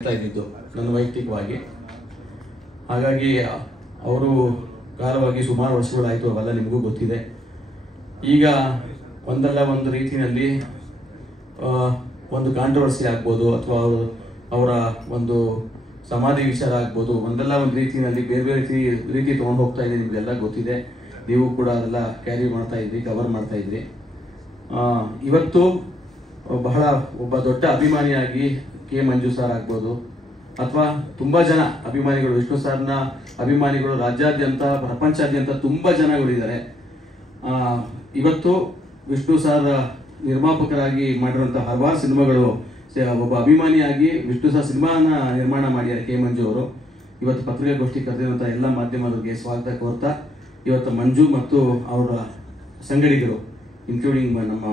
ಇದ್ದಿದ್ದು ನನ್ನ ವೈಯಕ್ತಿಕವಾಗಿ. ಹಾಗಾಗಿ ಅವರು ಕಾಲವಾಗಿ ಸುಮಾರು ವರ್ಷಗಳಾಯಿತು, ಅವೆಲ್ಲ ನಿಮಗೂ ಗೊತ್ತಿದೆ. ಈಗ ಒಂದಲ್ಲ ಒಂದು ರೀತಿಯಲ್ಲಿ ಒಂದು ಕಾಂಟ್ರವರ್ಸಿ ಆಗ್ಬೋದು, ಅಥವಾ ಅವರ ಒಂದು ಸಮಾಧಿ ವಿಚಾರ ಆಗ್ಬೋದು, ಒಂದಲ್ಲ ಒಂದು ರೀತಿಯಲ್ಲಿ ಬೇರೆ ಬೇರೆ ರೀತಿ ತೊಗೊಂಡು ಹೋಗ್ತಾ ಇದೆ. ನಿಮಗೆಲ್ಲ ಗೊತ್ತಿದೆ, ನೀವು ಕೂಡ ಅದೆಲ್ಲ ಕ್ಯಾರಿ ಮಾಡ್ತಾ ಇದ್ರಿ, ಕವರ್ ಮಾಡ್ತಾ ಇದ್ರಿ. ಇವತ್ತು ಬಹಳ ಒಬ್ಬ ದೊಡ್ಡ ಅಭಿಮಾನಿಯಾಗಿ ಕೆ ಮಂಜು ಸರ್ ಆಗ್ಬೋದು, ಅಥವಾ ತುಂಬ ಜನ ಅಭಿಮಾನಿಗಳು, ವಿಷ್ಣು ಸರ್ನ ಅಭಿಮಾನಿಗಳು ರಾಜ್ಯಾದ್ಯಂತ ಪ್ರಪಂಚಾದ್ಯಂತ ತುಂಬ ಜನಗಳಿದ್ದಾರೆ. ಇವತ್ತು ವಿಷ್ಣು ಸರ್ ನಿರ್ಮಾಪಕರಾಗಿ ಮಾಡಿರುವಂಥ ಹಲವಾರು ಸಿನಿಮಾಗಳು, ಒಬ್ಬ ಅಭಿಮಾನಿಯಾಗಿ ವಿಷ್ಣು ಸರ್ ಸಿನಿಮಾನ ನಿರ್ಮಾಣ ಮಾಡಿದ್ದಾರೆ ಕೆ ಮಂಜು ಅವರು. ಇವತ್ತು ಪತ್ರಿಕಾಗೋಷ್ಠಿ ಕರೆದಿರುವಂಥ ಎಲ್ಲ ಮಾಧ್ಯಮದವರಿಗೆ ಸ್ವಾಗತ ಕೋರ್ತಾ, ಇವತ್ತು ಮಂಜು ಮತ್ತು ಅವರ ಸಂಗಡಿಗರು ಇನ್ಕ್ಲೂಡಿಂಗ್ ನಮ್ಮ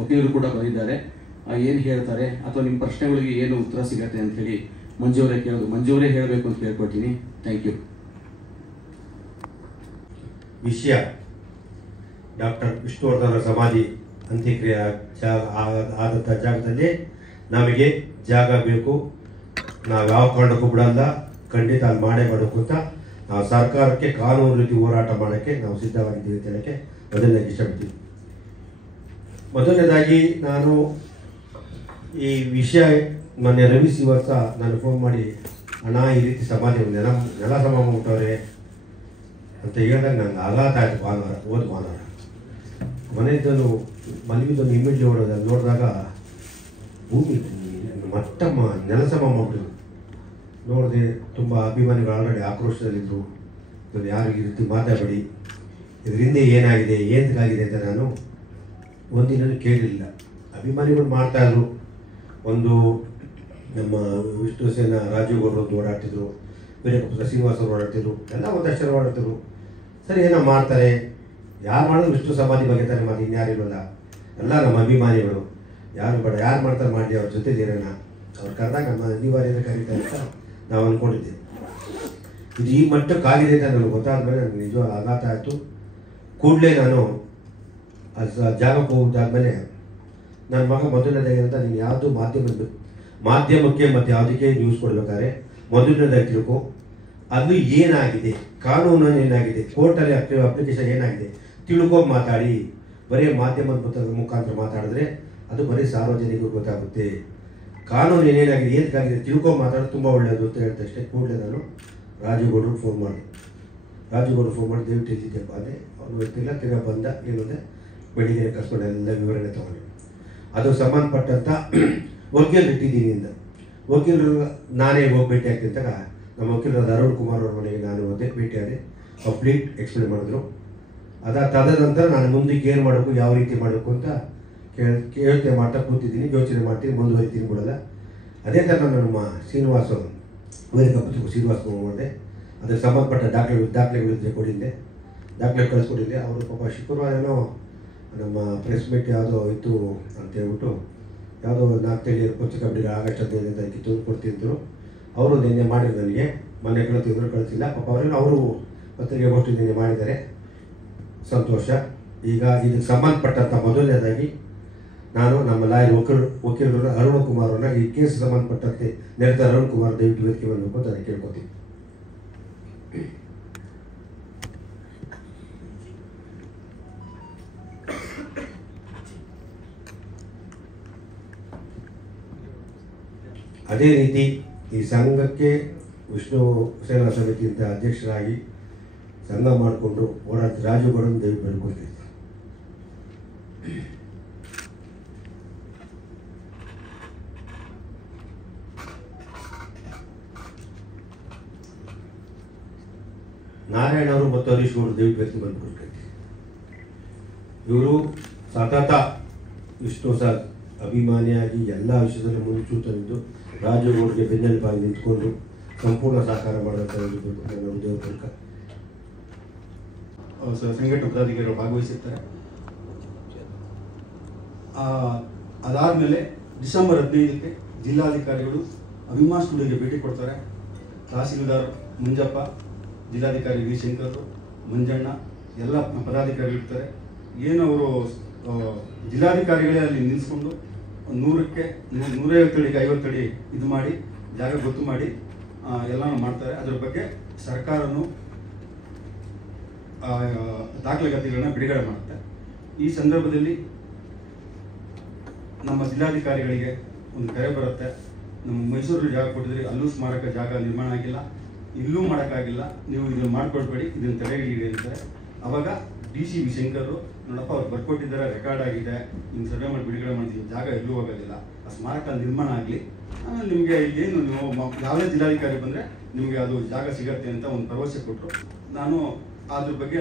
ವಕೀಲರು ಕೂಡ ಬಂದಿದ್ದಾರೆ. ಏನು ಹೇಳ್ತಾರೆ ಅಥವಾ ನಿಮ್ಮ ಪ್ರಶ್ನೆಗಳಿಗೆ ಏನು ಉತ್ತರ ಸಿಗತ್ತೆ ಅಂತ ಹೇಳಿ ಮಂಜುವರೇ ಕೇಳೋದು, ಮಂಜುವರೇ ಹೇಳಬೇಕು ಅಂತ ಕೇಳ್ಕೊಳ್ತೀನಿ. Thank you. ವಿಷಯ ಡಾಕ್ಟರ್ ವಿಷ್ಣುವರ್ಧನ ಸಮಾಧಿ ಅಂತ್ಯಕ್ರಿಯೆ ಆದಂಥ ಜಾಗದಲ್ಲಿ ನಮಗೆ ಜಾಗ ಬೇಕು. ನಾವು ಯಾವ ಕಾರಣಕ್ಕೂ ಬಿಡಲ್ಲ, ಖಂಡಿತ ಅಲ್ಲಿ ಮಾಡೇ ಮಾಡಬೇಕು ಅಂತ ನಾವು ಸರ್ಕಾರಕ್ಕೆ ಕಾನೂನು ರೀತಿ ಹೋರಾಟ ಮಾಡೋಕ್ಕೆ ನಾವು ಸಿದ್ಧವಾಗಿದ್ದೀವಿ ಅಂತ ಹೇಳೋಕ್ಕೆ ಮೊದಲನೇದಾಗಿ ಇಷ್ಟಪಡ್ತೀವಿ. ಮೊದಲನೇದಾಗಿ ನಾನು ಈ ವಿಷಯ ಮೊನ್ನೆ ರವಿ ಶ್ರೀವಾಸ ನಾನು ಫೋನ್ ಮಾಡಿ, ಅಣ್ಣ ಈ ರೀತಿ ಸಮಾಧಿ ನೆಲ ಸಮ ಮುಟ್ಟವ್ರೆ ಅಂತ ಹೇಳಿದಾಗ ನಂಗೆ ಆಘಾತ ಆಯಿತು. ಭಾನುವಾರ ಮನೆಯದನ್ನು ಮಲಗಿದ್ದನ್ನು ಇಮೇಜ್ ನೋಡಿದಾಗ ಭೂಮಿ ನೆಲ ಸಮ ಮಾಡ್ಬಿಟ್ಟು ನೋಡಿದೆ. ತುಂಬ ಅಭಿಮಾನಿಗಳು ಆಲ್ರೆಡಿ ಆಕ್ರೋಶದಲ್ಲಿದ್ದರು, ಇವರು ಯಾರು ಈ ರೀತಿ ಮಾತಾಡಬೇಡಿ, ಇದರಿಂದ ಏನಾಗಿದೆ ಏನಕ್ಕಾಗಿದೆ ಅಂತ ನಾನು ಒಂದಿನೂ ಕೇಳಲಿಲ್ಲ. ಅಭಿಮಾನಿಗಳು ಮಾಡ್ತಾಯಿದ್ರು. ಒಂದು ನಮ್ಮ ವಿಷ್ಣು ಸೇನಾ ರಾಜೀವ್ ಗೌಡ್ರು ಓಡಾಡ್ತಿದ್ರು, ವೀರಕಪುತ್ರ ಶ್ರೀನಿವಾಸ ಅವರು ಓಡಾಡ್ತಿದ್ರು, ಎಲ್ಲ ಒಂದಷ್ಟು ಜನ ಓಡಾಡ್ತಿದ್ರು. ಸರಿ ಏನೋ ಮಾಡ್ತಾರೆ, ಯಾರು ಮಾಡಿದ್ರು ವಿಷ್ಣು ಸಮಾಧಿ ಬಗ್ಗೆ ತಾನೆ ಮಾಡಿ, ಇನ್ಯಾರಿಲ್ವಲ್ಲ, ಎಲ್ಲ ನಮ್ಮ ಅಭಿಮಾನಿಗಳು, ಯಾರು ಬೇಡ ಯಾರು ಮಾಡ್ತಾರೆ ಮಾಡಿ, ಅವ್ರ ಜೊತೆ ಇರೋಣ, ಅವ್ರು ಕರೆದಾಗ ನಮ್ಮ ಅನಿವಾರ್ಯತೆ ಕರೀತಾರೆ ಅಂತ ನಾವು ಅಂದ್ಕೊಂಡಿದ್ದೆ. ಇದು ಈ ಮಟ್ಟಕ್ಕಾಗಿದೆ ಅಂತ ನನಗೆ ಗೊತ್ತಾದ ಮೇಲೆ ನನಗೆ ನಿಜವಾದ ಆಘಾತ ಆಯಿತು. ಕೂಡಲೇ ನಾನು ಜಾಗಕ್ಕೆ ಹೋಗಿದ್ದಾದ್ಮೇಲೆ ನನ್ನ ಮಗ ಮೊದಲನೇದಾಗಿರಂತ ನೀನು ಯಾವುದು ಮಾಧ್ಯಮಕ್ಕೆ ಮತ್ತು ಯಾವುದಕ್ಕೆ ನ್ಯೂಸ್ ಕೊಡ್ಬೇಕಾದ್ರೆ ಮೊದಲನೇದಾಗಿ ತಿಳ್ಕೊ, ಅದು ಏನಾಗಿದೆ, ಕಾನೂನು ಏನಾಗಿದೆ, ಕೋರ್ಟಲ್ಲಿ ಅಪ್ಲಿಕೇಶನ್ ಏನಾಗಿದೆ ತಿಳ್ಕೊ ಮಾತಾಡಿ. ಬರೀ ಮಾಧ್ಯಮದ ಮುಖಾಂತರ ಮಾತಾಡಿದ್ರೆ ಅದು ಬರೀ ಸಾರ್ವಜನಿಕರಿಗೆ ಗೊತ್ತಾಗುತ್ತೆ. ಕಾನೂನು ಏನೇನಾಗಿದೆ ಏನಕ್ಕಾಗಿದೆ ತಿಳ್ಕೊ ಮಾತಾಡೋದು ತುಂಬ ಒಳ್ಳೆಯದು ಅಂತ ಹೇಳ್ತಾ ಅಷ್ಟೇ. ಕೂಡಲೇ ನಾನು ರಾಜೀವ್ ಗೌಡ್ರಿಗೆ ಫೋನ್ ಮಾಡಿ ದಯವಿಟ್ಟು ಎಲ್ಲಿದ್ದೆಪ್ಪ ಅದೇ ಅವನು ಗೊತ್ತಿಲ್ಲ. ತಿರ್ಗಾ ಬಂದ ಏನಂದರೆ ಬೆಳಿಗ್ಗೆ ಕರ್ಸ್ಕೊಂಡು ಎಲ್ಲ ವಿವರಣೆ ತೊಗೊಂಡು ಅದು ಸಂಬಂಧಪಟ್ಟಂಥ ವಕೀಲರು ಇಟ್ಟಿದ್ದೀನಿ ಅಂತ. ವಕೀಲರು ನಾನೇ ಹೋಗಿ ಭೇಟಿ ಆಗ್ತೀನಿ ಅಂತ ನಮ್ಮ ವಕೀಲರಾದ ಅರುಣ್ ಕುಮಾರ್ ಅವ್ರ ಮನೆಗೆ ನಾನು ಹೋದೆ, ಭೇಟಿಯಾದೆ. ಕಂಪ್ಲೀಟ್ ಎಕ್ಸ್ಪ್ಲೇನ್ ಮಾಡಿದ್ರು. ತದನಂತರ ನಾನು ಮುಂದಕ್ಕೆ ಏನು ಮಾಡಬೇಕು, ಯಾವ ರೀತಿ ಮಾಡಬೇಕು ಅಂತ ಯೋಚನೆ ಮಾಡ್ತಾ ಕೂತಿದ್ದೀನಿ, ಯೋಚನೆ ಮಾಡ್ತೀನಿ, ಮುಂದುವರಿತೀನಿ ಬಿಡಲ್ಲ. ಅದೇ ಥರ ನಾನು ನಮ್ಮ ವೀರಕಪುತ್ರ ಶ್ರೀನಿವಾಸ ಮಾಡಿದೆ. ಅದಕ್ಕೆ ಸಂಬಂಧಪಟ್ಟ ದಾಖಲೆಗಳಿದ್ದರೆ ಕೊಟ್ಟಿದ್ದೆ, ದಾಖಲೆ ಕಳಿಸ್ಕೊಟ್ಟಿದ್ದೆ. ಅವರು ಪಾಪ ಶುಕ್ರವಾರನೋ ನಮ್ಮ ಪ್ರೆಸ್ ಮೀಟ್ ಯಾವುದೋ ಇತ್ತು ಅಂತ ಹೇಳ್ಬಿಟ್ಟು ಯಾವುದೋ 4 ತಿಳಿಯರು ಕೊಚ್ಚ ಕಬಡ್ಡಿಗೆ ಆಗಸ್ಟ್ 15 ತಾರೀಕಿತ್ತು ಕೊಡ್ತಿದ್ರು. ಅವರು ನಿನ್ನೆ ಮಾಡಿದ್ರು, ನನಗೆ ಮೊನ್ನೆ ಕಳಿಸಿಲ್ಲ ಪಾಪ ಅವರೇನು, ಅವರು ಪತ್ರಿಕೆ ಗೋಷ್ಠಿ ನಿನ್ನೆ ಮಾಡಿದ್ದಾರೆ, ಸಂತೋಷ. ಈಗ ಇದಕ್ಕೆ ಸಂಬಂಧಪಟ್ಟಂಥ ಮೊದಲನೇದಾಗಿ ನಾನು ನಮ್ಮ ಲಾಯರ್ ವಕೀಲರನ್ನ ಅರುಣ್ ಕುಮಾರ್ ಅವ್ರನ್ನ ಈ ಕೇಸ್ ಸಂಬಂಧಪಟ್ಟಂತೆ ನೆರೆದ ಅರುಣ್ ಕುಮಾರ್ ದಯವಿಟ್ಟು ವೇದಿಕೆ ಬರಬೇಕು ಅಂತ ನಾನು ಕೇಳ್ಕೊತೀನಿ. ಅದೇ ರೀತಿ ಈ ಸಂಘಕ್ಕೆ ವಿಷ್ಣು ಸೇನಾ ಸಮಿತಿಯಿಂದ ಅಧ್ಯಕ್ಷರಾಗಿ ಸಂಘ ಮಾಡಿಕೊಂಡು ಓಡಾಡ್ತಿ ರಾಜೀವ್ ಗೌಡನ ದಯವಿಟ್ಟು ಬೆಳ್ಕೊಳ್ತೀನಿ. ನಾರಾಯಣ ಅವರು ಮತ್ತು ಹರೀಶ್ ಗೌಡರು ದಯವಿಟ್ಟು ವ್ಯಕ್ತಿ ಬಂದ್ಕೊಳ್ತೀನಿ. ಇವರು ಸತತ ವಿಷ್ಣು ಸರ್ ಅಭಿಮಾನಿಯಾಗಿ ಎಲ್ಲ ವಿಷಯದಲ್ಲೂ ಮುನ್ಸೂಚನೆದ್ದು ರಾಜೀವ್ ಗೌಡ್ಗೆ ಬೆನ್ನೆಲುಬಾಗಿ ನಿಂತ್ಕೊಂಡು ಸಂಪೂರ್ಣ ಸಹಕಾರ ಮಾಡೋಂಥ ನನ್ನ ಉದ್ಯೋಗ ಸಂಘಟನೆ ಪದಾಧಿಕಾರಿಗಳು ಭಾಗವಹಿಸಿರ್ತಾರೆ. ಅದಾದಮೇಲೆ ಡಿಸೆಂಬರ್ 15ಕ್ಕೆ ಜಿಲ್ಲಾಧಿಕಾರಿಗಳು ಅಭಿಮಾನ್ ಸ್ಟುಡಿಯೋಗೆ ಭೇಟಿ ಕೊಡ್ತಾರೆ. ತಹಸೀಲ್ದಾರ್ ಮಂಜಪ್ಪ, ಜಿಲ್ಲಾಧಿಕಾರಿ ವಿ ಶಂಕರ್, ಮಂಜಣ್ಣ ಎಲ್ಲ ಪದಾಧಿಕಾರಿಗಳಿರ್ತಾರೆ. ಏನು ಅವರು ಜಿಲ್ಲಾಧಿಕಾರಿಗಳೇ ಅಲ್ಲಿ ನಿಲ್ಲಿಸ್ಕೊಂಡು 100ಕ್ಕೆ 150 ಅಡಿಗೆ 50 ಅಡಿ ಇದು ಮಾಡಿ ಜಾಗ ಗೊತ್ತು ಮಾಡಿ ಎಲ್ಲನೂ ಮಾಡ್ತಾರೆ. ಅದರ ಬಗ್ಗೆ ಸರ್ಕಾರನು ದಾಖಲಾತಿಗಳನ್ನ ಬಿಡುಗಡೆ ಮಾಡುತ್ತೆ. ಈ ಸಂದರ್ಭದಲ್ಲಿ ನಮ್ಮ ಜಿಲ್ಲಾಧಿಕಾರಿಗಳಿಗೆ ಒಂದು ಕರೆ ಬರುತ್ತೆ, ನಮ್ಮ ಮೈಸೂರಲ್ಲಿ ಜಾಗ ಕೊಟ್ಟಿದ್ರೆ ಅಲ್ಲೂ ಸ್ಮಾರಕ ಜಾಗ ನಿರ್ಮಾಣ ಆಗಿಲ್ಲ, ಇಲ್ಲೂ ಮಾಡೋಕ್ಕಾಗಿಲ್ಲ, ನೀವು ಇದನ್ನು ಮಾಡಿಕೊಡ್ಬೇಡಿ, ಇದನ್ನು ತಡೆ ಹಿಡಿಯಿರಿ ಅಂತಾರೆ. ಅವಾಗ DC ವಿ ಶಂಕರ್ ನೋಡಪ್ಪ ಅವ್ರು ಬರ್ಕೊಟ್ಟಿದ್ದಾರೆ, ರೆಕಾರ್ಡ್ ಆಗಿದೆ, ನಿಮ್ಗೆ ಸರ್ವೆ ಮಾಡಿ ಬಿಡುಗಡೆ ಮಾಡ್ತೀವಿ, ಜಾಗ ಎಲ್ಲೂ ಹೋಗೋದಿಲ್ಲ, ಆ ಸ್ಮಾರಕ ನಿರ್ಮಾಣ ಆಗಲಿ, ಆಮೇಲೆ ನಿಮಗೆ ಏನು ನೀವು ಯಾವುದೇ ಜಿಲ್ಲಾಧಿಕಾರಿ ಬಂದರೆ ನಿಮಗೆ ಅದು ಜಾಗ ಸಿಗತ್ತೆ ಅಂತ ಒಂದು ಭರವಸೆ ಕೊಟ್ಟರು. ನಾನು ಅದ್ರ ಬಗ್ಗೆ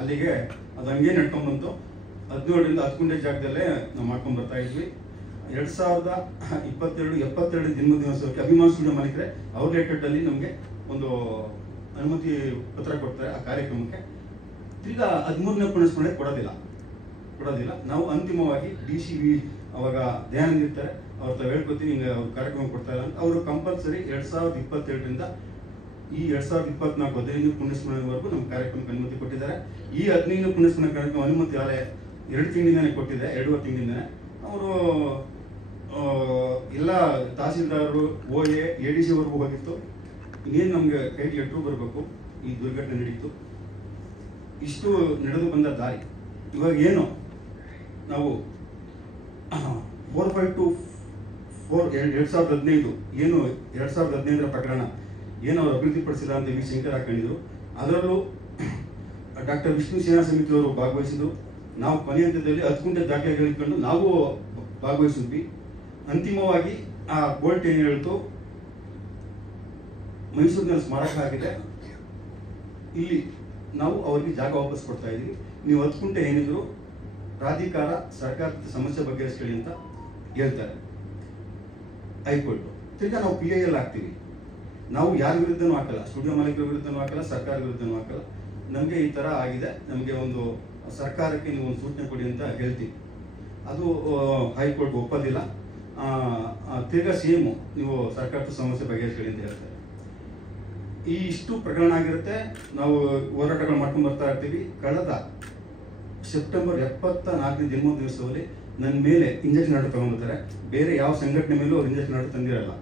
ಅಲ್ಲಿಗೆ ಅದು ಹಂಗೆ ನಡ್ಕೊಂಡ್ಬಂತು. 17ರಿಂದ 10 ಗುಂಟೆ ಜಾಗದಲ್ಲೇ ನಾವು ಮಾಡ್ಕೊಂಡು ಬರ್ತಾ ಇದ್ವಿ. 2022 72 ಜನ್ಮದಿನೋತ್ಸವಕ್ಕೆ ಅಭಿಮಾನ್ ಸ್ಟುಡಿಯೋ ಮಾಲೀಕರೇ ಅವ್ರ ಲೇಟೆಡಲ್ಲಿ ನಮಗೆ ಒಂದು ಅನುಮತಿ ಪತ್ರ ಕೊಡ್ತಾರೆ ಆ ಕಾರ್ಯಕ್ರಮಕ್ಕೆ. ತಿರ್ಗಾ 13ನೇ ಪುನಸ್ಮರಣೆ ಕೊಡೋದಿಲ್ಲ. ನಾವು ಅಂತಿಮವಾಗಿ DC ವಿ ಅವಾಗ ದಯಾನಂದ ಇರ್ತಾರೆ, ಅವ್ರ ತಾವು ಹೇಳ್ಕೊತೀನಿ, ಹಿಂಗೆ ಅವ್ರ ಕಾರ್ಯಕ್ರಮ ಕೊಡ್ತಾ ಇಲ್ಲ ಅಂತ ಅವರು ಕಂಪಲ್ಸರಿ 2022ರಿಂದ ಈ 2024 15ನೇ ಪುನಸ್ಮರಣೆವರೆಗೂ ನಮ್ಮ ಕಾರ್ಯಕ್ರಮಕ್ಕೆ ಅನುಮತಿ ಕೊಟ್ಟಿದ್ದಾರೆ. ಈ 15ನೇ ಪುನಸ್ಮರಣೆ ಕಾರ್ಯಕ್ರಮ ಅನುಮತಿ ಆಲೆ 2 ತಿಂಗಳಿಂದಾನೆ ಕೊಟ್ಟಿದೆ, 2.5 ತಿಂಗಳಿಂದಾನೆ. ಅವರು ಎಲ್ಲ ತಹಸೀಲ್ದಾರರು OA ADC ವರೆಗೂ ಹೋಗಿತ್ತು. ಇನ್ನೇನು ನಮಗೆ ಕೈಗೆ ಲೆಟ್ರು ಬರಬೇಕು, ಈ ದುರ್ಘಟನೆ ನಡೀತು. ಇಷ್ಟು ನಡೆದು ಬಂದ ದಾರಿ. ಇವಾಗ ಏನು ನಾವು 452/4/2015 ಏನು 2015ರ ಪ್ರಕರಣ ಏನು ಅವ್ರು ಅಭಿವೃದ್ಧಿಪಡಿಸಿಲ್ಲ ಅಂತ ವಿ ಶಂಕರ್ ಹಾಕೊಂಡಿದ್ರು. ಅದರಲ್ಲೂ ಡಾಕ್ಟರ್ ವಿಷ್ಣು ಸೇನಾ ಸಮಿತಿಯವರು ಭಾಗವಹಿಸಿದ್ರು. ನಾವು ಕೊನೆ ಹಂತದಲ್ಲಿ 10 ಗುಂಟೆ ದಾಖಲೆಗಳು ಇಟ್ಕೊಂಡು ನಾವು ಭಾಗವಹಿಸಿದ್ವಿ. ಅಂತಿಮವಾಗಿ ಆ ಕೋರ್ಟ್ ಏನು ಹೇಳ್ತು, ಮೈಸೂರಿನಲ್ಲಿ ಸ್ಮಾರಕ ಆಗಿದೆ, ಇಲ್ಲಿ ನಾವು ಅವ್ರಿಗೆ ಜಾಗ ವಾಪಸ್ ಕೊಡ್ತಾ ಇದ್ದೀವಿ, ನೀವು 10 ಗುಂಟೆ ಏನಿದ್ರು ಪ್ರಾಧಿಕಾರ ಸರ್ಕಾರದ ಸಮಸ್ಯೆ ಬಗೆಹರಿಸ್ಕೊಳ್ಳಿ ಅಂತ ಹೇಳ್ತಾರೆ ಹೈಕೋರ್ಟ್. ತಿರ್ಗಾ ನಾವು PIL ಹಾಕ್ತೀವಿ. ನಾವು ಯಾರ ವಿರುದ್ಧನೂ ಹಾಕಲ್ಲ, ಸ್ಟುಡಿಯೋ ಮಾಲೀಕರ ವಿರುದ್ಧನೂ ಹಾಕಲ್ಲ, ಸರ್ಕಾರ ವಿರುದ್ಧನೂ ಹಾಕಲ್ಲ. ನಮಗೆ ಈ ಥರ ಆಗಿದೆ, ನಮಗೆ ಒಂದು ಸರ್ಕಾರಕ್ಕೆ ನೀವು ಒಂದು ಸೂಚನೆ ಕೊಡಿ ಅಂತ ಹೇಳ್ತೀವಿ. ಅದು ಹೈಕೋರ್ಟ್ ಒಪ್ಪೋದಿಲ್ಲ. ತಿರ್ಗಾ CM ನೀವು ಸರ್ಕಾರದ ಸಮಸ್ಯೆ ಬಗೆಹರಿಸ್ಕೊಳ್ಳಿ ಅಂತ ಹೇಳ್ತಾರೆ. ಈ ಇಷ್ಟು ಪ್ರಕರಣ ಆಗಿರುತ್ತೆ. ನಾವು ಹೋರಾಟಗಳು ಮಾಡ್ಕೊಂಡು ಬರ್ತಾ ಇರ್ತೀವಿ. ಕಳೆದ ಸೆಪ್ಟೆಂಬರ್ 74ನೇ ಜನ್ಮದಿನೋತ್ಸವದಲ್ಲಿ ನನ್ನ ಮೇಲೆ ಇಂಜೆಕ್ಷನ್ ಆರ್ಡರ್ ತಗೊಂಡಿರ್ತಾರೆ. ಬೇರೆ ಯಾವ ಸಂಘಟನೆ ಮೇಲೂ ಅವ್ರು ಇಂಜೆಕ್ಷನ್ ಆರ್ಡರ್ ತಂದಿರಲ್ಲ,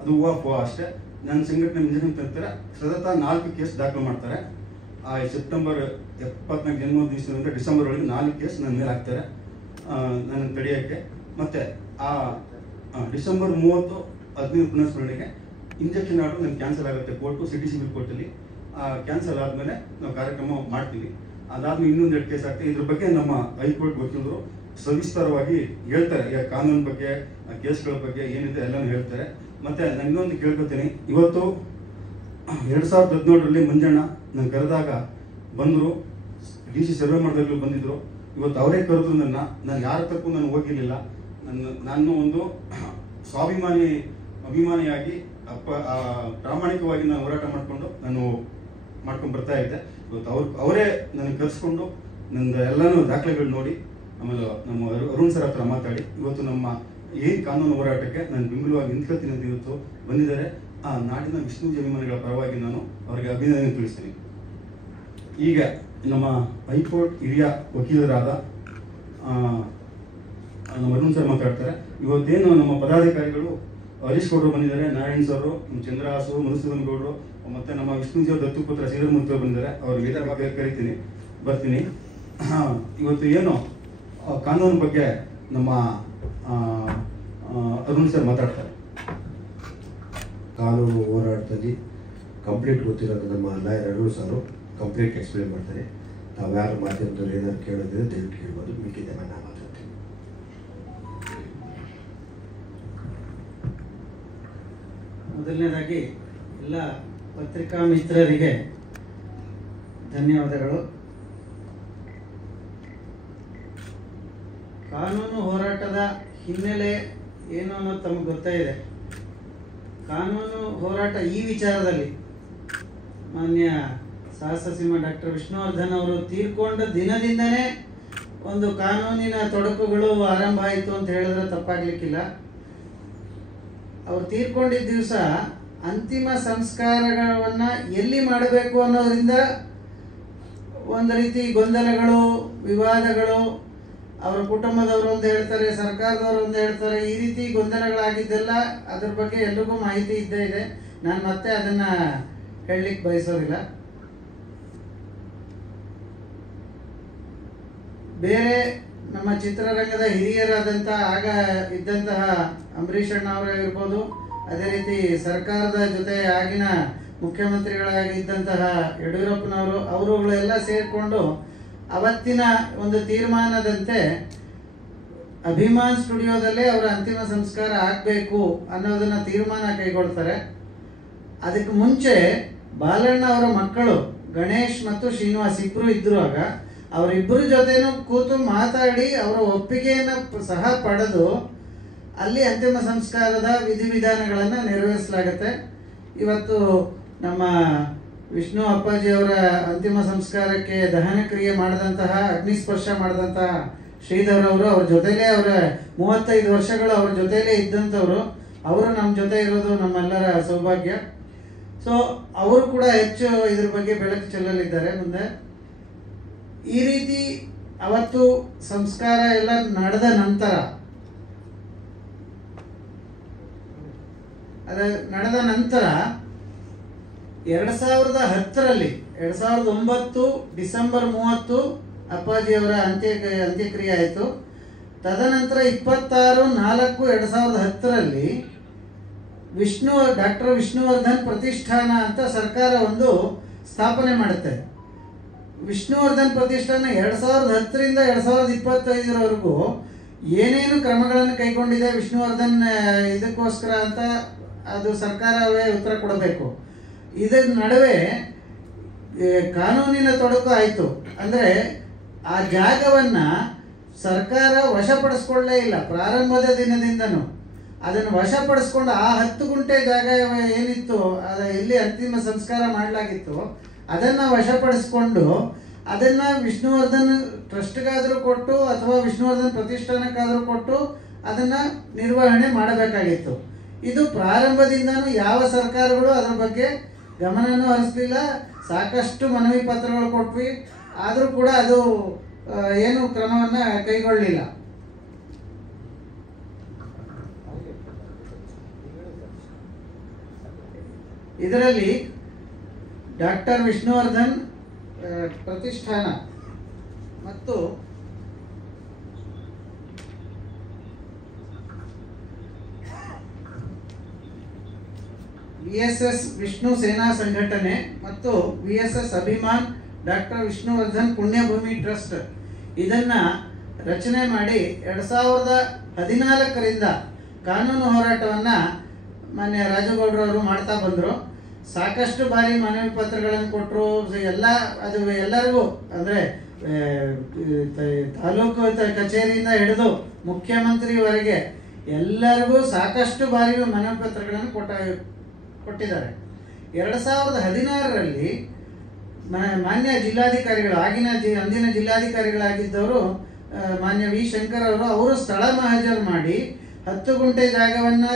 ಅದು ಹೂವು ಅಷ್ಟೇ. ನನ್ನ ಸಂಘಟನೆ ಇಂಜೆಕ್ಷನ್ ತಂದಿರ್ತಾರೆ. ಸತತ 4 ಕೇಸ್ ದಾಖಲು ಮಾಡ್ತಾರೆ. ಆ ಸೆಪ್ಟೆಂಬರ್ 74 ಜನ್ಮದಿನದಿಂದ ಡಿಸೆಂಬರ್ ಒಳಗೆ 4 ಕೇಸ್ ನನ್ನ ಮೇಲೆ ಹಾಕ್ತಾರೆ ನನ್ನ ತಡೆಯೋಕ್ಕೆ. ಮತ್ತು ಆ ಡಿಸೆಂಬರ್ 30 15 ಪುನಸ್ಮರಣೆಗೆ ಇಂಜೆಕ್ಷನ್ ಆರ್ಡರ್ ನನಗೆ ಕ್ಯಾನ್ಸಲ್ ಆಗುತ್ತೆ ಕೋರ್ಟು, ಸಿಟಿ ಸಿವಿಲ್ ಕೋರ್ಟಲ್ಲಿ. ಕ್ಯಾನ್ಸಲ್ ಆದಮೇಲೆ ನಾವು ಕಾರ್ಯಕ್ರಮ ಮಾಡ್ತೀವಿ. ಅದಾದ್ಮೇಲೆ ಇನ್ನೊಂದು 2 ಕೇಸ್ ಆಗ್ತದೆ. ಇದ್ರ ಬಗ್ಗೆ ನಮ್ಮ ಹೈಕೋರ್ಟ್ ವಕೀಲರು ಸವಿಸ್ತಾರವಾಗಿ ಹೇಳ್ತಾರೆ, ಕಾನೂನು ಬಗ್ಗೆ, ಕೇಸ್ಗಳ ಬಗ್ಗೆ ಏನಿದೆ ಎಲ್ಲನೂ ಹೇಳ್ತಾರೆ. ಮತ್ತು ನನಗೊಂದು ಕೇಳ್ಕೊತೀನಿ, ಇವತ್ತು 2017ರಲ್ಲಿ ಮಂಜಣ್ಣ ನಾನು ಕರೆದಾಗ ಬಂದರು, DC ಸರ್ವೆ ಮಾಡಿದಾಗಲೂ ಬಂದಿದ್ದರು. ಇವತ್ತು ಅವರೇ ಕರೆದ್ರು ನಾನು ಯಾರ ತಪ್ಪು ನಾನು ಹೋಗಿರಲಿಲ್ಲ. ನಾನು ಒಂದು ಅಭಿಮಾನಿಯಾಗಿ ಪ್ರಾಮಾಣಿಕವಾಗಿ ನಾನು ಹೋರಾಟ ನಾನು ಮಾಡ್ಕೊಂಡು ಬರ್ತಾ ಇದ್ದೆ. ಇವತ್ತು ಅವರೇ ನನಗೆ ಕರೆಸ್ಕೊಂಡು ನನ್ನ ಎಲ್ಲನೂ ದಾಖಲೆಗಳು ನೋಡಿ, ಆಮೇಲೆ ನಮ್ಮ ಅರುಣ್ ಸರ್ ಹತ್ರ ಮಾತಾಡಿ ಇವತ್ತು ನಮ್ಮ ಏನು ಕಾನೂನು ಹೋರಾಟಕ್ಕೆ ನಾನು ಬೆಂಬಲವಾಗಿ ನಿಂತ್ಕೊಳ್ತೀನಿ ಅಂತ ಇವತ್ತು ಬಂದಿದ್ದಾರೆ. ಆ ನಾಡಿನ ವಿಷ್ಣು ಅಭಿಮಾನಿಗಳ ಪರವಾಗಿ ನಾನು ಅವರಿಗೆ ಅಭಿನಂದನೆ ತಿಳಿಸ್ತೀನಿ. ಈಗ ನಮ್ಮ ಹೈಕೋರ್ಟ್ ಹಿರಿಯ ವಕೀಲರಾದ ನಮ್ಮ ಅರುಣ್ ಸರ್ ಮಾತಾಡ್ತಾರೆ. ಇವತ್ತೇನು ನಮ್ಮ ಪದಾಧಿಕಾರಿಗಳು ಹರೀಶ್ ಗೌಡರು ಬಂದಿದ್ದಾರೆ, ನಾರಾಯಣ್ ಸರ್, ಚಂದ್ರಹಾಸು, ಮಧುಸೂದನ್ ಗೌಡರು, ಮತ್ತು ನಮ್ಮ ವಿಷ್ಣುಜಿಯವ್ರ ದತ್ತುಪುತ್ರ ಶ್ರೀಧರ್ಮೂರ್ತಿ ಅವರು ಬಂದಿದ್ದಾರೆ. ಅವ್ರಿಗೆ ಬರ್ತೀನಿ. ಇವತ್ತು ಏನು ಕಾನೂನು ಬಗ್ಗೆ ನಮ್ಮ ಅರುಣ್ ಸರ್ ಮಾತಾಡ್ತಾರೆ. ಕಾನೂನು ಹೋರಾಟದಲ್ಲಿ ಕಂಪ್ಲೀಟ್ ಗೊತ್ತಿರೋದು ನಮ್ಮ lawyer Arun sir complete explain ಮಾಡ್ತಾರೆ. ತಾವು ಯಾರು ಮಾಧ್ಯಮದವ್ರು ಏನಾದ್ರು ಕೇಳೋದಿದ್ರೆ ದಯವಿಟ್ಟು ಕೇಳ್ಬೋದು, ಮಿಕ್ಕಿದೆ ನಾನು ಮಾತಾಡ್ತೀನಿ. ಮೊದಲನೇದಾಗಿ ಎಲ್ಲ ಪತ್ರಿಕಾ ಮಿತ್ರರಿಗೆ ಧನ್ಯವಾದಗಳು. ಕಾನೂನು ಹೋರಾಟದ ಹಿನ್ನೆಲೆ ಏನು ಅನ್ನೋದು ತಮಗೆ ಗೊತ್ತೇ ಇದೆ. ಕಾನೂನು ಹೋರಾಟ ಈ ವಿಚಾರದಲ್ಲಿ ಮಾನ್ಯ ಸಹಸ್ರಸಿಂಹ ಡಾಕ್ಟರ್ ವಿಷ್ಣುವರ್ಧನ್ ಅವರು ತೀರ್ಕೊಂಡ ದಿನದಿಂದನೇ ಒಂದು ಕಾನೂನಿನ ತೊಡಕುಗಳು ಆರಂಭ ಆಯಿತು ಅಂತ ಹೇಳಿದ್ರೆ ತಪ್ಪಾಗ್ಲಿಕ್ಕಿಲ್ಲ. ಅವ್ರು ತೀರ್ಕೊಂಡಿದ್ದ ದಿವಸ ಅಂತಿಮ ಸಂಸ್ಕಾರಗಳನ್ನು ಎಲ್ಲಿ ಮಾಡಬೇಕು ಅನ್ನೋದ್ರಿಂದ ಒಂದು ರೀತಿ ಗೊಂದಲಗಳು, ವಿವಾದಗಳು, ಅವರ ಕುಟುಂಬದವರು ಒಂದು ಹೇಳ್ತಾರೆ, ಸರ್ಕಾರದವರು ಒಂದು ಹೇಳ್ತಾರೆ. ಈ ರೀತಿ ಗೊಂದಲಗಳಾಗಿದ್ದೆಲ್ಲ ಅದ್ರ ಬಗ್ಗೆ ಎಲ್ರಿಗೂ ಮಾಹಿತಿ ಇದ್ದೇ ಇದೆ. ನಾನು ಮತ್ತೆ ಅದನ್ನ ಹೇಳಲಿಕ್ಕೆ ಬಯಸೋದಿಲ್ಲ. ಬೇರೆ ನಮ್ಮ ಚಿತ್ರರಂಗದ ಹಿರಿಯರಾದಂಥ ಆಗ ಇದ್ದಂತಹ ಅಂಬರೀಷ್ ಅಣ್ಣ ಅವರಾಗಿರ್ಬೋದು, ಅದೇ ರೀತಿ ಸರ್ಕಾರದ ಜೊತೆ ಆಗಿನ ಮುಖ್ಯಮಂತ್ರಿಗಳಾಗಿದ್ದಂತಹ ಯಡಿಯೂರಪ್ಪನವರು, ಅವರುಗಳೆಲ್ಲ ಸೇರಿಕೊಂಡು ಅವತ್ತಿನ ಒಂದು ತೀರ್ಮಾನದಂತೆ ಅಭಿಮಾನ್ ಸ್ಟುಡಿಯೋದಲ್ಲೇ ಅವರ ಅಂತಿಮ ಸಂಸ್ಕಾರ ಆಗಬೇಕು ಅನ್ನೋದನ್ನ ತೀರ್ಮಾನ ಕೈಗೊಳ್ತಾರೆ. ಅದಕ್ಕೆ ಮುಂಚೆ ಬಾಲಣ್ಣ ಅವರ ಮಕ್ಕಳು ಗಣೇಶ್ ಮತ್ತು ಶ್ರೀನಿವಾಸ್ ಇಬ್ಬರು ಇದ್ರು. ಆಗ ಅವರಿಬ್ಬರ ಜೊತೆನೂ ಕೂತು ಮಾತಾಡಿ ಅವರ ಒಪ್ಪಿಗೆಯನ್ನು ಸಹ ಪಡೆದು ಅಲ್ಲಿ ಅಂತಿಮ ಸಂಸ್ಕಾರದ ವಿಧಿವಿಧಾನಗಳನ್ನು ನೆರವೇರಿಸಲಾಗುತ್ತೆ. ಇವತ್ತು ನಮ್ಮ ವಿಷ್ಣು ಅಪ್ಪಾಜಿಯವರ ಅಂತಿಮ ಸಂಸ್ಕಾರಕ್ಕೆ ದಹನ ಕ್ರಿಯೆ ಮಾಡಿದಂತಹ, ಅಗ್ನಿಸ್ಪರ್ಶ ಮಾಡಿದಂತಹ ಶ್ರೀಧರ್ ಅವರು, ಅವ್ರ ಜೊತೆಲೇ ಅವರ 35 ವರ್ಷಗಳು ಅವ್ರ ಜೊತೆಲೇ ಇದ್ದಂಥವ್ರು. ಅವರು ನಮ್ಮ ಜೊತೆ ಇರೋದು ನಮ್ಮೆಲ್ಲರ ಸೌಭಾಗ್ಯ. ಸೊ ಅವರು ಕೂಡ ಹೆಚ್ಚು ಇದ್ರ ಬಗ್ಗೆ ಬೆಳಕು ಚೆಲ್ಲಲಿದ್ದಾರೆ ಮುಂದೆ. ಈ ರೀತಿ ಅವತ್ತು ಸಂಸ್ಕಾರ ಎಲ್ಲ ನಡೆದ ನಂತರ, ನಡೆದ ನಂತರ 2010ರಲ್ಲಿ 2009 ಡಿಸೆಂಬರ್ 30 ಅಪ್ಪಾಜಿಯವರ ಅಂತ್ಯಕ್ರಿಯೆ ಆಯಿತು. ತದನಂತರ 26/4/2010ರಲ್ಲಿ ಡಾಕ್ಟರ್ ವಿಷ್ಣುವರ್ಧನ್ ಪ್ರತಿಷ್ಠಾನ ಅಂತ ಸರ್ಕಾರ ಒಂದು ಸ್ಥಾಪನೆ ಮಾಡುತ್ತೆ. ವಿಷ್ಣುವರ್ಧನ್ ಪ್ರತಿಷ್ಠಾನ 2010ರಿಂದ 2025ರವರೆಗೂ ಏನೇನು ಕ್ರಮಗಳನ್ನು ಕೈಗೊಂಡಿದೆ ವಿಷ್ಣುವರ್ಧನ್ ಇದಕ್ಕೋಸ್ಕರ ಅಂತ ಅದು ಸರ್ಕಾರವೇ ಉತ್ತರ ಕೊಡಬೇಕು. ಇದರ ನಡುವೆ ಕಾನೂನಿನ ತೊಡಕು ಆಯಿತು. ಅಂದರೆ ಆ ಜಾಗವನ್ನು ಸರ್ಕಾರ ವಶಪಡಿಸ್ಕೊಳ್ಳೇ ಇಲ್ಲ. ಪ್ರಾರಂಭದ ದಿನದಿಂದನೂ ಅದನ್ನು ವಶಪಡಿಸ್ಕೊಂಡು ಆ 10 ಗುಂಟೆ ಜಾಗ ಏನಿತ್ತು, ಎಲ್ಲಿ ಅಂತಿಮ ಸಂಸ್ಕಾರ ಮಾಡಲಾಗಿತ್ತು, ಅದನ್ನು ವಶಪಡಿಸ್ಕೊಂಡು ಅದನ್ನು ವಿಷ್ಣುವರ್ಧನ್ ಟ್ರಸ್ಟ್ಗಾದರೂ ಕೊಟ್ಟು ಅಥವಾ ವಿಷ್ಣುವರ್ಧನ್ ಪ್ರತಿಷ್ಠಾನಕ್ಕಾದರೂ ಕೊಟ್ಟು ಅದನ್ನು ನಿರ್ವಹಣೆ ಮಾಡಬೇಕಾಗಿತ್ತು. ಇದು ಪ್ರಾರಂಭದಿಂದನೂ ಯಾವ ಸರ್ಕಾರಗಳು ಅದರ ಬಗ್ಗೆ ಗಮನನೂ ಹರಿಸಲಿಲ್ಲ. ಸಾಕಷ್ಟು ಮನವಿ ಪತ್ರಗಳು ಕೊಟ್ವಿ, ಆದರೂ ಕೂಡ ಅದು ಏನು ಕ್ರಮವನ್ನು ಕೈಗೊಳ್ಳಲಿಲ್ಲ. ಇದರಲ್ಲಿ ಡಾಕ್ಟರ್ ವಿಷ್ಣುವರ್ಧನ್ ಪ್ರತಿಷ್ಠಾನ ಮತ್ತು VSS ವಿಷ್ಣು ಸೇನಾ ಸಂಘಟನೆ ಮತ್ತು VSS Abhiman doctor Vishnuvardhan Punyabhoomi trust ಇದನ್ನ ರಚನೆ ಮಾಡಿ 2014ರಿಂದ ಕಾನೂನು ಹೋರಾಟವನ್ನು ಮಾನ್ಯ ರಾಜಗೌಡರವರು ಮಾಡ್ತಾ ಬಂದರು. ಸಾಕಷ್ಟು ಬಾರಿ ಮನವಿ ಪತ್ರಗಳನ್ನು ಕೊಟ್ಟರು. ಎಲ್ಲರಿಗೂ ಅಂದರೆ ತಾಲೂಕು ಕಚೇರಿಯಿಂದ ಹಿಡಿದು ಮುಖ್ಯಮಂತ್ರಿವರೆಗೆ ಎಲ್ಲರಿಗೂ ಸಾಕಷ್ಟು ಬಾರಿ ಮನವಿ ಪತ್ರಗಳನ್ನು ಕೊಟ್ಟಿದ್ದಾರೆ. 2016ರಲ್ಲಿ ಮಾನ್ಯ ಜಿಲ್ಲಾಧಿಕಾರಿಗಳು, ಅಂದಿನ ಜಿಲ್ಲಾಧಿಕಾರಿಗಳಾಗಿದ್ದವರು ಮಾನ್ಯ ವಿ ಶಂಕರ್ ಅವರು ಸ್ಥಳ ಮಹಜರು ಮಾಡಿ 10 ಗುಂಟೆ ಜಾಗವನ್ನು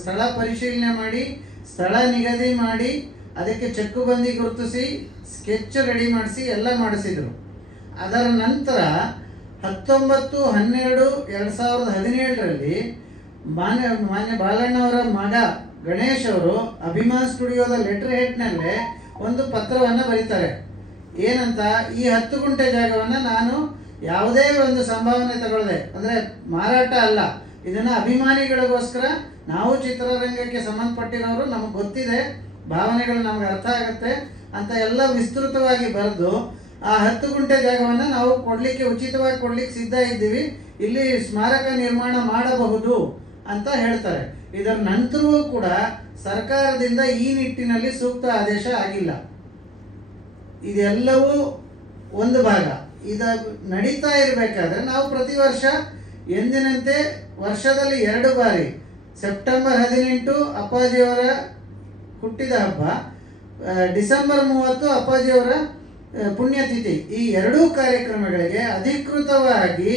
ಸ್ಥಳ ಪರಿಶೀಲನೆ ಮಾಡಿ, ಸ್ಥಳ ನಿಗದಿ ಮಾಡಿ, ಅದಕ್ಕೆ ಚೆಕ್ಕುಬಂದಿ ಗುರುತಿಸಿ, ಸ್ಕೆಚ್ ರೆಡಿ ಮಾಡಿಸಿ ಎಲ್ಲ ಮಾಡಿಸಿದರು. ಅದರ ನಂತರ 19/12/2017ರಲ್ಲಿ ಮಾನ್ಯ ಬಾಲಣ್ಣವರ ಮಗ ಗಣೇಶ್ ಅವರು ಅಭಿಮಾನ್ ಸ್ಟುಡಿಯೋದ ಲೆಟರ್ ಹೆಡ್ನಲ್ಲೇ ಒಂದು ಪತ್ರವನ್ನು ಬರೀತಾರೆ. ಏನಂತ, ಈ 10 ಗುಂಟೆ ಜಾಗವನ್ನು ನಾನು ಯಾವುದೇ ಒಂದು ಸಂಭಾವನೆ ತಗೊಳ್ಳದೆ, ಅಂದರೆ ಮಾರಾಟ ಅಲ್ಲ, ಇದನ್ನು ಅಭಿಮಾನಿಗಳಿಗೋಸ್ಕರ, ನಾವು ಚಿತ್ರರಂಗಕ್ಕೆ ಸಂಬಂಧಪಟ್ಟಿರೋರು, ನಮಗೆ ಗೊತ್ತಿದೆ, ಭಾವನೆಗಳು ನಮ್ಗೆ ಅರ್ಥ ಆಗುತ್ತೆ ಅಂತ ಎಲ್ಲ ವಿಸ್ತೃತವಾಗಿ ಬರೆದು ಆ 10 ಗುಂಟೆ ಜಾಗವನ್ನು ನಾವು ಉಚಿತವಾಗಿ ಕೊಡ್ಲಿಕ್ಕೆ ಸಿದ್ಧ ಇದ್ದೀವಿ, ಇಲ್ಲಿ ಸ್ಮಾರಕ ನಿರ್ಮಾಣ ಮಾಡಬಹುದು ಅಂತ ಹೇಳ್ತಾರೆ. ಇದರ ನಂತರವೂ ಕೂಡ ಸರ್ಕಾರದಿಂದ ಈ ನಿಟ್ಟಿನಲ್ಲಿ ಸೂಕ್ತ ಆದೇಶ ಆಗಿಲ್ಲ. ಇದೆಲ್ಲವೂ ಒಂದು ಭಾಗ. ಇದು ನಡೀತಾ ಇರಬೇಕಾದ್ರೆ ನಾವು ಪ್ರತಿ ವರ್ಷ ಎಂದಿನಂತೆ ವರ್ಷದಲ್ಲಿ 2 ಬಾರಿ ಸೆಪ್ಟೆಂಬರ್ 18 ಅಪ್ಪಾಜಿಯವರ ಹುಟ್ಟಿದ ಹಬ್ಬ, ಡಿಸೆಂಬರ್ 30 ಅಪ್ಪಾಜಿಯವರ ಪುಣ್ಯತಿಥಿ, ಈ 2 ಕಾರ್ಯಕ್ರಮಗಳಿಗೆ ಅಧಿಕೃತವಾಗಿ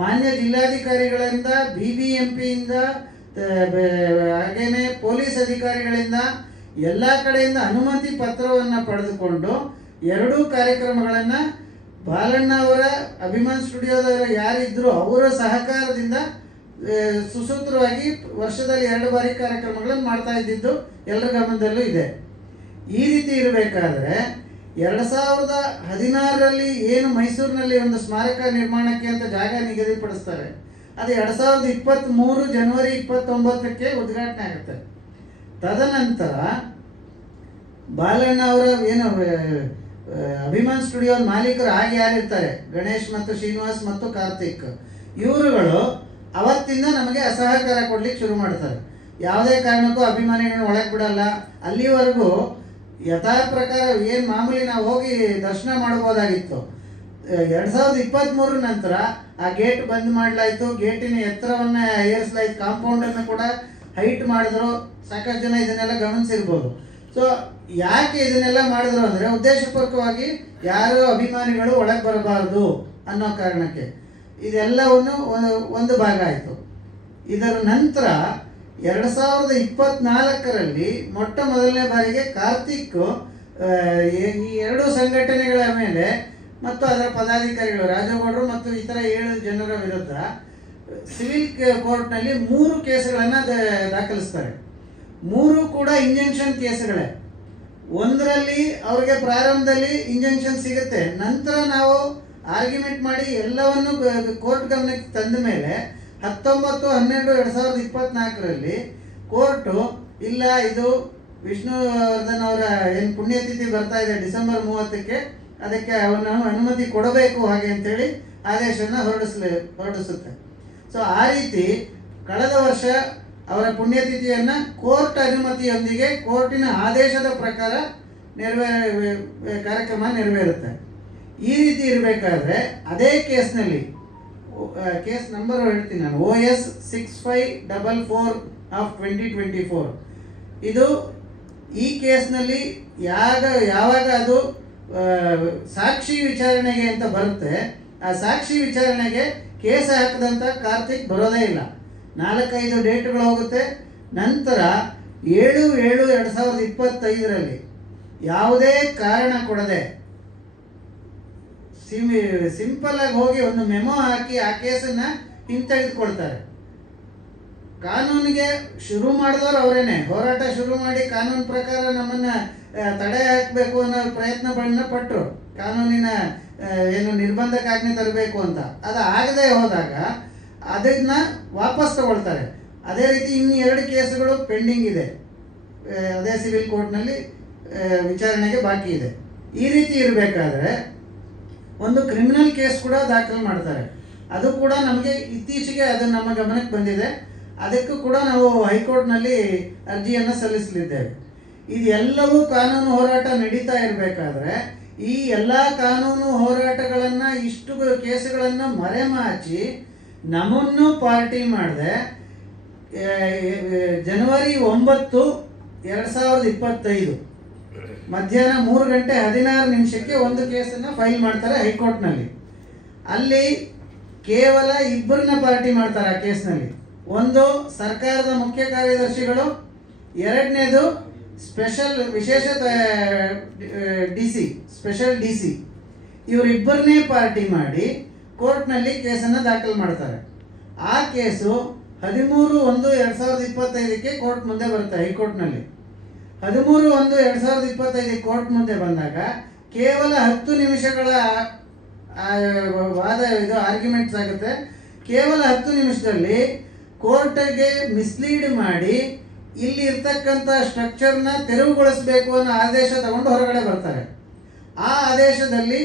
ಮಾನ್ಯ ಜಿಲ್ಲಾಧಿಕಾರಿಗಳಿಂದ, BBMPಯಿಂದ, ಹಾಗೇನೆ ಪೊಲೀಸ್ ಅಧಿಕಾರಿಗಳಿಂದ ಎಲ್ಲ ಕಡೆಯಿಂದ ಅನುಮತಿ ಪತ್ರವನ್ನು ಪಡೆದುಕೊಂಡು 2 ಕಾರ್ಯಕ್ರಮಗಳನ್ನು ಬಾಲಣ್ಣ ಅವರ ಅಭಿಮಾನ್ ಸ್ಟುಡಿಯೋದವರು ಯಾರಿದ್ರು ಅವರ ಸಹಕಾರದಿಂದ ಸುಸೂತ್ರವಾಗಿ ವರ್ಷದಲ್ಲಿ 2 ಬಾರಿ ಕಾರ್ಯಕ್ರಮಗಳನ್ನು ಮಾಡ್ತಾ ಇದ್ದಿದ್ದು ಎಲ್ಲರ ಗಮನದಲ್ಲೂ ಇದೆ. ಈ ರೀತಿ ಇರಬೇಕಾದ್ರೆ 2016ರಲ್ಲಿ ಏನು ಮೈಸೂರಿನಲ್ಲಿ ಒಂದು ಸ್ಮಾರಕ ನಿರ್ಮಾಣಕ್ಕೆ ಅಂತ ಜಾಗ ನಿಗದಿಪಡಿಸ್ತಾರೆ, ಅದು 2023 ಜನವರಿ 29ಕ್ಕೆ ಉದ್ಘಾಟನೆ ಆಗುತ್ತೆ. ತದನಂತರ ಬಾಲಣ್ಣ ಅವರ ಏನು ಅಭಿಮಾನ್ ಸ್ಟುಡಿಯೋ ಮಾಲೀಕರು ಆಗಿ ಯಾರಿರ್ತಾರೆ, ಗಣೇಶ್ ಮತ್ತು ಶ್ರೀನಿವಾಸ್ ಮತ್ತು ಕಾರ್ತಿಕ್, ಇವರುಗಳು ಅವತ್ತಿಂದ ನಮಗೆ ಅಸಹಕಾರ ಕೊಡ್ಲಿಕ್ಕೆ ಶುರು ಮಾಡ್ತಾರೆ. ಯಾವುದೇ ಕಾರಣಕ್ಕೂ ಅಭಿಮಾನಿಗಳನ್ನ ಒಳಗೆ ಬಿಡಲ್ಲ. ಅಲ್ಲಿವರೆಗೂ ಯಥಾ ಪ್ರಕಾರ ಏನು ಮಾಮೂಲಿ ನಾವು ಹೋಗಿ ದರ್ಶನ ಮಾಡ್ಬೋದಾಗಿತ್ತು. 2023 ನಂತರ ಆ ಗೇಟ್ ಬಂದ್ ಮಾಡಲಾಯಿತು, ಗೇಟಿನ ಎತ್ತರವನ್ನು ಏರಿಸಲಾಯಿತು, ಕಾಂಪೌಂಡನ್ನು ಕೂಡ ಹೈಟ್ ಮಾಡಿದ್ರು. ಸಾಕಷ್ಟು ಜನ ಇದನ್ನೆಲ್ಲ ಗಮನಿಸಿರ್ಬೋದು. ಸೊ ಯಾಕೆ ಇದನ್ನೆಲ್ಲ ಮಾಡಿದ್ರು ಅಂದರೆ ಉದ್ದೇಶಪೂರ್ವಕವಾಗಿ ಯಾರು ಅಭಿಮಾನಿಗಳು ಒಳಗೆ ಬರಬಾರ್ದು ಅನ್ನೋ ಕಾರಣಕ್ಕೆ ಇದೆಲ್ಲವನ್ನು ಒಂದು ಭಾಗ ಆಯಿತು. ಇದರ ನಂತರ 2024ರಲ್ಲಿ ಮೊಟ್ಟ ಮೊದಲನೇ ಬಾರಿಗೆ ಕಾರ್ತಿಕ್ ಈ 2 ಸಂಘಟನೆಗಳ ಮೇಲೆ ಮತ್ತು ಅದರ ಪದಾಧಿಕಾರಿಗಳು ರಾಜಗೌಡರು ಮತ್ತು ಇತರ 7 ಜನರ ವಿರುದ್ಧ ಸಿವಿಲ್ ಕೋರ್ಟ್ನಲ್ಲಿ 3 ಕೇಸುಗಳನ್ನು ದಾಖಲಿಸ್ತಾರೆ. 3 ಕೂಡ ಇಂಜೆಕ್ಷನ್ ಕೇಸುಗಳೇ. ಒಂದರಲ್ಲಿ ಅವ್ರಿಗೆ ಪ್ರಾರಂಭದಲ್ಲಿ ಇಂಜೆಕ್ಷನ್ ಸಿಗುತ್ತೆ, ನಂತರ ನಾವು ಆರ್ಗ್ಯುಮೆಂಟ್ ಮಾಡಿ ಎಲ್ಲವನ್ನು ಕೋರ್ಟ್ ಗಮನಕ್ಕೆ ತಂದ ಮೇಲೆ 19/12/2024ರಲ್ಲಿ ಕೋರ್ಟು ಇಲ್ಲ, ಇದು ವಿಷ್ಣುವರ್ಧನ್ ಅವರ ಏನು ಪುಣ್ಯತಿಥಿ ಬರ್ತಾ ಇದೆ ಡಿಸೆಂಬರ್ 30ಕ್ಕೆ, ಅದಕ್ಕೆ ಅವನು ಅನುಮತಿ ಕೊಡಬೇಕು ಹಾಗೆ ಅಂತೇಳಿ ಆದೇಶವನ್ನು ಹೊರಡಿಸುತ್ತೆ. ಸೊ ಆ ರೀತಿ ಕಳೆದ ವರ್ಷ ಅವರ ಪುಣ್ಯತಿಥಿಯನ್ನು ಕೋರ್ಟ್ ಅನುಮತಿಯೊಂದಿಗೆ ಕೋರ್ಟಿನ ಆದೇಶದ ಪ್ರಕಾರ ಕಾರ್ಯಕ್ರಮ ನೆರವೇರುತ್ತೆ. ಈ ರೀತಿ ಇರಬೇಕಾದ್ರೆ ಅದೇ ಕೇಸ್ನಲ್ಲಿ ಕೇಸ್ ನಂಬರ್ ಹೇಳ್ತೀನಿ ನಾನು, OS 6544/2024. ಇದು ಈ ಕೇಸ್ನಲ್ಲಿ ಯಾವಾಗ ಅದು ಸಾಕ್ಷಿ ವಿಚಾರಣೆಗೆ ಅಂತ ಬರುತ್ತೆ, ಆ ಸಾಕ್ಷಿ ವಿಚಾರಣೆಗೆ ಕೇಸ್ ಹಾಕದಂತ ಕಾರ್ತಿಕ್ ಬರೋದೇ ಇಲ್ಲ. 4-5 ಡೇಟ್ಗಳು ಹೋಗುತ್ತೆ. ನಂತರ 7/7/2025ರಲ್ಲಿ ಯಾವುದೇ ಕಾರಣ ಕೊಡದೆ ಸಿಂಪಲ್ ಆಗಿ ಹೋಗಿ ಒಂದು ಮೆಮೊ ಹಾಕಿ ಆ ಕೇಸನ್ನ ಹಿಂತೆಗೆದುಕೊಳ್ತಾರೆ. ಕಾನೂನಿಗೆ ಶುರು ಮಾಡಿದವರು ಅವರೇನೆ, ಹೋರಾಟ ಶುರು ಮಾಡಿ ಕಾನೂನು ಪ್ರಕಾರ ನಮ್ಮನ್ನ ತಡೆ ಹಾಕಬೇಕು ಅನ್ನೋ ಪ್ರಯತ್ನಗಳನ್ನ ಪಟ್ಟರು, ಕಾನೂನಿನ ಏನು ನಿರ್ಬಂಧಕಾಜ್ಞೆ ತರಬೇಕು ಅಂತ. ಅದು ಆಗದೆ ಹೋದಾಗ ಅದನ್ನ ವಾಪಸ್ ತಗೊಳ್ತಾರೆ. ಅದೇ ರೀತಿ ಇನ್ನು 2 ಕೇಸುಗಳು ಪೆಂಡಿಂಗ್ ಇದೆ, ಅದೇ ಸಿವಿಲ್ ಕೋರ್ಟ್ನಲ್ಲಿ ವಿಚಾರಣೆಗೆ ಬಾಕಿ ಇದೆ. ಈ ರೀತಿ ಇರಬೇಕಾದ್ರೆ ಒಂದು ಕ್ರಿಮಿನಲ್ ಕೇಸ್ ಕೂಡ ದಾಖಲು ಮಾಡ್ತಾರೆ. ಅದು ಕೂಡ ನಮಗೆ ಇತ್ತೀಚೆಗೆ ಅದು ನಮ್ಮ ಗಮನಕ್ಕೆ ಬಂದಿದೆ. ಅದಕ್ಕೂ ಕೂಡ ನಾವು ಹೈಕೋರ್ಟ್ನಲ್ಲಿ ಅರ್ಜಿಯನ್ನು ಸಲ್ಲಿಸಲಿದ್ದೇವೆ. ಇದೆಲ್ಲವೂ ಕಾನೂನು ಹೋರಾಟ ನಡೀತಾ ಇರಬೇಕಾದ್ರೆ ಈ ಎಲ್ಲ ಕಾನೂನು ಹೋರಾಟಗಳನ್ನು ಇಷ್ಟು ಕೇಸುಗಳನ್ನು ಮರೆಮಾಚಿ ನಮ್ಮನ್ನು ಪಾರ್ಟಿ ಮಾಡದೆ ಜನವರಿ 9, 2025 ಮಧ್ಯಾಹ್ನ 3:16 ಒಂದು ಕೇಸನ್ನು ಫೈಲ್ ಮಾಡ್ತಾರೆ ಹೈಕೋರ್ಟ್ನಲ್ಲಿ. ಅಲ್ಲಿ ಕೇವಲ 2 ಪಾರ್ಟಿ ಮಾಡ್ತಾರೆ ಆ ಕೇಸ್ನಲ್ಲಿ. ಒಂದು ಸರ್ಕಾರದ ಮುಖ್ಯ ಕಾರ್ಯದರ್ಶಿಗಳು, ಎರಡನೇದು ವಿಶೇಷ ಸ್ಪೆಷಲ್ DC. ಇವರಿಬ್ಬರನ್ನೇ ಪಾರ್ಟಿ ಮಾಡಿ ಕೋರ್ಟ್ನಲ್ಲಿ ಕೇಸನ್ನು ದಾಖಲು ಮಾಡ್ತಾರೆ. ಆ ಕೇಸು 13/1/2025ಕ್ಕೆ ಕೋರ್ಟ್ ಮುಂದೆ ಬರುತ್ತೆ ಹೈಕೋರ್ಟ್ನಲ್ಲಿ. 13/1/2025 ಕೋರ್ಟ್ ಮುಂದೆ ಬಂದಾಗ ಕೇವಲ 10 ನಿಮಿಷಗಳ ವಾದ ಇದು ಆರ್ಗ್ಯುಮೆಂಟ್ಸ್ ಆಗುತ್ತೆ. ಕೇವಲ 10 ನಿಮಿಷದಲ್ಲಿ ಕೋರ್ಟ್ಗೆ ಮಿಸ್ಲೀಡ್ ಮಾಡಿ ಇಲ್ಲಿ ಇರ್ತಕ್ಕಂಥ ಸ್ಟ್ರಕ್ಚರ್ನ ತೆರವುಗೊಳಿಸಬೇಕು ಅನ್ನೋ ಆದೇಶ ತಗೊಂಡು ಹೊರಗಡೆ ಬರ್ತಾರೆ. ಆ ಆದೇಶದಲ್ಲಿ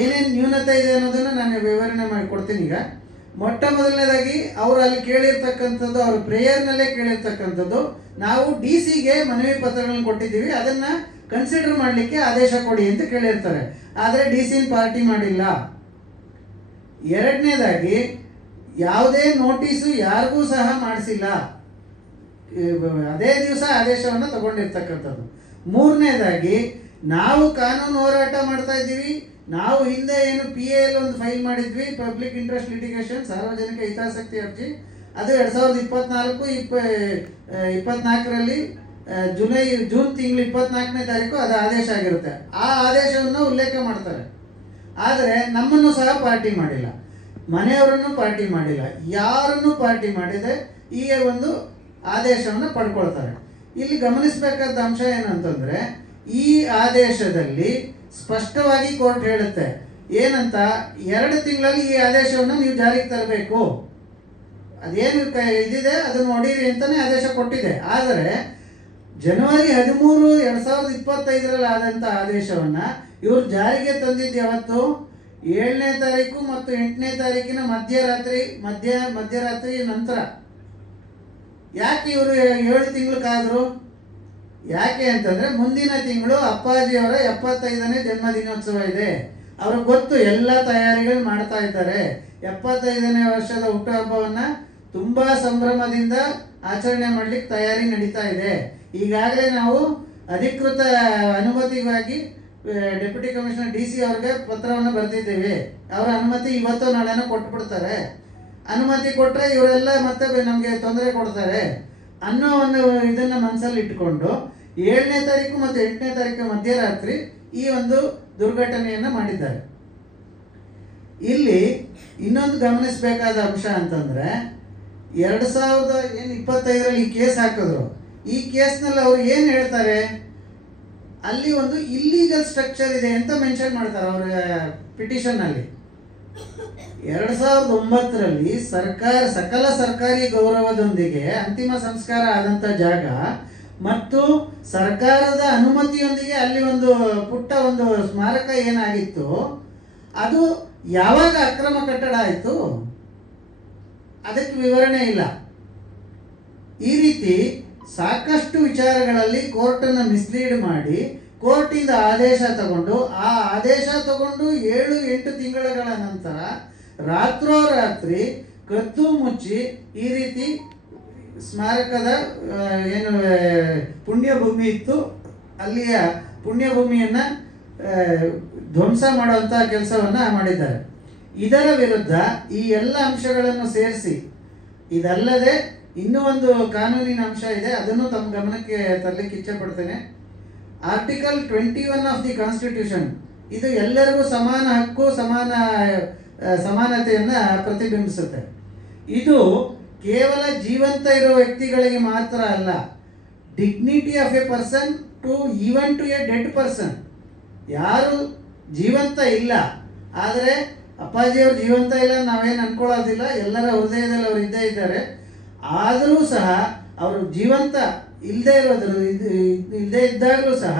ಏನೇನು ನ್ಯೂನತೆ ಇದೆ ಅನ್ನೋದನ್ನು ನಾನು ವಿವರಣೆ ಮಾಡಿಕೊಡ್ತೀನಿ. ಈಗ ಮೊಟ್ಟ ಮೊದಲನೇದಾಗಿ ಅವರು ಅಲ್ಲಿ ಕೇಳಿರ್ತಕ್ಕಂಥದ್ದು, ಅವರು ಪ್ರೇಯರ್ನಲ್ಲೇ ಕೇಳಿರ್ತಕ್ಕಂಥದ್ದು, ನಾವು DC-ಗೆ ಮನವಿ ಪತ್ರಗಳನ್ನು ಕೊಟ್ಟಿದ್ದೀವಿ, ಅದನ್ನು ಕನ್ಸಿಡರ್ ಮಾಡಲಿಕ್ಕೆ ಆದೇಶ ಕೊಡಿ ಅಂತ ಕೇಳಿರ್ತಾರೆ. ಆದರೆ DC ಪಾರ್ಟಿ ಮಾಡಿಲ್ಲ. ಎರಡನೇದಾಗಿ ಯಾವುದೇ ನೋಟಿಸು ಯಾರಿಗೂ ಸಹ ಮಾಡಿಸಿಲ್ಲ, ಅದೇ ದಿವಸ ಆದೇಶವನ್ನು ತಗೊಂಡಿರ್ತಕ್ಕಂಥದ್ದು. ಮೂರನೇದಾಗಿ ನಾವು ಕಾನೂನು ಹೋರಾಟ ಮಾಡ್ತಾ ಇದ್ದೀವಿ. ನಾವು ಹಿಂದೆ ಏನು PAL ಒಂದು ಫೈಲ್ ಮಾಡಿದ್ವಿ, ಪಬ್ಲಿಕ್ ಇಂಟ್ರೆಸ್ಟ್ ಲಿಟಿಗೇಷನ್, ಸಾರ್ವಜನಿಕ ಹಿತಾಸಕ್ತಿ ಅರ್ಜಿ. ಅದು 2024ರಲ್ಲಿ ಜೂನ್ ತಿಂಗಳು 24ನೇ ತಾರೀಕು ಅದು ಆದೇಶ ಆಗಿರುತ್ತೆ. ಆ ಆದೇಶವನ್ನು ಉಲ್ಲೇಖ ಮಾಡ್ತಾರೆ. ಆದರೆ ನಮ್ಮನ್ನು ಸಹ ಪಾರ್ಟಿ ಮಾಡಿಲ್ಲ, ಮನೆಯವರನ್ನು ಪಾರ್ಟಿ ಮಾಡಿಲ್ಲ, ಯಾರನ್ನು ಪಾರ್ಟಿ ಮಾಡಿದೆ ಈ ಒಂದು ಆದೇಶವನ್ನು ಪಡ್ಕೊಳ್ತಾರೆ. ಇಲ್ಲಿ ಗಮನಿಸಬೇಕಾದ ಅಂಶ ಏನಂತಂದರೆ, ಈ ಆದೇಶದಲ್ಲಿ ಸ್ಪಷ್ಟವಾಗಿ ಕೋರ್ಟ್ ಹೇಳುತ್ತೆ ಏನಂತ, 2 ತಿಂಗಳಲ್ಲಿ ಈ ಆದೇಶವನ್ನು ನೀವು ಜಾರಿಗೆ ತರಬೇಕು, ಅದೇನು ಇದಿದೆ ಅದನ್ನು ಹೊಡೀರಿ ಅಂತಲೇ ಆದೇಶ ಕೊಟ್ಟಿದೆ. ಆದರೆ ಜನವರಿ 13, 2025 ಆದಂಥ ಆದೇಶವನ್ನು ಇವರು ಜಾರಿಗೆ ತಂದಿದ್ದು ಯಾವತ್ತು? 7ನೇ ತಾರೀಕು ಮತ್ತು 8ನೇ ತಾರೀಕಿನ ಮಧ್ಯರಾತ್ರಿ ನಂತರ. ಯಾಕೆ ಇವರು 7 ತಿಂಗಳು ಕಾದರು? ಯಾಕೆ ಅಂತಂದರೆ ಮುಂದಿನ ತಿಂಗಳು ಅಪ್ಪಾಜಿಯವರ 75ನೇ ಜನ್ಮದಿನೋತ್ಸವ ಇದೆ. ಅವ್ರಿಗೆ ಗೊತ್ತು, ಎಲ್ಲ ತಯಾರಿಗಳು ಮಾಡ್ತಾ ಇದ್ದಾರೆ. 75ನೇ ವರ್ಷದ ಹುಟ್ಟುಹಬ್ಬವನ್ನು ತುಂಬ ಸಂಭ್ರಮದಿಂದ ಆಚರಣೆ ಮಾಡಲಿಕ್ಕೆ ತಯಾರಿ ನಡೀತಾ ಇದೆ. ಈಗಾಗಲೇ ನಾವು ಅಧಿಕೃತ ಅನುಮತಿಗಾಗಿ ಡೆಪ್ಯೂಟಿ ಕಮಿಷನರ್ DC ಅವ್ರಿಗೆ ಪತ್ರವನ್ನು ಬರೆದಿದ್ದೇವೆ. ಅವರ ಅನುಮತಿ ಇವತ್ತು ನಾಳೆನೋ ಕೊಟ್ಬಿಡ್ತಾರೆ. ಅನುಮತಿ ಕೊಟ್ಟರೆ ಇವರೆಲ್ಲ ಮತ್ತೆ ನಮಗೆ ತೊಂದರೆ ಕೊಡ್ತಾರೆ ಅನ್ನೋ ಒಂದು ಇದನ್ನು ಮನಸ್ಸಲ್ಲಿ ಇಟ್ಕೊಂಡು 7ನೇ ತಾರೀಕು ಮತ್ತು 8ನೇ ತಾರೀಕು ಮಧ್ಯರಾತ್ರಿ ಈ ಒಂದು ದುರ್ಘಟನೆಯನ್ನು ಮಾಡಿದ್ದಾರೆ. ಇಲ್ಲಿ ಇನ್ನೊಂದು ಗಮನಿಸಬೇಕಾದ ಅಂಶ ಅಂತಂದರೆ, 2025 ಈ ಕೇಸ್ ಹಾಕಿದ್ರು. ಈ ಕೇಸ್ನಲ್ಲಿ ಅವರು ಏನು ಹೇಳ್ತಾರೆ, ಅಲ್ಲಿ ಒಂದು ಇಲ್ಲೀಗಲ್ ಸ್ಟ್ರಕ್ಚರ್ ಇದೆ ಅಂತ ಮೆನ್ಷನ್ ಮಾಡ್ತಾರೆ ಅವರ ಪಿಟಿಷನ್ನಲ್ಲಿ. 2009 ಸಕಲ ಸರ್ಕಾರಿ ಗೌರವದೊಂದಿಗೆ ಅಂತಿಮ ಸಂಸ್ಕಾರ ಆದಂಥ ಜಾಗ ಮತ್ತು ಸರ್ಕಾರದ ಅನುಮತಿಯೊಂದಿಗೆ ಅಲ್ಲಿ ಒಂದು ಪುಟ್ಟ ಒಂದು ಸ್ಮಾರಕ ಏನಾಗಿತ್ತು, ಅದು ಯಾವಾಗ ಅಕ್ರಮ ಕಟ್ಟಡ ಆಯಿತು ಅದಕ್ಕೆ ವಿವರಣೆ ಇಲ್ಲ. ಈ ರೀತಿ ಸಾಕಷ್ಟು ವಿಚಾರಗಳಲ್ಲಿ ಕೋರ್ಟನ್ನು ಮಿಸ್ಲೀಡ್ ಮಾಡಿ ಕೋರ್ಟಿಂದ ಆದೇಶ ತಗೊಂಡು, ಆ ಆದೇಶ ತಗೊಂಡು 7-8 ತಿಂಗಳ ನಂತರ ರಾತ್ರೋರಾತ್ರಿ ಕದ್ದು ಮುಚ್ಚಿ ಈ ರೀತಿ ಸ್ಮಾರಕದ ಏನು ಪುಣ್ಯಭೂಮಿ ಇತ್ತು ಅಲ್ಲಿಯ ಪುಣ್ಯಭೂಮಿಯನ್ನು ಧ್ವಂಸ ಮಾಡುವಂಥ ಕೆಲಸವನ್ನು ಮಾಡಿದ್ದಾರೆ. ಇದರ ವಿರುದ್ಧ ಈ ಎಲ್ಲ ಅಂಶಗಳನ್ನು ಸೇರಿಸಿ, ಇದಲ್ಲದೆ ಇನ್ನೂ ಒಂದು ಕಾನೂನಿನ ಅಂಶ ಇದೆ, ಅದನ್ನು ತಮ್ಮ ಗಮನಕ್ಕೆ ತರಲಿಕ್ಕೆ ಇಚ್ಛೆ ಪಡ್ತೇನೆ. ಆರ್ಟಿಕಲ್ 21 ಆಫ್ ದಿ ಕಾನ್ಸ್ಟಿಟ್ಯೂಷನ್ ಇದು ಎಲ್ಲರಿಗೂ ಸಮಾನ ಹಕ್ಕು, ಸಮಾನತೆಯನ್ನು ಪ್ರತಿಬಿಂಬಿಸುತ್ತೆ. ಇದು ಕೇವಲ ಜೀವಂತ ಇರೋ ವ್ಯಕ್ತಿಗಳಿಗೆ ಮಾತ್ರ ಅಲ್ಲ, dignity of a person to even to a dead person. ಯಾರು ಜೀವಂತ ಇಲ್ಲ, ಆದರೆ ಅಪ್ಪಾಜಿಯವರು ಜೀವಂತ ಇಲ್ಲ ನಾವೇನು ಅನ್ಕೊಳ್ಳೋದಿಲ್ಲ, ಎಲ್ಲರ ಹೃದಯದಲ್ಲಿ ಅವರು ಇದ್ದೇ ಇದ್ದಾರೆ. ಆದರೂ ಸಹ ಅವರು ಜೀವಂತ ಇಲ್ಲದೇ ಇದ್ದಾಗಲೂ ಸಹ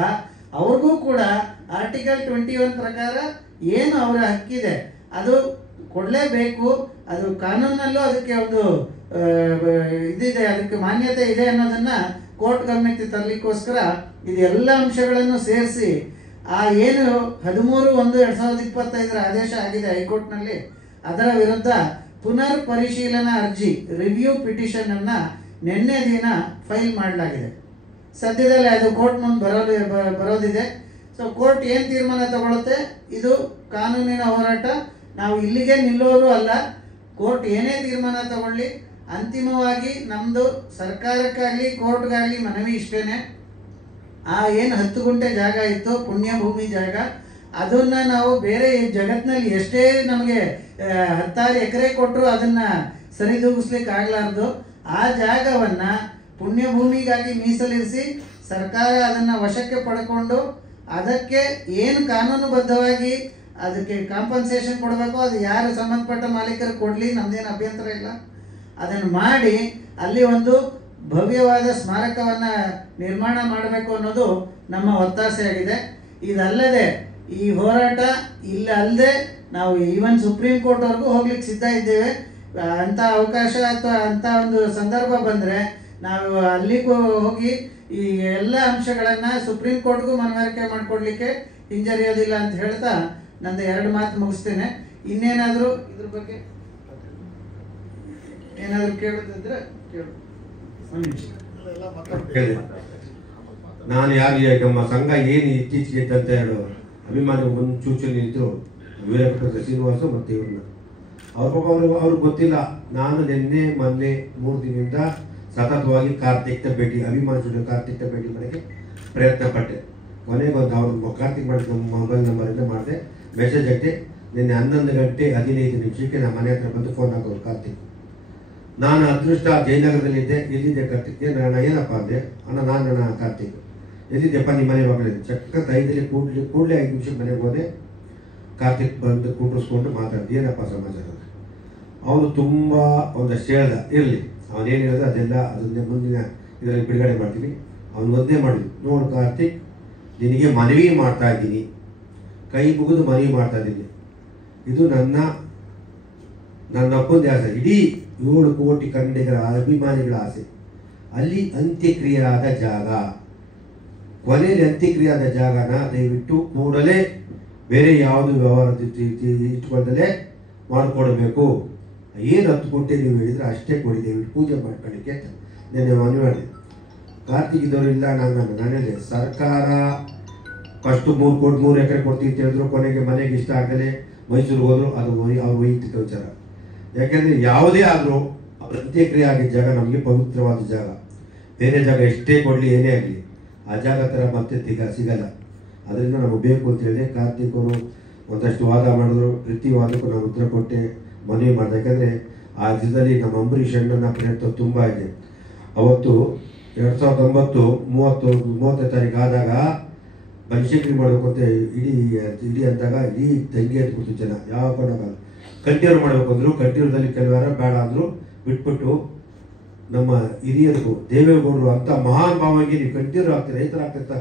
ಅವ್ರಿಗೂ ಕೂಡ ಆರ್ಟಿಕಲ್ 21 ಪ್ರಕಾರ ಏನು ಅವರ ಹಕ್ಕಿದೆ ಅದು ಕೊಡಲೇಬೇಕು. ಅದು ಕಾನೂನಲ್ಲೂ ಅದಕ್ಕೆ ಒಂದು ಇದಿದೆ, ಅದಕ್ಕೆ ಮಾನ್ಯತೆ ಇದೆ ಅನ್ನೋದನ್ನು ಕೋರ್ಟ್ ಗಮನಕ್ಕೆ ತರಲಿಕ್ಕೋಸ್ಕರ ಇದೆಲ್ಲ ಅಂಶಗಳನ್ನು ಸೇರಿಸಿ ಆ ಏನು 13/1/2025 ಆದೇಶ ಆಗಿದೆ ಹೈಕೋರ್ಟ್ನಲ್ಲಿ, ಅದರ ವಿರುದ್ಧ ಪುನರ್ ಪರಿಶೀಲನಾ ಅರ್ಜಿ ರಿವ್ಯೂ ಪಿಟಿಷನನ್ನು ನಿನ್ನೆ ದಿನ ಫೈಲ್ ಮಾಡಲಾಗಿದೆ. ಸದ್ಯದಲ್ಲೇ ಅದು ಕೋರ್ಟ್ ಮುಂದೆ ಬರೋದಿದೆ. ಸೊ ಕೋರ್ಟ್ ಏನು ತೀರ್ಮಾನ ತಗೊಳುತ್ತೆ, ಇದು ಕಾನೂನಿನ ಹೋರಾಟ. ನಾವು ಇಲ್ಲಿಗೆ ನಿಲ್ಲೋರು ಅಲ್ಲ. ಕೋರ್ಟ್ ಏನೇ ತೀರ್ಮಾನ ತಗೊಳ್ಳಿ, ಅಂತಿಮವಾಗಿ ನಮ್ಮದು ಸರ್ಕಾರಕ್ಕಾಗಲಿ ಕೋರ್ಟ್ಗಾಗಲಿ ಮನವಿ ಇಷ್ಟೇ, ಆ ಏನು 10 ಗುಂಟೆ ಜಾಗ ಇತ್ತು ಪುಣ್ಯಭೂಮಿ ಜಾಗ, ಅದನ್ನು ನಾವು ಬೇರೆ ಜಗತ್ತಿನಲ್ಲಿ ಎಷ್ಟೇ ನಮಗೆ 10 ಎಕರೆ ಕೊಟ್ಟರು ಅದನ್ನು ಸರಿದೂಗಿಸ್ಲಿಕ್ಕೆ ಆಗಲಾರ್ದು. ಆ ಜಾಗವನ್ನು ಪುಣ್ಯಭೂಮಿಗಾಗಿ ಮೀಸಲಿರಿಸಿ ಸರ್ಕಾರ ಅದನ್ನು ವಶಕ್ಕೆ ಪಡ್ಕೊಂಡು ಅದಕ್ಕೆ ಏನು ಕಾನೂನುಬದ್ಧವಾಗಿ ಅದಕ್ಕೆ ಕಾಂಪನ್ಸೇಷನ್ ಕೊಡಬೇಕು, ಅದು ಯಾರು ಸಂಬಂಧಪಟ್ಟ ಮಾಲೀಕರು ಕೊಡಲಿ, ನಮ್ಮದೇನು ಅಭ್ಯಂತರ ಇಲ್ಲ. ಅದನ್ನು ಮಾಡಿ ಅಲ್ಲಿ ಒಂದು ಭವ್ಯವಾದ ಸ್ಮಾರಕವನ್ನು ನಿರ್ಮಾಣ ಮಾಡಬೇಕು ಅನ್ನೋದು ನಮ್ಮ ಒತ್ತಾಸೆಯಾಗಿದೆ. ಇದಲ್ಲದೆ ಈ ಹೋರಾಟ ಅಲ್ಲದೆ ನಾವು ಈವನ್ ಸುಪ್ರೀಂ ಕೋರ್ಟ್ವರೆಗೂ ಹೋಗ್ಲಿಕ್ಕೆ ಸಿದ್ಧ ಇದ್ದೇವೆ. ಅಂಥ ಅವಕಾಶ ಅಥವಾ ಅಂಥ ಒಂದು ಸಂದರ್ಭ ಬಂದರೆ ನಾವು ಅಲ್ಲಿಗೂ ಹೋಗಿ ಈ ಎಲ್ಲ ಅಂಶಗಳನ್ನು ಸುಪ್ರೀಂ ಕೋರ್ಟ್ಗೂ ಮನವರಿಕೆ ಮಾಡಿಕೊಡ್ಲಿಕ್ಕೆ ಹಿಂಜರಿಯೋದಿಲ್ಲ ಅಂತ ಹೇಳ್ತಾ ನಂದು 2 ಮಾತು ಮುಗಿಸ್ತೇನೆ. ಇನ್ನೇನಾದರೂ ಇದ್ರ ಬಗ್ಗೆ ಏನಾದರೂ ಕೇಳೋದಿದ್ರೆ ಕೇಳು. ನಾನು ಯಾರಿಗೆ ನಮ್ಮ ಸಂಘ ಏನು ಇತ್ತೀಚೆಗೆ ಅಂತ ಹೇಳೋ ಅಭಿಮಾನಿ ಮುನ್ಸೂಚನೆ ಇದ್ರು ವೀರಭದ್ರ ಶ್ರೀನಿವಾಸ ಮತ್ತು ಇವ್ರನ್ನ ಅವ್ರಿಗೆ ಗೊತ್ತಿಲ್ಲ. ನಾನು ಮೊನ್ನೆ 3 ದಿನದಿಂದ ಸತತವಾಗಿ ಕಾರ್ತಿಕ್ನ ಭೇಟಿ, ಅಭಿಮಾನಿ ಸ್ಟುಡಿಯೋ ಕಾರ್ತಿಕ್ನ ಭೇಟಿ ಮಾಡೋಕ್ಕೆ ಪ್ರಯತ್ನ ಪಟ್ಟೆ. ಕೊನೆಗೆ ಒಂದು ಅವ್ರು ಕಾರ್ತಿಕ್ ಮಾಡಿದ ನಮ್ಮ ಮೊಬೈಲ್ ನಂಬರಿಂದ ಮಾಡಿದೆ. ಮೆಸೇಜ್ ಹಾಕಿ ನಿನ್ನೆ 11:15 ನಮ್ಮ ಮನೆ ಹತ್ರ ಬಂದು ಫೋನ್ ಹಾಕೋರು ಕಾರ್ತಿಕ್. ನಾನು ಅದೃಷ್ಟ ಜಯನಗರದಲ್ಲಿದ್ದೆ, ಎಲ್ಲಿದ್ದೆ ಕಾರ್ತಿಕ್? ನಾನು ಏನಪ್ಪ ಅಂದೆ. ಅಣ್ಣ ನಾನು ಕಾರ್ತಿಕ್, ಎಲ್ಲಿದ್ದೆಪ್ಪ? ನಿಮ್ಮ ಮನೆ ಮಗಳಿದ್ದೆ. ಚಕ್ಕ 5 ಕೂಡಲೇ 5 ನಿಮಿಷಕ್ಕೆ ಮನೆಗೆ ಹೋದೆ. ಕಾರ್ತಿಕ್ ಬಂದು ಕೂಡಿಸ್ಕೊಂಡು ಮಾತಾಡ್ದು, ಏನಪ್ಪ ಸಮಾಚಾರ? ಅವನು ತುಂಬ ಒಂದಷ್ಟು ಹೇಳ್ದ, ಇರಲಿ ಅವನೇನು ಹೇಳ್ದ ಅದೆಲ್ಲ ಅದನ್ನೇ ಮುಂದಿನ ಇದರಲ್ಲಿ ಬಿಡುಗಡೆ ಮಾಡ್ತೀನಿ. ಅವನು ಒಂದೇ ಮಾಡಿದ್ವಿ, ನೋಡು ಕಾರ್ತಿಕ್, ನಿನಗೆ ಮನವಿ ಮಾಡ್ತಾ ಇದ್ದೀನಿ, ಕೈ ಮುಗಿದು ಮನವಿ ಮಾಡ್ತಾ ಇದ್ದೀನಿ. ಇದು ನನ್ನ ಅಪ್ಪಂದೇ ಆಸೆ, ಇಡೀ 7 ಕೋಟಿ ಕನ್ನಡಿಗರ ಅಭಿಮಾನಿಗಳ ಆಸೆ. ಅಲ್ಲಿ ಅಂತ್ಯಕ್ರಿಯೆಯಾದ ಜಾಗ, ಕೊನೆಯಲ್ಲಿ ಅಂತ್ಯಕ್ರಿಯೆಯಾದ ಜಾಗನ ದಯವಿಟ್ಟು ಕೂಡಲೇ ಬೇರೆ ಯಾವುದು ವ್ಯವಹಾರ ಇಟ್ಕೊಳ್ದಲೇ ಮಾಡಿಕೊಡ್ಬೇಕು. ಏನು 10 ಕೋಟಿ ನೀವು ಹೇಳಿದ್ರೆ ಅಷ್ಟೇ ಕೊಡಿ, ದಯವಿಟ್ಟು ಪೂಜೆ ಮಾಡ್ಕೊಳ್ಳಿಕ್ಕೆ ಅಂತ ನೆನ್ನೆ ಮನವಿ ಮಾಡಿದೆ. ಕಾರ್ತಿಕ್ ಇದ್ದವರು ಇಲ್ಲ, ನಾನು ಹೇಳಿದೆ ಸರ್ಕಾರ ಫಸ್ಟು 3 ಎಕರೆ ಕೊಡ್ತೀವಿ ಅಂತ ಹೇಳಿದ್ರು. ಕೊನೆಗೆ ಮನೆಗೆ ಇಷ್ಟ ಆಗಲೇ ಮೈಸೂರಿಗೆ ಹೋದ್ರು. ಅದು ಅವ್ರ ವೈಯಕ್ತಿಕ ವಿಚಾರ. ಯಾಕೆಂದರೆ ಯಾವುದೇ ಆದರೂ ಅಂತ್ಯಕ್ರಿಯೆ ಆಗಿದ್ದ ಜಾಗ ನಮಗೆ ಪವಿತ್ರವಾದ ಜಾಗ. ಬೇರೆ ಜಾಗ ಎಷ್ಟೇ ಕೊಡಲಿ ಏನೇ ಆಗಲಿ ಆ ಜಾಗ ಥರ ಮತ್ತೆ ಸಿಗಲ್ಲ. ಅದರಿಂದ ನಮಗೆ ಬೇಕು ಅಂತ ಹೇಳಿ ಕಾರ್ತಿಕ್ ಅವರು ಒಂದಷ್ಟು ವಾದ ಮಾಡಿದ್ರು. ಪ್ರತಿ ವಾದಕ್ಕೂ ನಾನು ಉತ್ತರ ಕೊಟ್ಟೆ, ಮನವಿ ಮಾಡಿದೆ. ಯಾಕೆಂದರೆ ಆ ದಿನದಲ್ಲಿ ನಮ್ಮ ಅಂಬರೀಷ್ ಅಣ್ಣನ ಪ್ರಯತ್ನ ತುಂಬ ಇದೆ. ಅವತ್ತು 2009 30ನೇ ತಾರೀಕು ಆದಾಗ ಬನಶಂಕರಿ ಮಾಡಬೇಕು ಅಂತ ಇಡೀ ಅಂದಾಗ ಇಡೀ ತಂಗಿ ಅಂತ ಕೂತು ಜನ ಯಾವ ಕೊಡೋಕ್ಕಲ್ಲ. ಕಂಟಿನ್ಯೂ ಮಾಡಬೇಕು ಅಂದರು. ಕಂಟಿನ್ಯೂದಲ್ಲಿ ಕೆಲವಾರ ಬೇಡ ಅಂದರು, ಬಿಟ್ಬಿಟ್ಟು ನಮ್ಮ ಹಿರಿಯರಿಗೂ ದೇವೇಗೌಡರು ಅಂತ ಮಹಾನ್ ಭಾವವಾಗಿ ನೀವು ಕಂಟಿನ್ಯೂ ಆಗ್ತೀರಿ, ರೈತರಾಗ್ತಿರ್ತ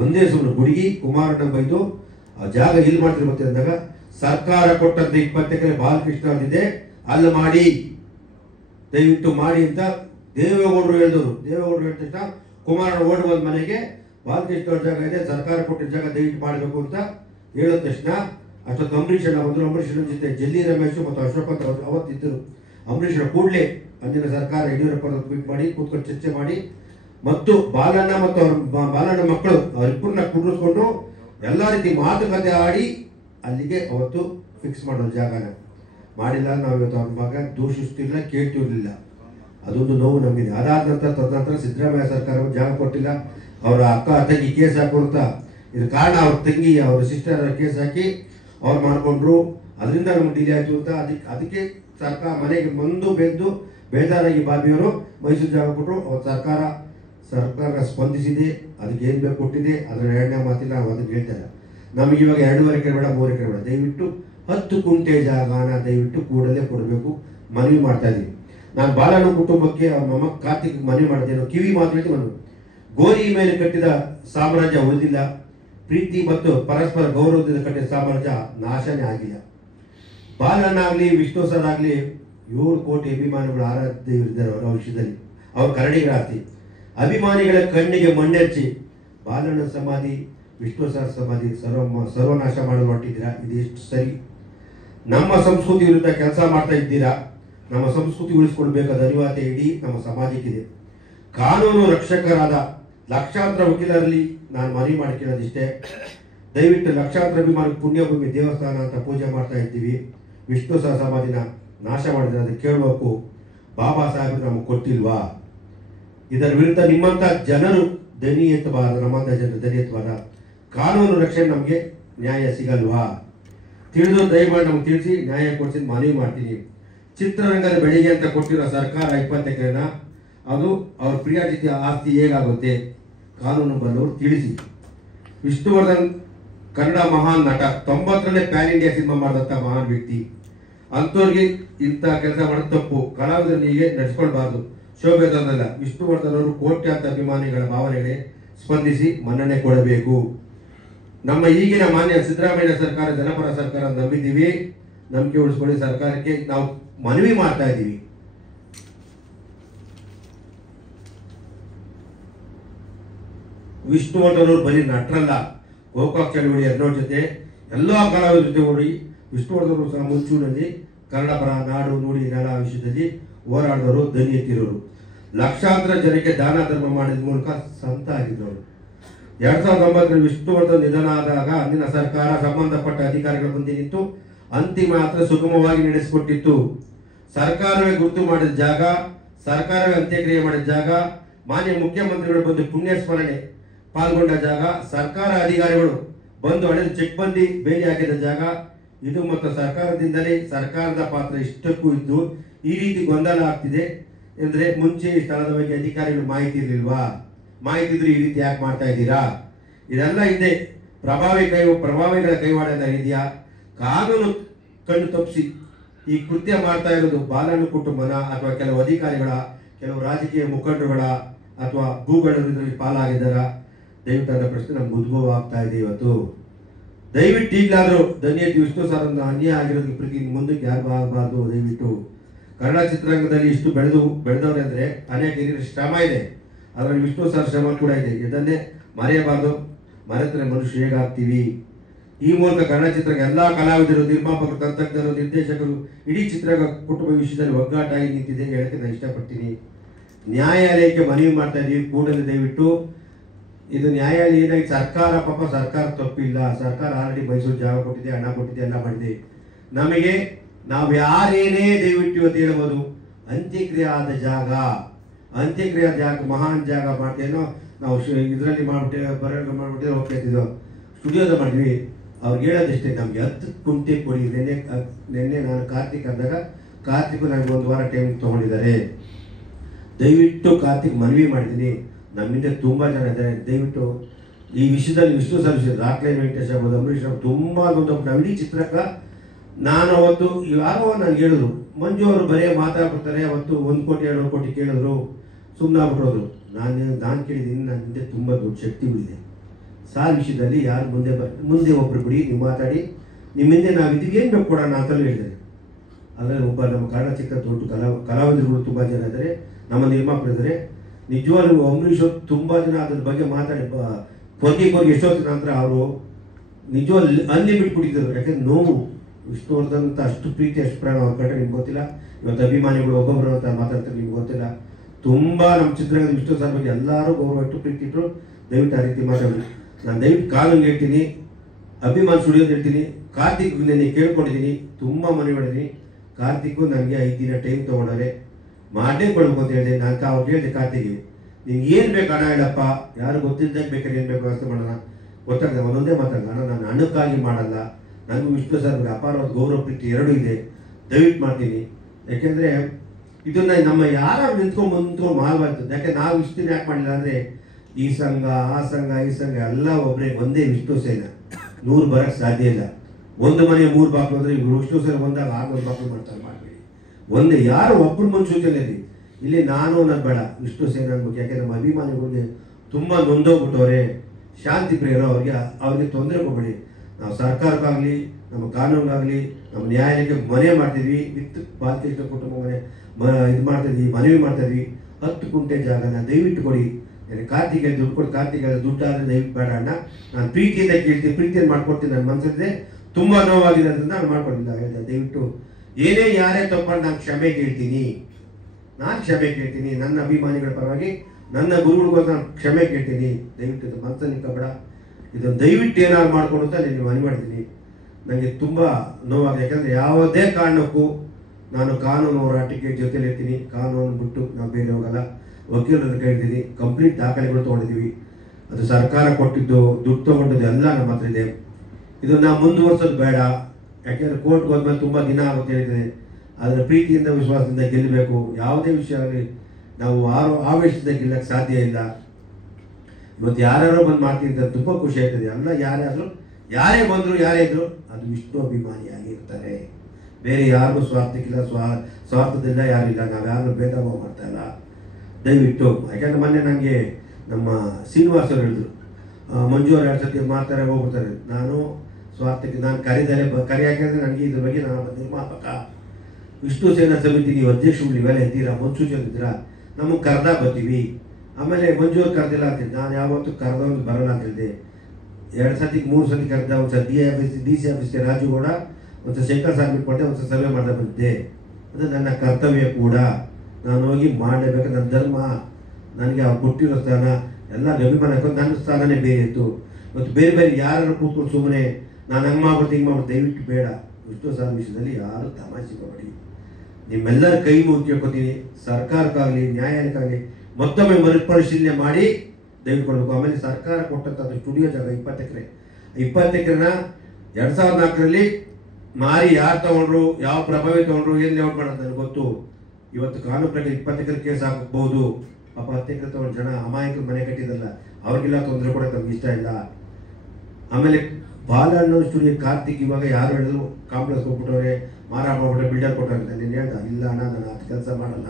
ಒಂದೇ ಸುಮ್ಮನೆ ಗುಡುಗಿ ಕುಮಾರಣ್ಣ ಬೈದು ಆ ಜಾಗ ಇಲ್ಲಿ ಮಾಡ್ತೀರಿ ಮತ್ತೆ ಅಂದಾಗ ಸರ್ಕಾರ ಕೊಟ್ಟಂತ 20 ಎಕರೆ ಬಾಲಕೃಷ್ಣ ಅಂದಿದೆ, ಅಲ್ಲಿ ಮಾಡಿ ದಯವಿಟ್ಟು ಮಾಡಿ ಅಂತ ದೇವೇಗೌಡರು ಹೇಳಿದವರು. ದೇವೇಗೌಡರು ಹೇಳಿದ ತಕ್ಷಣ ಕುಮಾರಣ್ಣ ಓಡಿ ಬಂದ ಮನೆಗೆ ಬಾಲಕೃಷ್ಣ ಅವ್ರ ಜಾಗ ಇದೆ, ಸರ್ಕಾರ ಕೊಟ್ಟಿದ್ದ ಜಾಗ ದಯವಿಟ್ಟು ಮಾಡಬೇಕು ಅಂತ ಹೇಳಿದ ತಕ್ಷಣ ಅಷ್ಟೊತ್ತು ಅಂಬರೀಷ್ ಅಣ್ಣ ಬಂದರು. ಅಂಬರೀಷ್ ಅಣ್ಣ ಜೊತೆ ಜಲ್ಲಿ ರಮೇಶ್ ಮತ್ತು ಅಶೋಕ್ ಅಂತ ಅವತ್ತಿದ್ದರು. ಅಂಬರೀಷ್ ಅಣ್ಣ ಕೂಡಲೇ ಅಂದಿನ ಸರ್ಕಾರ ಯಡಿಯೂರಪ್ಪ ಟ್ವೀಟ್ ಮಾಡಿ ಕೂತ್ಕೊಂಡು ಚರ್ಚೆ ಮಾಡಿ ಮತ್ತು ಬಾಲಣ್ಣ ಮತ್ತು ಬಾಲಣ್ಣ ಮಕ್ಕಳು ಅವರಿಬ್ಬರನ್ನ ಕುಂಡ್ರಿಸ್ಕೊಂಡು ಎಲ್ಲ ರೀತಿ ಮಾತುಕತೆ ಆಡಿ ಅಲ್ಲಿಗೆ ಅವತ್ತು ಫಿಕ್ಸ್ ಮಾಡೋದು ಜಾಗನ ಮಾಡಿಲ್ಲ. ನಾವು ಇವತ್ತು ಅವ್ರ ಮಗ ದೂಷಿಸ್ತಿಲ್ಲ, ಕೇಳ್ತಿರ್ಲಿಲ್ಲ. ಅದೊಂದು ನೋವು ನಮಗಿದೆ. ಅದಾದ ನಂತರ ತದನಂತರ ಸಿದ್ದರಾಮಯ್ಯ ಸರ್ಕಾರ ಜಾಗ ಕೊಟ್ಟಿಲ್ಲ, ಅವರ ಅಕ್ಕ ತಂಗಿ ಕೇಸ್ ಹಾಕೊಂತ ಇದ್ರ ಕಾರಣ ಅವ್ರ ತಂಗಿ ಅವ್ರ ಸಿಸ್ಟರ್ ಕೇಸ್ ಹಾಕಿ ಅವ್ರು ಮಾಡಿಕೊಂಡ್ರು. ಅದರಿಂದ ನಮ್ಗೆ ಡಿಲೇ ಆಯಿತು ಅಂತ ಅದಕ್ಕೆ ಸರ್ಕಾರ ಮನೆಗೆ ಬಂದು ಬೆದ್ದು ಬೇಜಾರಾಗಿ ಬಾಬಿಯವರು ಮೈಸೂರು ಜಾಗ ಕೊಟ್ಟರು. ಅವತ್ತು ಸರ್ಕಾರ ಸ್ಪಂದಿಸಿದೆ, ಅದಕ್ಕೆ ಏನು ಬೇಕು ಕೊಟ್ಟಿದೆ. ಅದರ 2ನೇ ಮಾತಿಲ್ಲ, ನಾವು ಅದಕ್ಕೆ ಹೇಳ್ತಾರೆ. ನಮಗೆ ಇವಾಗ 2.5 ಎಕರೆ ಬೇಡ, 3 ಎಕರೆ ಬೇಡ, ದಯವಿಟ್ಟು 10 ಕುಂಟೆ ಜಾಗನ ದಯವಿಟ್ಟು ಕೂಡಲೇ ಕೊಡಬೇಕು ಮನವಿ ಮಾಡ್ತಾ ಇದ್ದೀವಿ. ನಾನು ಬಾಲಣ್ಣ ಕುಟುಂಬಕ್ಕೆ ಅವ್ರ ಮೊಮ್ಮ ಕಾರ್ತಿಕ್ ಮನವಿ ಮಾಡಿದ್ದೇನೆ. ಕಿವಿ ಮಾತು ಹೇಳ್ತೀವಿ, ನಾನು ಗೋರಿ ಮೇಲೆ ಕಟ್ಟಿದ ಸಾಮ್ರಾಜ್ಯ ಉಳಿದಿಲ್ಲ, ಪ್ರೀತಿ ಮತ್ತು ಪರಸ್ಪರ ಗೌರವದಿಂದ ಕಟ್ಟಿದ ಸಾಮ್ರಾಜ್ಯ ನಾಶನೇ ಆಗಿಲ್ಲ. ಬಾಲಣ್ಣ ಆಗಲಿ ವಿಷ್ಣು ಸರ್ ಆಗಲಿ 7 ಕೋಟಿ ಅಭಿಮಾನಿಗಳು ಆರಾಧ್ಯ ಇದ್ದಾರೆ ಅವರ ವಿಷಯದಲ್ಲಿ. ಅವ್ರ ಕರಡಿಗರ ಆಸ್ತಿ ಅಭಿಮಾನಿಗಳ ಕಣ್ಣಿಗೆ ಮಣ್ಣೆಚ್ಚಿ ಬಾಲಣ್ಣ ಸಮಾಧಿ ವಿಷ್ಣು ಸರ್ ಸಮಾಧಿ ಸರ್ವನಾಶ ಮಾಡಲು ಹೊರಟಿದ್ದೀರಾ? ಇದು ಎಷ್ಟು ಸರಿ? ನಮ್ಮ ಸಂಸ್ಕೃತಿ ವಿರುದ್ಧ ಕೆಲಸ ಮಾಡ್ತಾ ಇದ್ದೀರಾ. ನಮ್ಮ ಸಂಸ್ಕೃತಿ ಉಳಿಸ್ಕೊಳ್ಬೇಕಾದ ಅನಿವಾರ್ಯತೆ ಇಡೀ ನಮ್ಮ ಸಮಾಜಕ್ಕಿದೆ. ಕಾನೂನು ರಕ್ಷಕರಾದ ಲಕ್ಷಾಂತರ ವಕೀಲರಲ್ಲಿ ನಾನು ಮನವಿ ಮಾಡಿಕೊಳ್ಳೋದಿಷ್ಟೇ, ದಯವಿಟ್ಟು ಲಕ್ಷಾಂತರ ಅಭಿಮಾನಿ ಪುಣ್ಯಭೂಮಿ ದೇವಸ್ಥಾನ ಅಂತ ಪೂಜೆ ಮಾಡ್ತಾ ಇದ್ದೀವಿ. ವಿಷ್ಣು ಸಹ ಸಮಾಧಿನ ನಾಶ ಮಾಡಿದ್ರೆ ಅದಕ್ಕೆ ಕೇಳಬೇಕು, ಬಾಬಾ ಸಾಹೇಬರು ನಮಗೆ ಕೊಟ್ಟಿಲ್ವಾ? ಇದರ ವಿರುದ್ಧ ನಿಮ್ಮಂಥ ಜನರು ದನಿ ಎತ್ತಬಾರದು, ನಮ್ಮಂಥ ಜನರು ದನಿ ಎತ್ತಬಾರ. ಕಾನೂನು ರಕ್ಷಣೆ ನಮಗೆ ನ್ಯಾಯ ಸಿಗಲ್ವಾ? ತಿಳಿದು ದಯಮಾಡಿ ನಮ್ಗೆ ತಿಳಿಸಿ ನ್ಯಾಯ ಕೊಡಿಸಿ ಮನವಿ ಮಾಡ್ತೀನಿ. ಚಿತ್ರರಂಗದ ಬೆಳೆಗೆ ಅಂತ ಕೊಟ್ಟಿರೋ ಸರ್ಕಾರ 20 ಎಕರೆನ ಅದು ಅವ್ರ ಪ್ರಿಯಾಜಿತ ಆಸ್ತಿ ಹೇಗಾಗುತ್ತೆ? ಕಾನೂನು ಬಲ್ಲವರು ತಿಳಿಸಿ. ವಿಷ್ಣುವರ್ಧನ್ ಕನ್ನಡ ಮಹಾನ್ ನಟ, 90ರಲ್ಲೇ ಪ್ಯಾನ್ ಇಂಡಿಯಾ ಸಿನಿಮಾ ಮಾಡಿದಂಥ ಮಹಾನ್ ವ್ಯಕ್ತಿ. ಅಂಥವ್ರಿಗೆ ಇಂಥ ಕೆಲಸ ಮಾಡೋದು ತಪ್ಪು. ಕಲಾವಿದರಿಗೆ ನಡೆಸ್ಕೊಳ್ಬಾರ್ದು, ಶೋಭೆದಲ್ಲ. ವಿಷ್ಣುವರ್ಧನ್ ಅವರು ಕೋಟ್ಯಾಂತರ ಅಭಿಮಾನಿಗಳ ಭಾವನೆಗೆ ಸ್ಪಂದಿಸಿ ಮನ್ನಣೆ ಕೊಡಬೇಕು. ನಮ್ಮ ಈಗಿನ ಮಾನ್ಯ ಸಿದ್ದರಾಮಯ್ಯ ಸರ್ಕಾರ ಜನಪರ ಸರ್ಕಾರ ನಂಬಿದ್ದೀವಿ, ನಂಬಿಕೆ ಉಳಿಸ್ಕೊಳ್ಳಿ. ಸರ್ಕಾರಕ್ಕೆ ನಾವು ಮನವಿ ಮಾಡ್ತಾ ಇದ್ದೀವಿ. ವಿಷ್ಣುವರ್ಧನ್ ಅವರು ಬರೀ ನಟರಲ್ಲ, ಗೋಕಾಕ್ ಚಳವಳಿ ಎರಡೋರ ಜೊತೆ ಎಲ್ಲ ಕಲಾವಿದರ ಜೊತೆ ಓಡಿ ವಿಷ್ಣುವರ್ಧನ್ ಅವರು ಸಹ ಮುಂಚೂಣಿಯಲ್ಲಿ ಕನ್ನಡ ಪರ ನಾಡು ನುಡಿ ನೆಲ ವಿಷಯದಲ್ಲಿ ಹೋರಾಡಿದವರು, ದನಿ ಎತ್ತಿರೋರು. ಲಕ್ಷಾಂತರ ಜನಕ್ಕೆ ದಾನ ಧರ್ಮ ಮಾಡಿದ ಮೂಲಕ ಸಂತ ಆಗಿದ್ದವರು. 2009ರಲ್ಲಿ ವಿಷ್ಣುವರ್ಧನ್ ನಿಧನ ಆದಾಗ ಅಂದಿನ ಸರ್ಕಾರ ಸಂಬಂಧಪಟ್ಟ ಅಧಿಕಾರಿಗಳ ಮುಂದೆ ನಿಂತು ಅಂತಿಮ ಯಾತ್ರೆ ಸುಗಮವಾಗಿ ನಡೆಸಿಕೊಟ್ಟಿತ್ತು. ಸರ್ಕಾರವೇ ಗುರುತು ಮಾಡಿದ ಜಾಗ, ಸರ್ಕಾರವೇ ಅಂತ್ಯಕ್ರಿಯೆ ಮಾಡಿದ ಜಾಗ, ಮಾನ್ಯ ಮುಖ್ಯಮಂತ್ರಿಗಳು ಬಂದು ಪುಣ್ಯ ಸ್ಮರಣೆ ಪಾಲ್ಗೊಂಡ ಜಾಗ, ಸರ್ಕಾರ ಅಧಿಕಾರಿಗಳು ಬಂದು ಹಳೆದ ಚೆಕ್ ಬಂದು ಬೇಲಿ ಹಾಕಿದ ಜಾಗ ಇದು ಮತ್ತು ಸರ್ಕಾರದಿಂದಲೇ ಸರ್ಕಾರದ ಪಾತ್ರ ಇಷ್ಟಕ್ಕೂ ಇದ್ದು ಈ ರೀತಿ ಗೊಂದಲ ಆಗ್ತಿದೆ ಅಂದರೆ ಮುಂಚೆ ಈ ಸ್ಥಳದ ಬಗ್ಗೆ ಅಧಿಕಾರಿಗಳು ಮಾಹಿತಿ ಇರಲಿಲ್ವಾ? ಮಾಹಿತಿ ಇದ್ರೆ ಈ ರೀತಿ ಯಾಕೆ ಮಾಡ್ತಾ ಇದ್ದೀರಾ? ಇದೆಲ್ಲ ಇದೆ. ಪ್ರಭಾವಿಗಳ ಕೈವಾಡ ಇದೆಯಾ? ಕಾನೂನು ಕಣ್ಣು ತಪ್ಪಿಸಿ ಈ ಕೃತ್ಯ ಮಾಡ್ತಾ ಇರೋದು ಬಾಲಣ್ಣ ಕುಟುಂಬನ ಅಥವಾ ಕೆಲವು ಅಧಿಕಾರಿಗಳ, ಕೆಲವು ರಾಜಕೀಯ ಮುಖಂಡರುಗಳ ಅಥವಾ ಭೂಗಳರು ಇದರಲ್ಲಿ ಪಾಲಾಗಿದ್ದಾರ? ದಯವಿಟ್ಟು ಅನ್ನೋ ಪ್ರಶ್ನೆ ನಮ್ಗೆ ಉದ್ಭವ ಆಗ್ತಾ ಇದೆ ಇವತ್ತು. ದಯವಿಟ್ಟು ಈಗಲಾದರೂ ಧನ್ಯತೆ ವಿಷ್ಣು ಸರ್ ಅನ್ಯಾಯ ಆಗಿರೋದಕ್ಕೆ ಪ್ರೀತಿ ಮುಂದಕ್ಕೆ ಯಾರು ಆಗಬಾರ್ದು. ದಯವಿಟ್ಟು ಕನ್ನಡ ಚಿತ್ರರಂಗದಲ್ಲಿ ಇಷ್ಟು ಬೆಳೆದವ್ರೆ ಅಂದರೆ ಅನೇಕ ಹಿರಿಯರ ಶ್ರಮ ಇದೆ, ಅದರಲ್ಲಿ ವಿಷ್ಣು ಸರ್ ಶ್ರಮ ಕೂಡ ಇದೆ. ಇದನ್ನೇ ಮರೆಯಬಾರ್ದು. ಮರೆತರೆ ಮನುಷ್ಯ ಹೇಗಾಗ್ತೀವಿ? ಈ ಮೂಲಕ ಕನ್ನಡ ಚಿತ್ರರಂಗ ಎಲ್ಲ ಕಲಾವಿದರು, ನಿರ್ಮಾಪಕರು, ತಂತ್ರಜ್ಞರು, ನಿರ್ದೇಶಕರು, ಇಡೀ ಚಿತ್ರರಂಗ ಕುಟುಂಬ ವಿಷಯದಲ್ಲಿ ಒಗ್ಗಟ್ಟಾಗಿ ನಿಂತಿದೆ ಹೇಳಕ್ಕೆ ನಾನು ಇಷ್ಟಪಡ್ತೀನಿ. ನ್ಯಾಯಾಲಯಕ್ಕೆ ಮನವಿ ಮಾಡ್ತಾ ಇದ್ದೀವಿ, ಕೂಡಲೇ ದಯವಿಟ್ಟು ಇದು ನ್ಯಾಯಾಲಯ ಏನಾಗಿ ಸರ್ಕಾರ ತಪ್ಪಿಲ್ಲ. ಸರ್ಕಾರ ಆಲ್ರೆಡಿ ಮೈಸೂರು ಜಾಗ ಕೊಟ್ಟಿದೆ, ಹಣ ಕೊಟ್ಟಿದೆ, ಎಲ್ಲ ಮಾಡಿದೆ. ನಮಗೆ ನಾವು ಯಾರೇನೇ ದಯವಿಟ್ಟು ಇವತ್ತು ಹೇಳ್ಬೋದು, ಅಂತ್ಯಕ್ರಿಯೆ ಆದ ಜಾಗ ಮಹಾನ್ ಜಾಗ ಮಾಡ್ತೇನೋ ನಾವು ಇದರಲ್ಲಿ ಮಾಡ್ಬಿಟ್ಟೆ ಬರವಣಿಗೆ ಮಾಡ್ಬಿಟ್ಟೆ ಹೋಗ್ತಿದ್ದೋ ಸ್ಟುಡಿಯೋದ ಮಾಡಿದ್ವಿ. ಅವ್ರಿಗೆ ಹೇಳೋದಿಷ್ಟೇ, ನಮ್ಗೆ 10 ಕುಂಟೆ ಕೊಡಿ. ನೆನ್ನೆ ನಾನು ಕಾರ್ತಿಕ್ ಅಂದಾಗ ಕಾರ್ತಿಕ್ ನನಗೆ 1 ವಾರ ಟೈಮ್ ತೊಗೊಂಡಿದ್ದಾರೆ. ದಯವಿಟ್ಟು ಕಾರ್ತಿಕ್ ಮನವಿ ಮಾಡಿದ್ದೀನಿ, ನಮ್ಮಿಂದ ತುಂಬ ಜನ ಇದ್ದಾರೆ. ದಯವಿಟ್ಟು ಈ ವಿಷಯದಲ್ಲಿ ವಿಷ್ಣು ಸರ್ ವಿಷಯ ರಾಕ್ಲೈ ವೆಂಕಟೇಶ್ ಆಗ್ಬೋದು, ಅಂಬರೀಷ್ ಅವ್ರು ತುಂಬ ನೊಂದೋಗ್ಬಿಟ್ಟು ನಾವು ಇಡೀ ಚಿತ್ರಕ್ಕ ನಾನು ಅವತ್ತು ಯಾರೋ ನನಗೆ ಹೇಳಿದ್ರು, ಮಂಜು ಅವರು ಬರೀ ಮಾತಾಡ್ಬಿಡ್ತಾರೆ, ಅವತ್ತು 1 ಕೋಟಿ 2 ಕೋಟಿ ಕೇಳಿದ್ರು, ಸುಮ್ಮನೆ ಆಗ್ಬಿಟ್ಟೋದ್ರು. ನಾನು ಕೇಳಿದ್ದೀನಿ, ನನ್ನ ಹಿಂದೆ ತುಂಬ ದೊಡ್ಡ ಶಕ್ತಿ ಉಳಿದೆ. ಸಾರ್ ವಿಷಯದಲ್ಲಿ ಯಾರು ಮುಂದೆ ಒಬ್ಬರು ಬಿಡಿ, ನೀವು ಮಾತಾಡಿ, ನಿಮ್ಮ ಹಿಂದೆ ನಾವು ಇದೀವಿ, ಏನು ಬೇಕು ಕೊಡೋಣ ಅಂತಲೂ ಹೇಳಿದ್ದಾರೆ. ಅದರಲ್ಲಿ ಒಬ್ಬ ನಮ್ಮ ಕನ್ನಡ ಚಿತ್ರ ದೊಡ್ಡ ಕಲಾವಿದರುಗಳು ತುಂಬ ಜನ ಇದ್ದಾರೆ, ನಮ್ಮ ನಿರ್ಮಾಪಕರು ಇದ್ದಾರೆ. ನಿಜವಾಗ್ಲೂ ಅಂಬರೀಷ್ ಅವರು ತುಂಬ ಜನ ಅದ್ರ ಬಗ್ಗೆ ಮಾತಾಡಿ ಕೊರ್ಗಿ ಎಷ್ಟೊತ್ತಿನ ನಂತರ ಅವರು ನಿಜವಾಗ್ಲೂ ಅಲ್ಲಿ ಬಿಟ್ಬಿಟ್ಟಿದ್ದರು. ಯಾಕಂದ್ರೆ ನೋವು ವಿಷ್ಣುವರ್ಧನ್ ಅಂತ ಅಷ್ಟು ಪ್ರೀತಿ ಅಷ್ಟು ಪ್ರಾಣ ಅವ್ರ ಕಂಡ್ರೆ ನಿಮ್ಗೆ ಗೊತ್ತಿಲ್ಲ. ಇವತ್ತು ಅಭಿಮಾನಿಗಳು ಒಬ್ಬೊಬ್ಬರು ಅಂತ ಮಾತಾಡ್ತಾರೆ, ನಿಮ್ಗೆ ಗೊತ್ತಿಲ್ಲ. ತುಂಬ ನಮ್ಮ ಚಿತ್ರರಂಗದ ವಿಷ್ಣು ಸರ್ ಬಗ್ಗೆ ಎಲ್ಲರೂ ಗೌರವ ಇಟ್ಟು ಪ್ರೀತಿ ಇಟ್ಟರು. ದಯವಿಟ್ಟು ಆ ರೀತಿ ಮಾತಾಡಿ. ನಾನು ದಯವಿಟ್ಟು ಕಾನೂನು ಹೇಳ್ತೀನಿ, ಅಭಿಮಾನ ಸ್ಟುಡಿಯೋದು ಹೇಳ್ತೀನಿ. ಕಾರ್ತಿಕ್ ನಾನು ಕೇಳ್ಕೊಂಡಿದ್ದೀನಿ, ತುಂಬ ಮನವಿ ಮಾಡಿದ್ದೀನಿ. ಕಾರ್ತಿಕ್ಕು ನನಗೆ 5 ದಿನ ಟೈಮ್ ತೊಗೊಂಡವ್ರೆ, ಮಾಡೇ ಕೊಡ್ಬೇಕು ಅಂತ ಹೇಳಿದೆ. ನಾನು ಅವ್ರು ಹೇಳಿದೆ ಕಾರ್ತಿಕ್ಗೆ, ನೀನು ಏನು ಬೇಕು ಹಣ ಹೇಳಪ್ಪ, ಯಾರು ಗೊತ್ತಿದ್ದಾಗ ಬೇಕಾದ್ರೆ ಏನು ಬೇಕು ವ್ಯವಸ್ಥೆ ಮಾಡೋಣ, ಗೊತ್ತಾಗ್ತದೆ. ಒಂದೊಂದೇ ಮಾತಾಡೋಣ, ನಾನು ಹಣಕ್ಕಾಗಿ ಮಾಡಲ್ಲ. ನನಗೂ ವಿಷ್ಣು ಸರ್ ಅಪಾರವಾದ ಗೌರವ ಪ್ರೀತಿ ಎರಡೂ ಇದೆ. ದಯವಿಟ್ಟು ಮಾಡ್ತೀನಿ. ಯಾಕೆಂದರೆ ಇದನ್ನ ನಮ್ಮ ಯಾರು ನಿಂತ್ಕೊಂಡು ಮಾಡಬಾರ್ದು. ಯಾಕೆ ನಾವು ಇಷ್ಟು ದಿನ ಯಾಕೆ ಮಾಡಿಲ್ಲ ಅಂದರೆ, ಈ ಸಂಘ ಆ ಸಂಘ ಈ ಸಂಘ ಎಲ್ಲ ಒಂದೇ ವಿಷ್ಣು ಸೇನ 100 ಬರೋಕ್ಕೆ ಸಾಧ್ಯ ಇಲ್ಲ. ಒಂದು ಮನೆ 3 ಬಾಕ್ಲು ಅಂದರೆ ಇವರು ವಿಷ್ಣು ಸೇನ ಒಂದಾಗ 6 ಬಾಕ್ಲು ಮಾಡ್ತಾರೆ. ಮಾಡಬೇಡಿ, ಒಂದೇ ಯಾರು ಒಬ್ಬರು ಮುನ್ಸೂಚನೆ ಇಲ್ಲಿ ನಾನು ಅನ್ನೋದು ಬೇಡ, ವಿಷ್ಣು ಸೇನ ಅನ್ಬೇಕು. ಯಾಕೆ ನಮ್ಮ ಅಭಿಮಾನಿಗಳಿಗೆ ತುಂಬ ನೊಂದೋಗ್ಬಿಟ್ಟವ್ರೆ, ಶಾಂತಿ ಪ್ರಿಯರು, ಅವ್ರಿಗೆ ತೊಂದರೆ ಕೊಡಬೇಡಿ. ನಾವು ಸರ್ಕಾರಕ್ಕಾಗಲಿ ನಮ್ಮ ಕಾನೂನಿಗಾಗಲಿ ನಮ್ಮ ನ್ಯಾಯಾಲಯಕ್ಕೆ ಮನೆ ಮಾಡ್ತಿದ್ವಿ, ವಿತ್ ಬಾಲಕೃಷ್ಣ ಕುಟುಂಬ ಇದು ಮಾಡ್ತಿದ್ವಿ, ಮನವಿ ಮಾಡ್ತಿದ್ವಿ. 10 ಕುಂಟೆ ಜಾಗನ ದಯವಿಟ್ಟು ಕೊಡಿ. ಕಾರ್ತಿಕ್ ದುಡ್ಡು ಕೊಡಿ, ಕಾರ್ತಿಕ್ ದುಡ್ಡು ಆದರೆ ದಯವಿಟ್ಟು ಬೇಡ ಅಣ್ಣ, ನಾನು ಪ್ರೀತಿಯಿಂದ ಕೇಳ್ತೀನಿ, ಪ್ರೀತಿಯನ್ನು ಮಾಡ್ಕೊಡ್ತೀನಿ. ನನ್ನ ಮನಸ್ಸಿದೆ ತುಂಬ ನೋವಾಗಿದೆ ಅಂತ ನಾನು ಮಾಡ್ಕೊಂಡಿಲ್ಲ ಹೇಳಿದೆ. ದಯವಿಟ್ಟು ಯಾರೇ ತಗೊಂಡು ನಾನು ಕ್ಷಮೆ ಕೇಳ್ತೀನಿ. ನನ್ನ ಅಭಿಮಾನಿಗಳ ಪರವಾಗಿ, ನನ್ನ ಗುರುಗಳಿಗೋಸ್ಕರ ನಾನು ಕ್ಷಮೆ ಕೇಳ್ತೀನಿ. ದಯವಿಟ್ಟು ಇದು ಮನಸ್ಸನ್ನು ಇಕ್ಕಬೇಡ, ಇದನ್ನು ದಯವಿಟ್ಟು ಏನಾದ್ರು ಮಾಡ್ಕೊಂಡು ಅಂತ ನಾನು ಮನವಿ ಮಾಡ್ತೀನಿ. ನನಗೆ ತುಂಬ ನೋವಾಗಿದೆ. ಯಾಕಂದರೆ ಯಾವುದೇ ಕಾರಣಕ್ಕೂ ನಾನು ಕಾನೂನು ಹೋರಾಟಕ್ಕೆ ಜೊತೆಲಿರ್ತೀನಿ. ಕಾನೂನು ಬಿಟ್ಟು ನಾವು ಬೇರೆ ಹೋಗಲ್ಲ. ವಕೀಲರನ್ನು ಕೇಳ್ತೀನಿ, ಕಂಪ್ಲೀಟ್ ದಾಖಲೆಗಳು ತೊಗೊಂಡಿದ್ದೀವಿ. ಅದು ಸರ್ಕಾರ ಕೊಟ್ಟಿದ್ದು, ದುಡ್ಡು ತೊಗೊಂಡಿದ್ದು ಎಲ್ಲ ನಮ್ಮ ಹತ್ರ ಇದೆ. ಇದನ್ನು ಮುಂದುವರ್ಸೋದು ಬೇಡ. ಯಾಕೆಂದರೆ ಕೋರ್ಟ್ಗೆ ಹೋದ್ಮೇಲೆ ತುಂಬ ದಿನ ಆಗುತ್ತೆ ಹೇಳ್ತದೆ. ಆದರೆ ಪ್ರೀತಿಯಿಂದ ವಿಶ್ವಾಸದಿಂದ ಗೆಲ್ಲಬೇಕು. ಯಾವುದೇ ವಿಷಯ ಆಗಲಿ ನಾವು ಆವೇಶದಿಂದ ಗೆಲ್ಲಕ್ಕೆ ಸಾಧ್ಯ ಇಲ್ಲ. ಇವತ್ತು ಯಾರ್ಯಾರೋ ಬಂದು ಮಾಡ್ತೀನಿ ಅಂತ ತುಂಬ ಖುಷಿ ಆಗ್ತದೆ. ಎಲ್ಲ ಯಾರೇ ಬಂದರು ಯಾರೇ ಇದ್ರು ಅದು ವಿಷ್ಣು ಅಭಿಮಾನಿಯಾಗಿರ್ತಾರೆ. ಬೇರೆ ಯಾರಿಗೂ ಸ್ವಾರ್ಥಕ್ಕಿಲ್ಲ, ಸ್ವಾರ್ಥದಿಂದ ಯಾರಿಲ್ಲ. ನಾವು ಯಾರು ಭೇದ ಭಾವ ಮಾಡ್ತಾ ಇಲ್ಲ. ದಯವಿಟ್ಟು, ಯಾಕಂದ್ರೆ ಮೊನ್ನೆ ನನಗೆ ನಮ್ಮ ಶ್ರೀನಿವಾಸ್ ಅವರು ಹೇಳಿದ್ರು, ಮಂಜು ಅವ್ರು 2 ಸತಿ ಮಾಡ್ತಾರೆ ಹೋಗ್ಬಿಡ್ತಾರೆ. ನಾನು ಸ್ವಾರ್ಥಕ್ಕೆ ನಾನು ಕರೆ ಯಾಕೆಂದರೆ ನನಗೆ ಇದ್ರ ಬಗ್ಗೆ ನಾನು ನಿರ್ಮಾಪಕ, ವಿಷ್ಣು ಸೇನಾ ಸಮಿತಿ ನೀವು ಅಧ್ಯಕ್ಷರು ಇವೆಲ್ಲ ಇದ್ದೀರಾ, ಮುನ್ಸೂಚನೆ ಇದ್ದೀರಾ, ನಮಗೆ ಕರೆದಾಗ ಬರ್ತೀವಿ. ಆಮೇಲೆ ಮಂಜು ಅವ್ರು ಕರೆದಿಲ್ಲ ಅಂತಿದ್ದೆ. ನಾನು ಯಾವತ್ತೂ ಕರೆದವ್ರು ಬರೋಲ್ಲ ಅಂತ ಹೇಳಿದೆ. 2 ಸತಿ 3 ಸತಿ ಕರೆದ. ಒಂದು ಸತಿ ಡಿ ಸಿ ಆಫೀಸ್ಗೆ ರಾಜುಗೌಡ, ಒಂದು ಶಂಕರ್ ಸಾರ್ ಬಿಟ್ಕೊಟ್ಟೆ, ಒಂದು ಸರ್ವೆ ಮಾಡ್ದೆ ಬಂದಿದ್ದೆ. ಅದು ನನ್ನ ಕರ್ತವ್ಯ ಕೂಡ. ನಾನು ಹೋಗಿ ಮಾಡಲೇಬೇಕು. ನನ್ನ ಧರ್ಮ, ನನಗೆ ಅವ್ರು ಕೊಟ್ಟಿರೋ ಸ್ಥಾನ ಎಲ್ಲ ಅಭಿಮಾನ ಹಾಕೊಂಡು ನನ್ನ ಸ್ಥಾನನೇ ಬೇರೆ ಇತ್ತು. ಇವತ್ತು ಬೇರೆ ಯಾರು ಕೂತ್ಕೊಂಡು ಸುಮ್ಮನೆ ನಾನು ಹಂಗೆ ಮಾಡ್ಬಿಡ್ತೀನಿ ಹಿಂಗೆ ಮಾಡ್ಬಿಟ್ಟು ದಯವಿಟ್ಟು ಬೇಡ. ವಿಷ್ಣು ಸರ್ ವಿಷಯದಲ್ಲಿ ಯಾರು ತಮಾಷೆ ಕೊಡಬೇಡಿ. ನಿಮ್ಮೆಲ್ಲರ ಕೈ ಮುಗಿ ಕೇಳ್ಕೊತೀನಿ. ಸರ್ಕಾರಕ್ಕಾಗಲಿ ನ್ಯಾಯಾಲಯಕ್ಕಾಗಲಿ ಮತ್ತೊಮ್ಮೆ ಮರುಪರಿಶೀಲನೆ ಮಾಡಿ ದಯವಿಟ್ಟು ಕೊಡಬೇಕು. ಆಮೇಲೆ ಸರ್ಕಾರ ಕೊಟ್ಟಂಥದ್ದು ಸ್ಟುಡಿಯೋ ಜಾಗ 20 ಎಕರೆ, 20 ಎಕರೆನ 2004ರಲ್ಲಿ ಮಾರಿ ಯಾರು ತಗೊಂಡ್ರು, ಯಾವ ಪ್ರಭಾವಿ ತಗೊಂಡ್ರು, ಏನು ಲೇಔಟ್ ಮಾಡೋದು ನನಗೆ ಗೊತ್ತು. ಇವತ್ತು ಕಾನೂನು ಪ್ರಕಾರ 20 ಎಕರೆ ಕೇಸ್ ಹಾಕಬಹುದು. ಪಾಪ 10 ಎಕರೆ ತಗೊಂಡು ಜನ ಅಮಾಯಕರು ಮನೆ ಕಟ್ಟಿದಲ್ಲ, ಅವ್ರಿಗೆಲ್ಲ ತೊಂದರೆ ಕೊಡೋಕೆ ನಮ್ಗೆ ಇಷ್ಟ ಇಲ್ಲ. ಆಮೇಲೆ ಬಾಲಣ್ಣ ಸ್ಟುಡಿಯೋ ಕಾರ್ತಿಕ್ ಇವಾಗ ಯಾರು ಹೇಳಿದ್ರು ಕಾಂಪ್ಲೆಕ್ಸ್ ಹೋಗ್ಬಿಟ್ಟವ್ರೆ, ಮಾರ ಮಾಡ್ಬಿಟ್ರೆ ಬಿಲ್ಡರ್ ಕೊಟ್ಟವ್ರೆ ಅಂತ. ನೀನು ಹೇಳ್ದ ಇಲ್ಲ ಅಣ್ಣ, ನಾನು ಅದು ಕೆಲಸ ಮಾಡಲ್ಲ,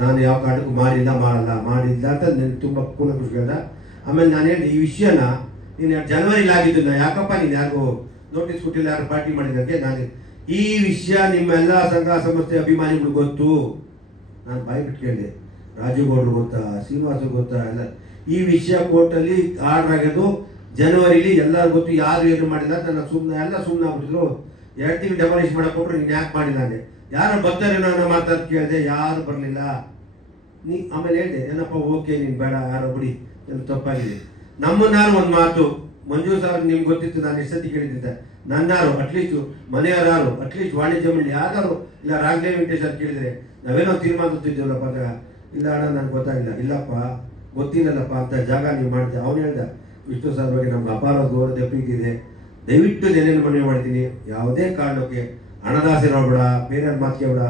ನಾನು ಯಾವ ಕಾರಣಕ್ಕೂ ಮಾಡಿಲ್ಲ ಅಂತ ನನಗೆ ತುಂಬ ಖುಷಿ ಹೇಳ್ದ. ಆಮೇಲೆ ನಾನು ಹೇಳಿದೆ ಈ ವಿಷಯನ ನೀನು ಜನವರಿಲಿ ಆಗಿದ್ದು, ನಾ ಯಾಕಪ್ಪ ನೀನು ಯಾರಿಗೂ ನೋಟಿಸ್ ಕೊಟ್ಟಿಲ್ಲ, ಯಾರು ಪಾರ್ಟಿ ಮಾಡಿದಂಗೆ. ನಾನು ಈ ವಿಷಯ ನಿಮ್ಮೆಲ್ಲ ಸಂಘ ಸಂಸ್ಥೆ ಅಭಿಮಾನಿಗಳು ಗೊತ್ತು. ನಾನು ಬಾಯಿ ಬಿಟ್ಟು ಕೇಳಿದೆ, ರಾಜುಗೌಡರು ಗೊತ್ತಾ, ಶ್ರೀನಿವಾಸರು ಗೊತ್ತಾ, ಎಲ್ಲ ಈ ವಿಷಯ ಕೋರ್ಟಲ್ಲಿ ಆರ್ಡರ್ ಆಗೋದು ಜನವರಿಲಿ ಎಲ್ಲರೂ ಗೊತ್ತು, ಯಾರು ಏನು ಮಾಡಿಲ್ಲ. ನನ್ನ ಸುಮ್ಮನೆ ಆಗ್ಬಿಟ್ಟಿದ್ರು. 2 ತಿಂಗಳು ಡೆಮಾಲಿಷ್ ಮಾಡಕ್ಕೆ ಕೊಟ್ಟರು, ನೀನು ಯಾಕೆ ಮಾಡಿಲ್ಲ ಅಂದೆ. ಯಾರು ಬರ್ತಾರೇನೋ ಅನ್ನೋ ಮಾತಾಡಿ ಕೇಳಿದೆ, ಯಾರು ಬರಲಿಲ್ಲ. ಆಮೇಲೆ ಹೇಳಿದೆ ಏನಪ್ಪ ಓಕೆ ನೀನು ಬೇಡ, ಯಾರೋ ಬಿಡಿ, ಏನು ತಪ್ಪಾಗಿದೆ. ನಮ್ಮನ್ನಾರು ಒಂದು ಮಾತು, ಮಂಜು ಸರ್ ನಿಮ್ಗೆ ಗೊತ್ತಿತ್ತು, ನಾನು ಎಷ್ಟು ಸತಿ ಕೇಳಿದ್ದೆ, ನನ್ನಾರು ಅಟ್ಲೀಸ್ಟ್ ಮನೆಯವರಾರು ಅಟ್ಲೀಸ್ಟ್ ವಾಣಿಜ್ಯ ಮಂಡಳಿ ಯಾರು ಇಲ್ಲ ರಾಘವೇಂದ್ರ ವೆಂಕಟೇಶ್ ಕೇಳಿದರೆ ನಾವೇನೋ ತೀರ್ಮಾನ ಗೊತ್ತಿದ್ದೀವಲ್ಲಪ್ಪ ಅಂದಾಗ, ಇಲ್ಲ ಅಣ್ಣ ನನಗೆ ಗೊತ್ತಾಗಿಲ್ಲ, ಇಲ್ಲಪ್ಪ ಗೊತ್ತಿಲ್ಲಲ್ಲಪ್ಪ ಅಂತ ಜಾಗ ನೀವು ಮಾಡಿದೆ. ಅವನು ಹೇಳ್ದ ವಿಷ್ಣು ಸರ್ ಬಗ್ಗೆ ನಮ್ಗೆ ಅಪಾರ ಗೌರವದ ಪ್ರೀತಿ ಇದೆ, ದಯವಿಟ್ಟು ಏನೇನು ಮನವಿ ಮಾಡ್ತೀನಿ, ಯಾವುದೇ ಕಾರಣಕ್ಕೆ ಹಣದಾಸೆ ನೋಡ್ಬೇಡ, ಬೇರೆಯವ್ರ ಮಾತು ಕೇಳಬೇಡ,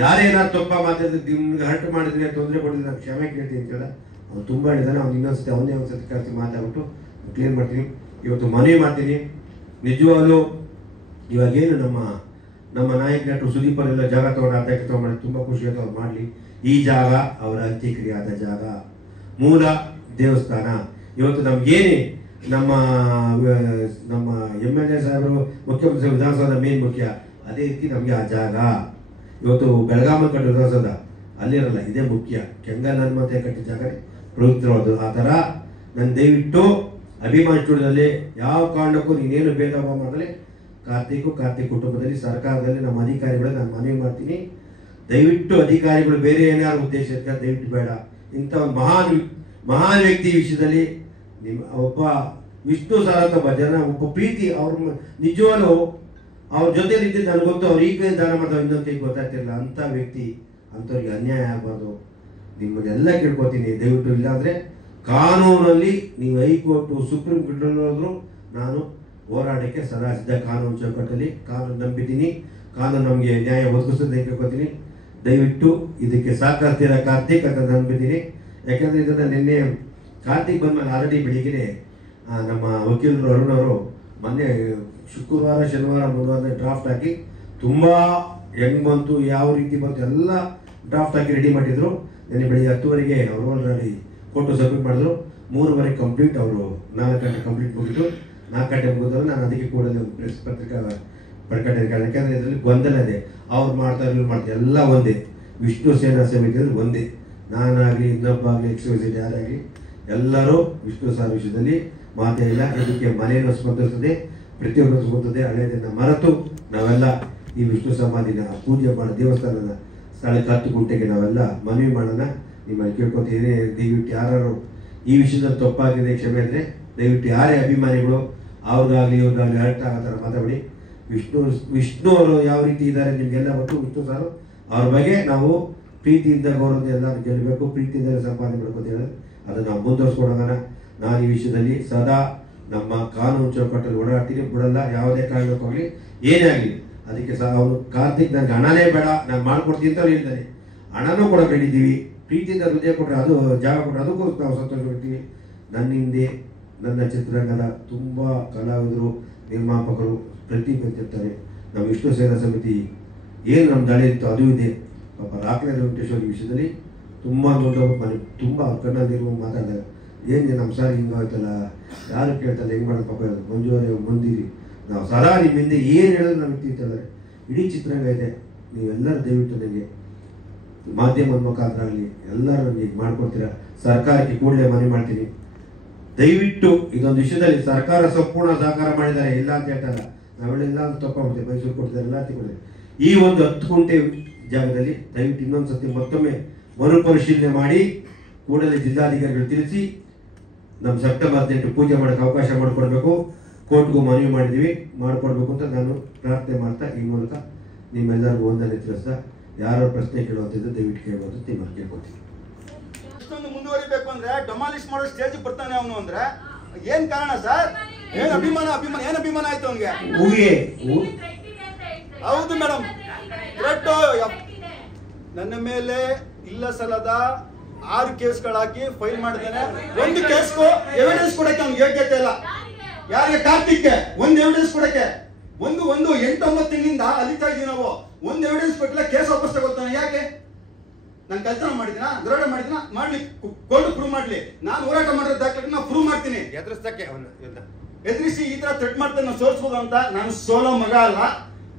ಯಾರೇನಾದ್ರು ತಪ್ಪ ಮಾತಾಡಿದ್ರೆ ನಿಮ್ಗೆ ಹರ್ಟ್ ಮಾಡಿದ್ರೆ ತೊಂದರೆ ಕೊಟ್ಟಿದ್ರೆ ನಾನು ಕ್ಷಮೆ ಕೇಳ್ತೀನಿ ಅಂತ ಹೇಳ. ಅವ್ನು ತುಂಬ ಹೇಳಿದಾನೆ. ಅವ್ನು ಇನ್ನೊಂದ್ಸತಿ ಅವನೇ ಒಂದ್ಸತಿ ಕರೆಸಿ ಮಾತಾಡ್ಬಿಟ್ಟು ಕ್ಲಿಯರ್ ಮಾಡ್ತೀನಿ. ಇವತ್ತು ಮನವಿ ಮಾಡ್ತೀನಿ, ನಿಜವಾಗ್ಲೂ ಇವಾಗೇನು ನಮ್ಮ ನಾಯಕ ನಟರು ಸುದೀಪರೆಲ್ಲ ಜಾಗ ತಗೊಂಡು ಅಧ್ಯಕ್ಷ ತಗೊಂಡು ತುಂಬ ಖುಷಿ ಆಯ್ತು. ಅವ್ರು ಮಾಡಲಿ. ಈ ಜಾಗ ಅವರ ಅಂತ್ಯಕ್ರಿಯೆಯಾದ ಜಾಗ, ಮೂಲ ದೇವಸ್ಥಾನ. ಇವತ್ತು ನಮ್ಗೇನೆ ನಮ್ಮ MLA ಸಾಹೇಬರು, ಮುಖ್ಯಮಂತ್ರಿ ವಿಧಾನಸೌಧ ಮೇನ್ ಮುಖ್ಯ, ಅದೇ ರೀತಿ ನಮಗೆ ಆ ಜಾಗ ಇವತ್ತು ಬೆಳಗಾವಿ ಕಟ್ಟಿದ ವಿಧಾನಸೌಧ ಅಲ್ಲಿರಲ್ಲ, ಇದೇ ಮುಖ್ಯ. ಕೆಂಗಲ್ ಹನುಮಂತೆ ಕಟ್ಟಿದ ಜಾಗ ಪವಿತ್ರವಾದ. ಆ ಥರ ನನ್ನ ದಯವಿಟ್ಟು ಅಭಿಮಾನಿ ಸ್ಟುಡಿಯೋದಲ್ಲಿ ಯಾವ ಕಾರಣಕ್ಕೂ ನೀನೇನು ಭೇದ ಭಾವ ಮಾಡಲಿ, ಕಾರ್ತಿಕ್ ಕುಟುಂಬದಲ್ಲಿ ಸರ್ಕಾರದಲ್ಲಿ ನಮ್ಮ ಅಧಿಕಾರಿಗಳು ನಾನು ಮನವಿ ಮಾಡ್ತೀನಿ, ದಯವಿಟ್ಟು ಅಧಿಕಾರಿಗಳು ಬೇರೆ ಏನಾದ್ರು ಉದ್ದೇಶ ಇರ್ತಾರೆ ದಯವಿಟ್ಟು ಬೇಡ. ಇಂಥ ಒಂದು ಮಹಾನ್ ವ್ಯಕ್ತಿ ವಿಷಯದಲ್ಲಿ ನಿಮ್ಮ ಒಬ್ಬ ವಿಷ್ಣು ಸರ್ ಒಬ್ಬ ಪ್ರೀತಿ, ಅವ್ರ ನಿಜವಾಗ್ಲೂ ಅವ್ರ ಜೊತೆಲಿ ಇದ್ದಿದ್ದು ನನಗೆ ಗೊತ್ತು. ಅವ್ರು ಈಗ ದಾನ ಮಾಡ್ತಾರೆ, ಇನ್ನೊಂದು ಕೈ ಗೊತ್ತಾಗ್ತಿರಲಿಲ್ಲ. ಅಂಥ ವ್ಯಕ್ತಿ, ಅಂಥವ್ರಿಗೆ ಅನ್ಯಾಯ ಆಗಬಾರ್ದು. ನಿಮ್ಮನ್ನೆಲ್ಲ ಕೇಳ್ಕೊತೀನಿ ದಯವಿಟ್ಟು. ಇಲ್ಲಾಂದರೆ ಕಾನೂನಲ್ಲಿ ನೀವು ಹೈಕೋರ್ಟು ಸುಪ್ರೀಂ ಕೋರ್ಟ್ ಹೋದ್ರು ನಾನು ಹೋರಾಟಕ್ಕೆ ಸದಾ ಸಿದ್ಧ. ಕಾನೂನು ಚೌಕಟ್ಟಲ್ಲಿ ಕಾನೂನು ನಂಬಿದ್ದೀನಿ, ಕಾನೂನು ನಮಗೆ ನ್ಯಾಯ ಒದಗಿಸೋದಕ್ಕೆ ಕೇಳ್ಕೊತೀನಿ. ದಯವಿಟ್ಟು ಇದಕ್ಕೆ ಸಹಕರಿಸ್ತೀರ ಕಾರ್ತಿಕ್ ಅಂತ ನಂಬಿದ್ದೀನಿ. ಯಾಕೆಂದರೆ ಇದನ್ನು ನಿನ್ನೆ ಕಾರ್ತಿಕ್ ಬಂದಮೇಲೆ ಆಲ್ರೆಡಿ ಬೆಳಿಗ್ಗೆ ನಮ್ಮ ವಕೀಲರು ಅರುಣ್ ಅವರು ಮೊನ್ನೆ ಶುಕ್ರವಾರ ಶನಿವಾರ ಬುಧವಾರ ಡ್ರಾಫ್ಟ್ ಹಾಕಿ ತುಂಬ ಹೆಂಗೆ ಬಂತು ಯಾವ ರೀತಿ ಬಂತು ಎಲ್ಲ ಡ್ರಾಫ್ಟ್ ಹಾಕಿ ರೆಡಿ ಮಾಡಿದ್ರು. ನೆನ್ನೆ ಬೆಳಿಗ್ಗೆ 10 ಅವರು ಆಲ್ರೆಡಿ ಫೋಟೋ ಸಬ್ಮಿಟ್ ಮಾಡಿದ್ರು. 3:30 ಕಂಪ್ಲೀಟ್, ಅವರು 4 ಗಂಟೆ ಕಂಪ್ಲೀಟ್ ಮುಗಿದ್ರು. 4 ಗಂಟೆ ಮುಗಿದವರು ನಾನು ಅದಕ್ಕೆ ಕೂಡಲೇ ಪ್ರೆಸ್ ಪತ್ರಿಕಾ ಪಡ್ಕೊಂಡಿದ್ದೆ. ಯಾಕೆಂದರೆ ಇದರಲ್ಲಿ ಗೊಂದಲ ಇದೆ, ಅವ್ರು ಮಾಡ್ತಾರೆ ಇವ್ರು ಮಾಡ್ತಾರೆ ಎಲ್ಲ ಒಂದೇ, ವಿಷ್ಣು ಸೇನಾ ಸಮಿತಿಯಲ್ಲಿ ಒಂದೇ. ನಾನಾಗಲಿ ಇನ್ನೊಬ್ಬ ಆಗಲಿ XYZ ಯಾರಾಗಲಿ ಎಲ್ಲರೂ ವಿಷ್ಣು ಸಾರ್ ವಿಷಯದಲ್ಲಿ ಮಾತೇ ಇಲ್ಲ. ಇದಕ್ಕೆ ಮನೆಯನ್ನು ಸ್ಪಂದಿಸ್ತದೆ, ಪ್ರತಿಯೊಬ್ಬರು ಸ್ಪಂದಿಸ್ತದೆ. ಹಳೆಯದನ್ನು ಮರೆತು ನಾವೆಲ್ಲ ಈ ವಿಷ್ಣು ಸಮಾಧಿನ ಪೂಜೆ ಮಾಡೋ ದೇವಸ್ಥಾನದ ಸ್ಥಳಕ್ಕೆ 10 ಗಂಟೆಗೆ ನಾವೆಲ್ಲ ಮನವಿ ಮಾಡೋಣ. ನಿಮ್ಮಲ್ಲಿ ಕೇಳ್ಕೊತೀನಿ, ದಯವಿಟ್ಟು ಯಾರು ಈ ವಿಷಯದಲ್ಲಿ ತಪ್ಪಾಗಿದೆ ಕ್ಷಮೆ ಅಂದರೆ ದಯವಿಟ್ಟು ಯಾರೇ ಅಭಿಮಾನಿಗಳು ಅವ್ರಿಗಾಗಲಿ ಇವ್ರಿಗಾಗಲಿ ಹರ್ಟ್ ಆಗೋ ಥರ ಮಾತಾಡಿ. ವಿಷ್ಣು ಅವರು ಯಾವ ರೀತಿ ಇದ್ದಾರೆ ನಿಮಗೆಲ್ಲ ಗೊತ್ತು. ವಿಷ್ಣು ಸಾರು ಅವ್ರ ಬಗ್ಗೆ ನಾವು ಪ್ರೀತಿಯಿಂದ ಗೌರವದಿಂದ ಎಲ್ಲರೂ ಗೆಲ್ಲಬೇಕು, ಪ್ರೀತಿಯಿಂದ ಸಂಪಾದನೆ ಮಾಡಬೇಕು ಅಂತ ಹೇಳಿ ಅದನ್ನು ನಾವು ಮುಂದುವರಿಸ್ಕೊಡೋಣ. ನಾನು ಈ ವಿಷಯದಲ್ಲಿ ಸದಾ ನಮ್ಮ ಕಾನೂನು ಚೌಕಟ್ಟಲ್ಲಿ ಓಡಾಡ್ತೀನಿ, ಬಿಡಲ್ಲ. ಯಾವುದೇ ಕಾರಣಕ್ಕಾಗಲಿ ಏನೇ ಆಗಲಿ ಅದಕ್ಕೆ ಅವನು ಕಾರ್ತಿಕ್ ನನಗೆ ಹಣನೇ ಬೇಡ ನಾನು ಮಾಡ್ಕೊಡ್ತೀನಿ ಅಂತ ಹೇಳ್ತಾನೆ. ಹಣನೂ ಕೊಡೋಕೆ ಹೇಳಿದ್ದೀವಿ, ಪ್ರೀತಿಯಿಂದ ಹೃದಯ ಕೊಟ್ಟರೆ ಅದು ಜಾಗ ಕೊಟ್ಟರೆ ಅದಕ್ಕೂ ನಾವು ಸಂತೋಷಪಡ್ತೀವಿ. ನನ್ನ ಹಿಂದೆ ನನ್ನ ಚಿತ್ರರಂಗದ ತುಂಬ ಕಲಾವಿದರು ನಿರ್ಮಾಪಕರು ಪ್ರತಿಭೆರ್ತಾರೆ. ನಮ್ಮ ವಿಷ್ಣು ಸೇನಾ ಸಮಿತಿ ಏನು ನಮ್ಮ ದಾಳಿ ಇತ್ತು ಅದು ಇದೆ. ಪಾಪ ರಾಘವೇಂದ್ರ ವೆಂಕಟೇಶ್ವರ ವಿಷಯದಲ್ಲಿ ತುಂಬ ದೊಡ್ಡವರು ಮನೆ ತುಂಬ ಅವ್ರ ಕಣ್ಣಲ್ಲಿರುವ ಮಾತಾಡಿದಾಗ ಏನು ನಮ್ಮ ಸಾರ್ ಹಿಂಗಾಯ್ತಲ್ಲ, ಯಾರು ಕೇಳ್ತಲ್ಲ, ಹೆಂಗೆ ಮಾಡೋದು ಪಾಪ ಮಂಜುವರೆ ಬಂದಿರಿ, ನಾವು ಸದಾ ನಿಮ್ಮ ಹಿಂದೆ ಏನು ಹೇಳಿದ್ರು ನಮಗೆ ತಿಂತಾರೆ. ಇಡೀ ಚಿತ್ರರಂಗ ಇದೆ, ನೀವೆಲ್ಲರೂ ದಯವಿಟ್ಟು ನನಗೆ ಮಾಧ್ಯಮದ ಮುಖಾಂತರ ಆಗಲಿ ಎಲ್ಲರೂ ನನಗೆ ಮಾಡಿಕೊಡ್ತೀರಾ. ಸರ್ಕಾರಕ್ಕೆ ಕೂಡಲೇ ಮನವಿ ಮಾಡ್ತೀನಿ, ದಯವಿಟ್ಟು ಇದೊಂದು ವಿಷಯದಲ್ಲಿ ಸರ್ಕಾರ ಸಂಪೂರ್ಣ ಸಹಕಾರ ಮಾಡಿದ್ದಾರೆ, ಇಲ್ಲ ಅಂತ ಹೇಳ್ತಾರ. ನಾವೆಲ್ಲ ತಪ್ಪಾಗ್ಬಿಡ್ತೀವಿ, ಮೈಸೂರು ಕೊಡ್ತಿದ್ದಾರೆ, ಎಲ್ಲ ಕೊಡ್ತಾರೆ. ಈ ಒಂದು 10 ಗುಂಟೆ ಜಾಗದಲ್ಲಿ ದಯವಿಟ್ಟು ಇನ್ನೊಂದು ಸತಿ ಮತ್ತೊಮ್ಮೆ ಮರುಪರಿಶೀಲನೆ ಮಾಡಿ ಕೂಡಲೇ ಜಿಲ್ಲಾಧಿಕಾರಿಗಳು ತಿಳಿಸಿ ನಮ್ಮ ಸೆಪ್ಟೆಂಬರ್ 18 ಪೂಜೆ ಮಾಡೋಕ್ಕೆ ಅವಕಾಶ ಮಾಡಿಕೊಡ್ಬೇಕು. ಕೋರ್ಟ್ಗೂ ಮನವಿ ಮಾಡಿದ್ದೀವಿ, ಮಾಡಿಕೊಡ್ಬೇಕು ಅಂತ ನಾನು ಪ್ರಾರ್ಥನೆ ಮಾಡ್ತಾ ಈ ಮೂಲಕ ನಿಮ್ಮೆಲ್ಲರಿಗೂ ವಂದನೆ ತಿಳಿಸ್ತಾ ಯಾರೋ ಪ್ರಶ್ನೆ ಕೇಳುವಂಥದ್ದು ದಯವಿಟ್ಟು ಕೇಳ್ಬೋದು ಅಂತ ನಿಮ್ಮನ್ನು ಕೇಳ್ಕೊತೀನಿ. ಇಷ್ಟೊಂದು ಮುಂದುವರಿಬೇಕು ಅಂದ್ರೆ ಡೆಮಾಲಿಷ್ ಮಾಡೋ ಸ್ಟೇಜ್ ಬರ್ತಾನೆ ಅವನು ಅಂದ್ರೆ ಏನ್ ಕಾರಣ ಸರ್? ಏನ್ ಅಭಿಮಾನ ಏನ್ ಅಭಿಮಾನ ಆಯ್ತು ಅವನ್ಗೆ? ಹೌದು ಮೇಡಮ್, ನನ್ನ ಮೇಲೆ ಇಲ್ಲ ಸಲದ 6 ಕೇಸ್ಗಳಾಕಿ ಫೈಲ್ ಮಾಡಿದ್ದೇನೆ. ಒಂದು ಕೇಸ್ಗೂ ಎವಿಡೆನ್ಸ್ ಕೊಡಕ್ಕೆ ಅವ್ನಿಗೆ ಯೋಗ್ಯತೆ ಇಲ್ಲ. ಯಾರಿಗೆ? ಕಾರ್ತಿಕ್ಗೆ ಒಂದು ಎವಿಡೆನ್ಸ್ ಕೊಡಕ್ಕೆ. ಒಂದು 8-9 ತಿಂಗಳಿಂದ ಅಲಿತಾ ಇದೀವಿ ನಾವು. ಒಂದು ಎವಿಡೆನ್ಸ್ ಕೊಟ್ಟಿಲ್ಲ, ಕೇಸ್ ವಾಪಸ್ ತಗೊಳ್ತಾನೆ. ಯಾಕೆ? ನಾನು ಕಳ್ತನ ಮಾಡಿದಿನ, ದರೋಡೆ ಮಾಡಿದಿನ, ಮಾಡ್ಲಿ, ಕೋರ್ಟ್ ಪ್ರೂವ್ ಮಾಡ್ಲಿ. ನಾನು ಹೋರಾಟ ಮಾಡಿರೋ ದಾಖಲೆ ನಾನು ಪ್ರೂವ್ ಮಾಡ್ತೀನಿ. ಎದುರಿಸಿ ಈ ತರ ಥ್ರೆಟ್ ಮಾಡ್ತಾನೆ, ನಾನು ಸೋಲ್ಸ್ಬೋದು ಅಂತ. ನಾನು ಸೋಲೋ ಮಗ ಅಲ್ಲ.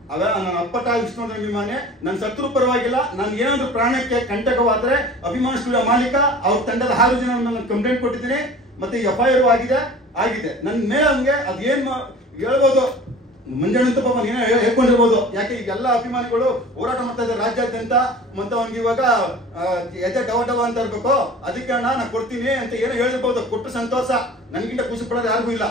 ನನ್ನ ಅಪ್ಪಟ ವಿಷ್ಣುವರ್ಧನ್ ಅಭಿಮಾನಿ. ನನ್ನ ಶತ್ರು ಪರವಾಗಿಲ್ಲ. ನಾನು ಏನಾದ್ರು ಪ್ರಾಣಕ್ಕೆ ಕಂಟಕವಾದ್ರೆ ಅಭಿಮಾನ ಸ್ಟುಡಿಯೋ ಮಾಲೀಕ ಅವ್ರ ತಂಡದ 6 ಜನ ನಾನು ಕಂಪ್ಲೇಂಟ್ ಕೊಟ್ಟಿದ್ದೀನಿ. ಮತ್ತೆ FIR ಆಗಿದೆ. ನನ್ನ ಮೇಲೆ ಅವ್ನಿಗೆ ಅದೇನ್ ಹೇಳ್ಬೋದು, ಮುಂಜಾನೆ ಪಾಪ ನೀನೇ ಹೇಳ್ಕೊಂಡಿರ್ಬೋದು. ಯಾಕೆ ಈಗೆಲ್ಲ ಅಭಿಮಾನಿಗಳು ಹೋರಾಟ ಮಾಡ್ತಾ ಇದ್ದಾರೆ ರಾಜ್ಯಾದ್ಯಂತ. ಮತ್ತೆ ಅವ್ನಿಗೆ ಇವಾಗ ಎದೆ ಡವ ಅಂತ ಇರ್ಬೇಕು. ಅದಕ್ಕೆ ನಾನು ಕೊಡ್ತೀನಿ ಅಂತ ಏನೋ ಹೇಳಿರ್ಬೋದು. ಕೊಟ್ಟು ಸಂತೋಷ. ನನಗಿಂತ ಖುಷಿ ಪಡೋದು ಯಾರಿಗೂ ಇಲ್ಲ.